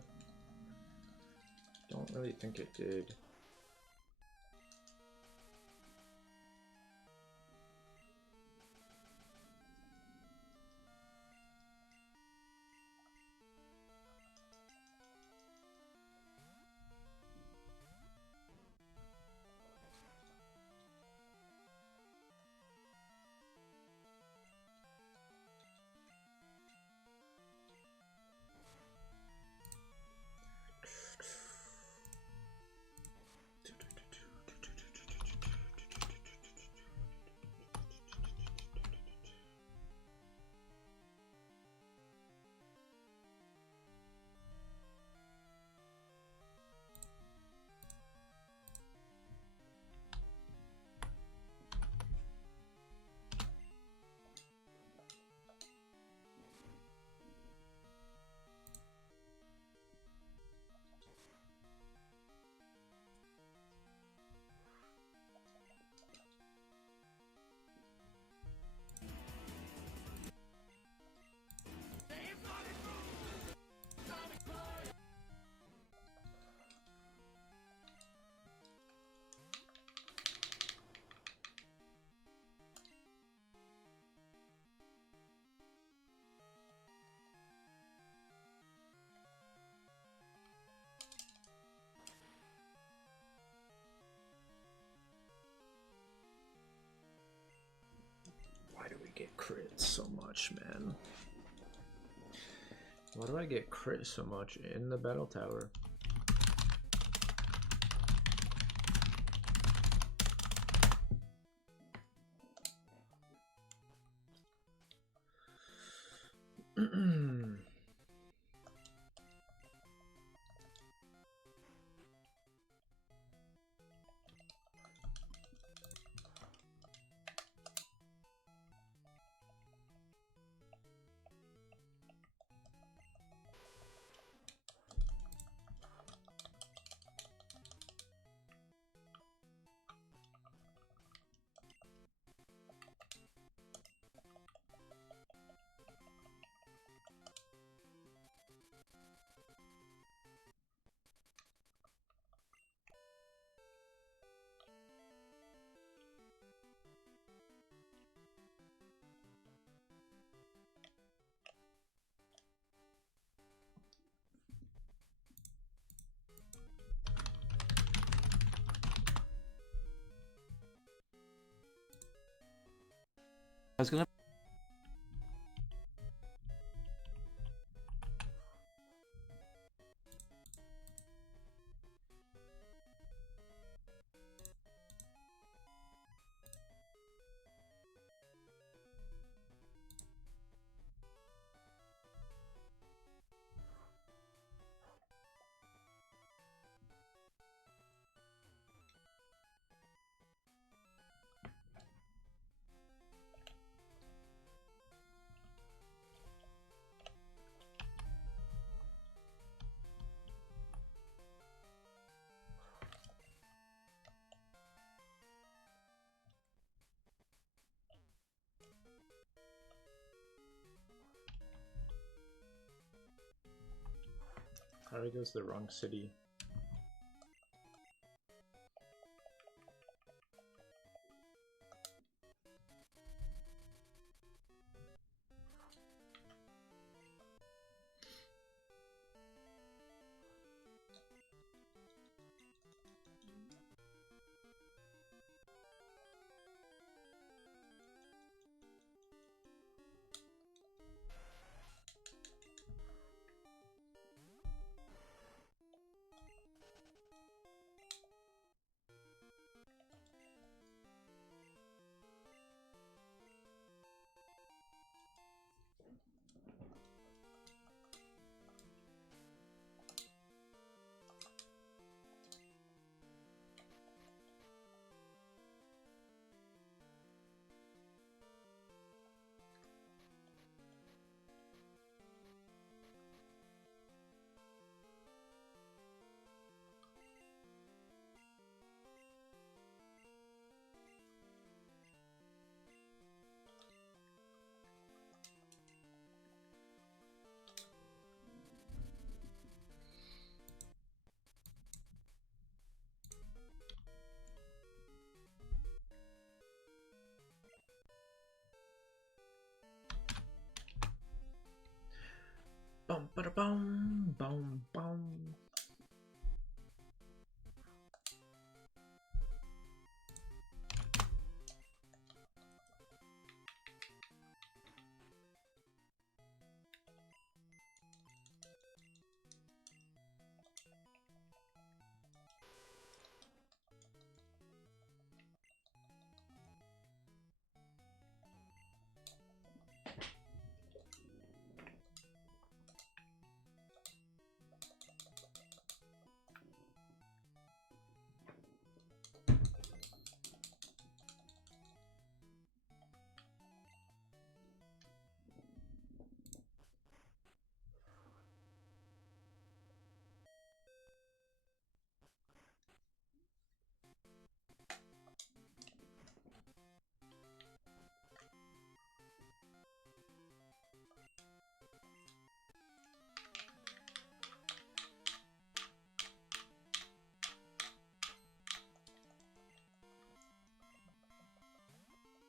Don't really think it did. Why do we get crit so much, man? Why do I get crit so much in the battle tower? I was gonna. How did I go to the wrong city? Boom, boom, boom.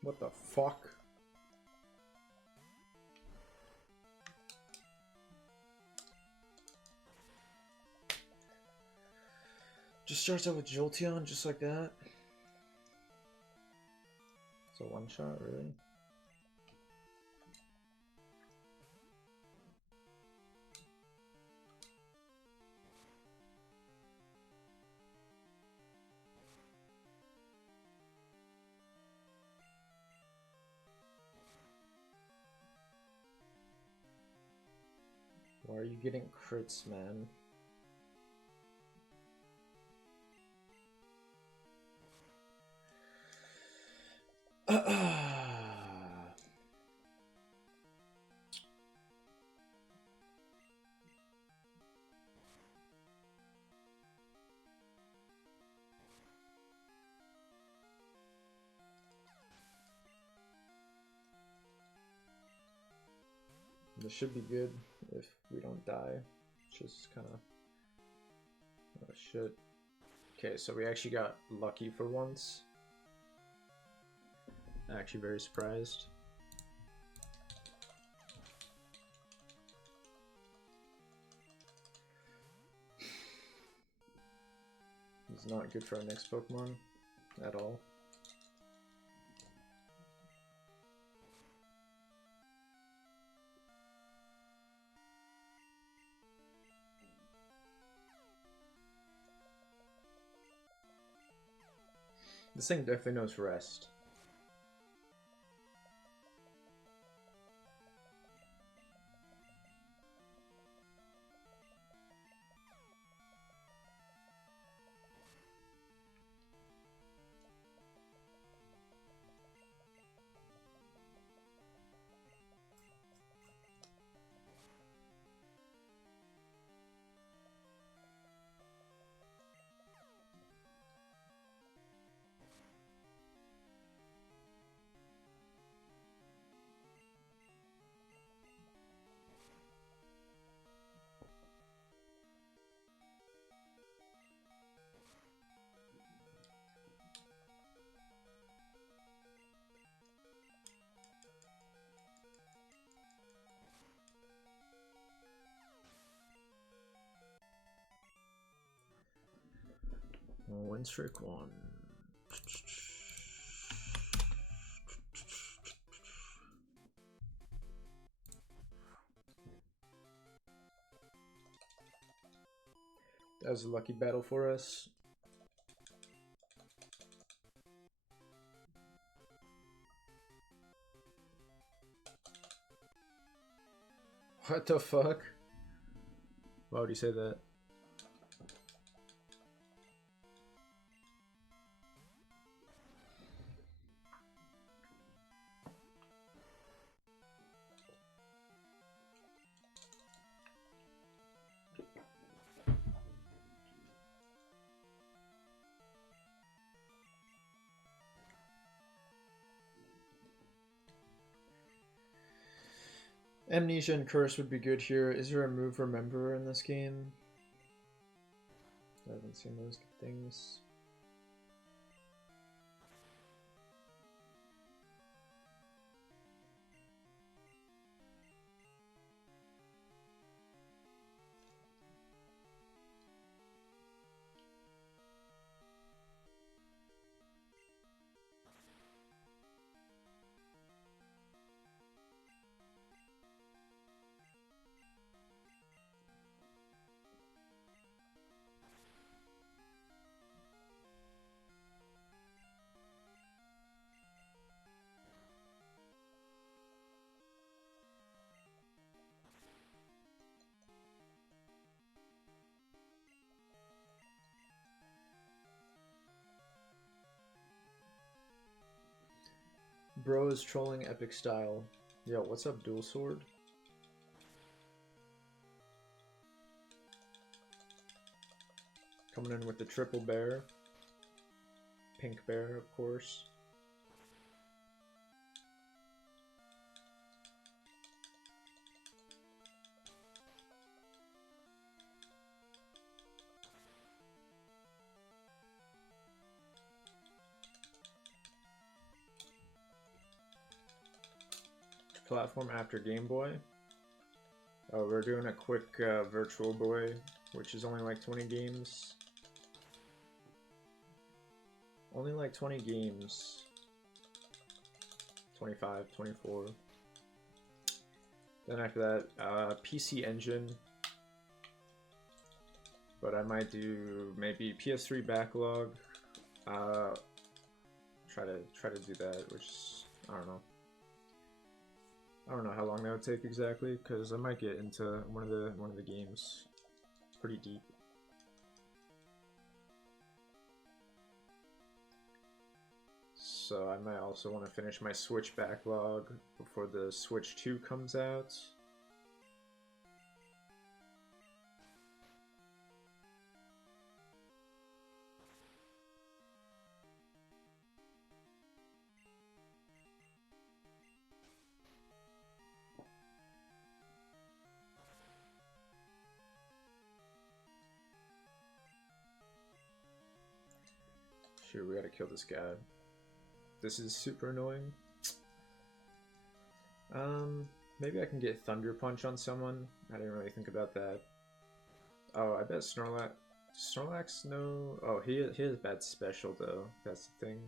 What the fuck? Just starts out with Jolteon, just like that. It's a one shot, really? Why are you getting crits, man? This should be good if we don't die. Just kind of... Oh shit. Okay, so we actually got lucky for once. Actually very surprised. It's not good for our next Pokemon at all. This thing definitely knows rest. One trick one. That was a lucky battle for us. What the fuck? Why would you say that? Amnesia and Curse would be good here. Is there a move Remember in this game? I haven't seen those things. bro is trolling epic style. Yo, what's up, dual sword? Coming in with the triple bear. Pink bear, of course. Platform after Game Boy. Oh, we're doing a quick Virtual Boy, which is only like 20 games. Only like 20 games. 25, 24. Then after that, PC Engine. But I might do maybe PS3 backlog. Try to do that, which is, I don't know. I don't know how long that would take exactly, because I might get into one of the games pretty deep. So I might also want to finish my Switch backlog before the Switch 2 comes out. Shoot, we gotta kill this guy. This is super annoying. Maybe I can get Thunder Punch on someone. I didn't really think about that. Oh, I bet Snorlax, no... Oh, he has bad special, though. That's the thing.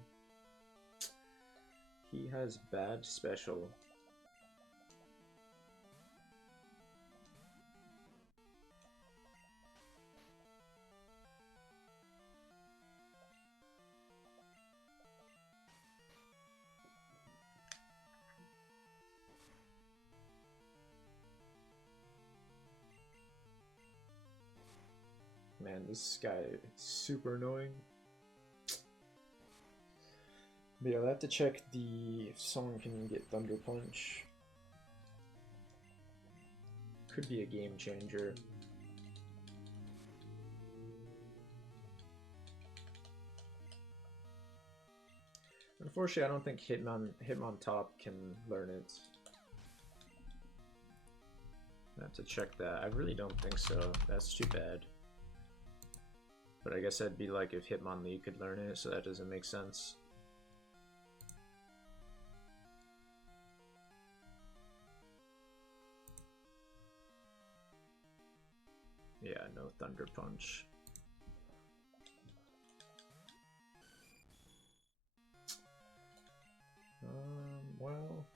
He has bad special. Man, this guy is super annoying. But yeah, I'll have to check if someone can get Thunder Punch. Could be a game changer. Unfortunately, I don't think Hitmontop can learn it. I have to check that. I really don't think so. That's too bad. But I guess that'd be like if Hitmonlee could learn it, so that doesn't make sense. Yeah, no Thunder Punch. Well...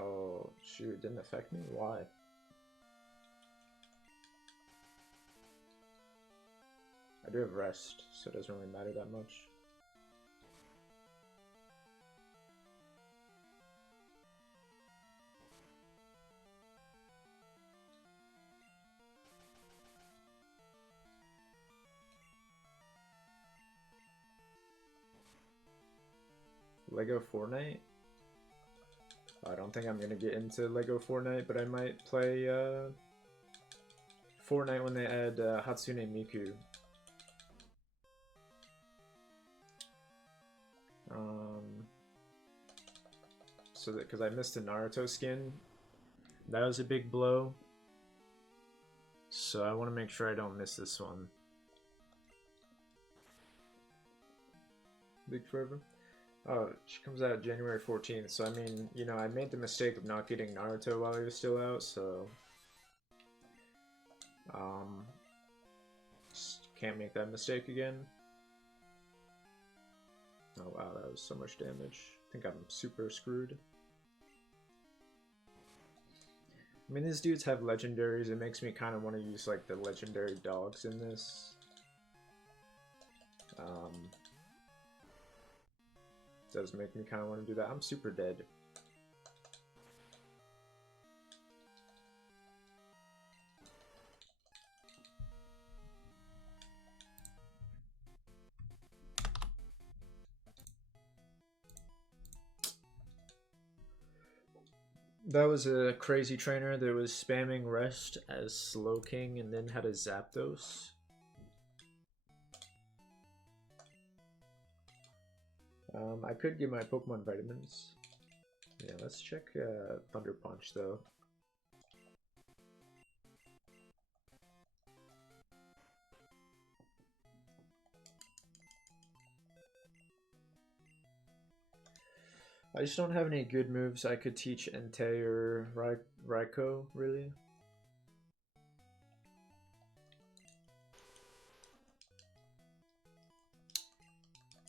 Oh, shoot, it didn't affect me? Why? I do have rest, so it doesn't really matter that much. Lego Fortnite? I don't think I'm gonna get into Lego Fortnite, but I might play Fortnite when they add Hatsune Miku. So that because I missed the Naruto skin, that was a big blow. So I want to make sure I don't miss this one. Big forever. Oh, she comes out January 14th, so I mean, you know, I made the mistake of not getting Naruto while he was still out, so... Just can't make that mistake again. Oh wow, that was so much damage. I think I'm super screwed. I mean, these dudes have legendaries, it makes me kind of want to use, like, the legendary dogs in this. Does make me kind of want to do that. I'm super dead. That was a crazy trainer that was spamming Rest as Slowking and then had a Zapdos. I could get my Pokemon vitamins. Yeah, let's check Thunder Punch though. I just don't have any good moves I could teach Entei or Raikou, really.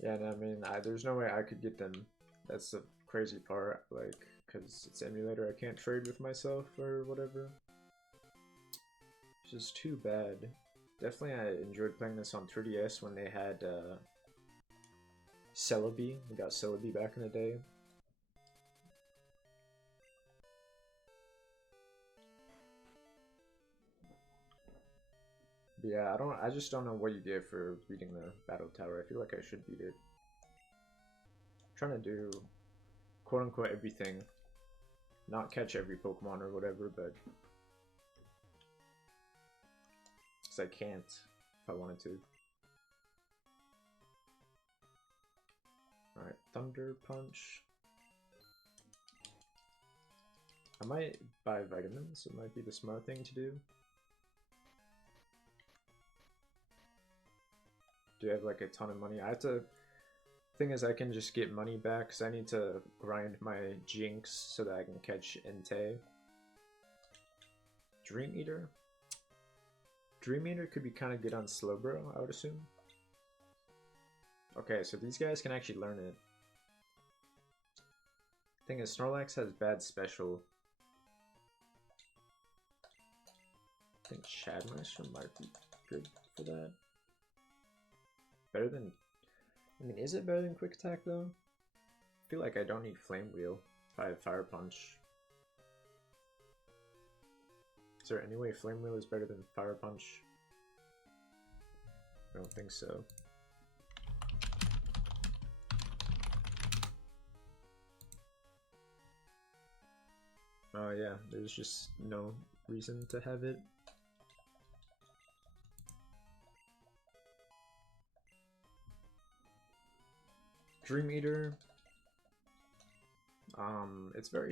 Yeah, and I mean, there's no way I could get them. That's the crazy part, like, because it's emulator, I can't trade with myself or whatever. It's just too bad. Definitely I enjoyed playing this on 3DS when they had Celebi. We got Celebi back in the day. But yeah, I just don't know what you get for beating the battle tower. I feel like I should beat it. I'm trying to do quote unquote everything. Not catch every Pokemon or whatever, but because I can't if I wanted to. Alright, Thunder Punch. I might buy vitamins, it might be the smart thing to do. Do I have like a ton of money? I have to... Thing is, I can just get money back because I need to grind my Jinx so that I can catch Entei. Dream Eater? Dream Eater could be kind of good on Slowbro, I would assume. Okay, so these guys can actually learn it. Thing is, Snorlax has bad special. I think Shadmaster might be good for that. Better than... I mean, is it better than Quick Attack, though? I feel like I don't need Flame Wheel if I have Fire Punch. Is there any way Flame Wheel is better than Fire Punch? I don't think so. Oh yeah, there's just no reason to have it. Dream Eater. It's very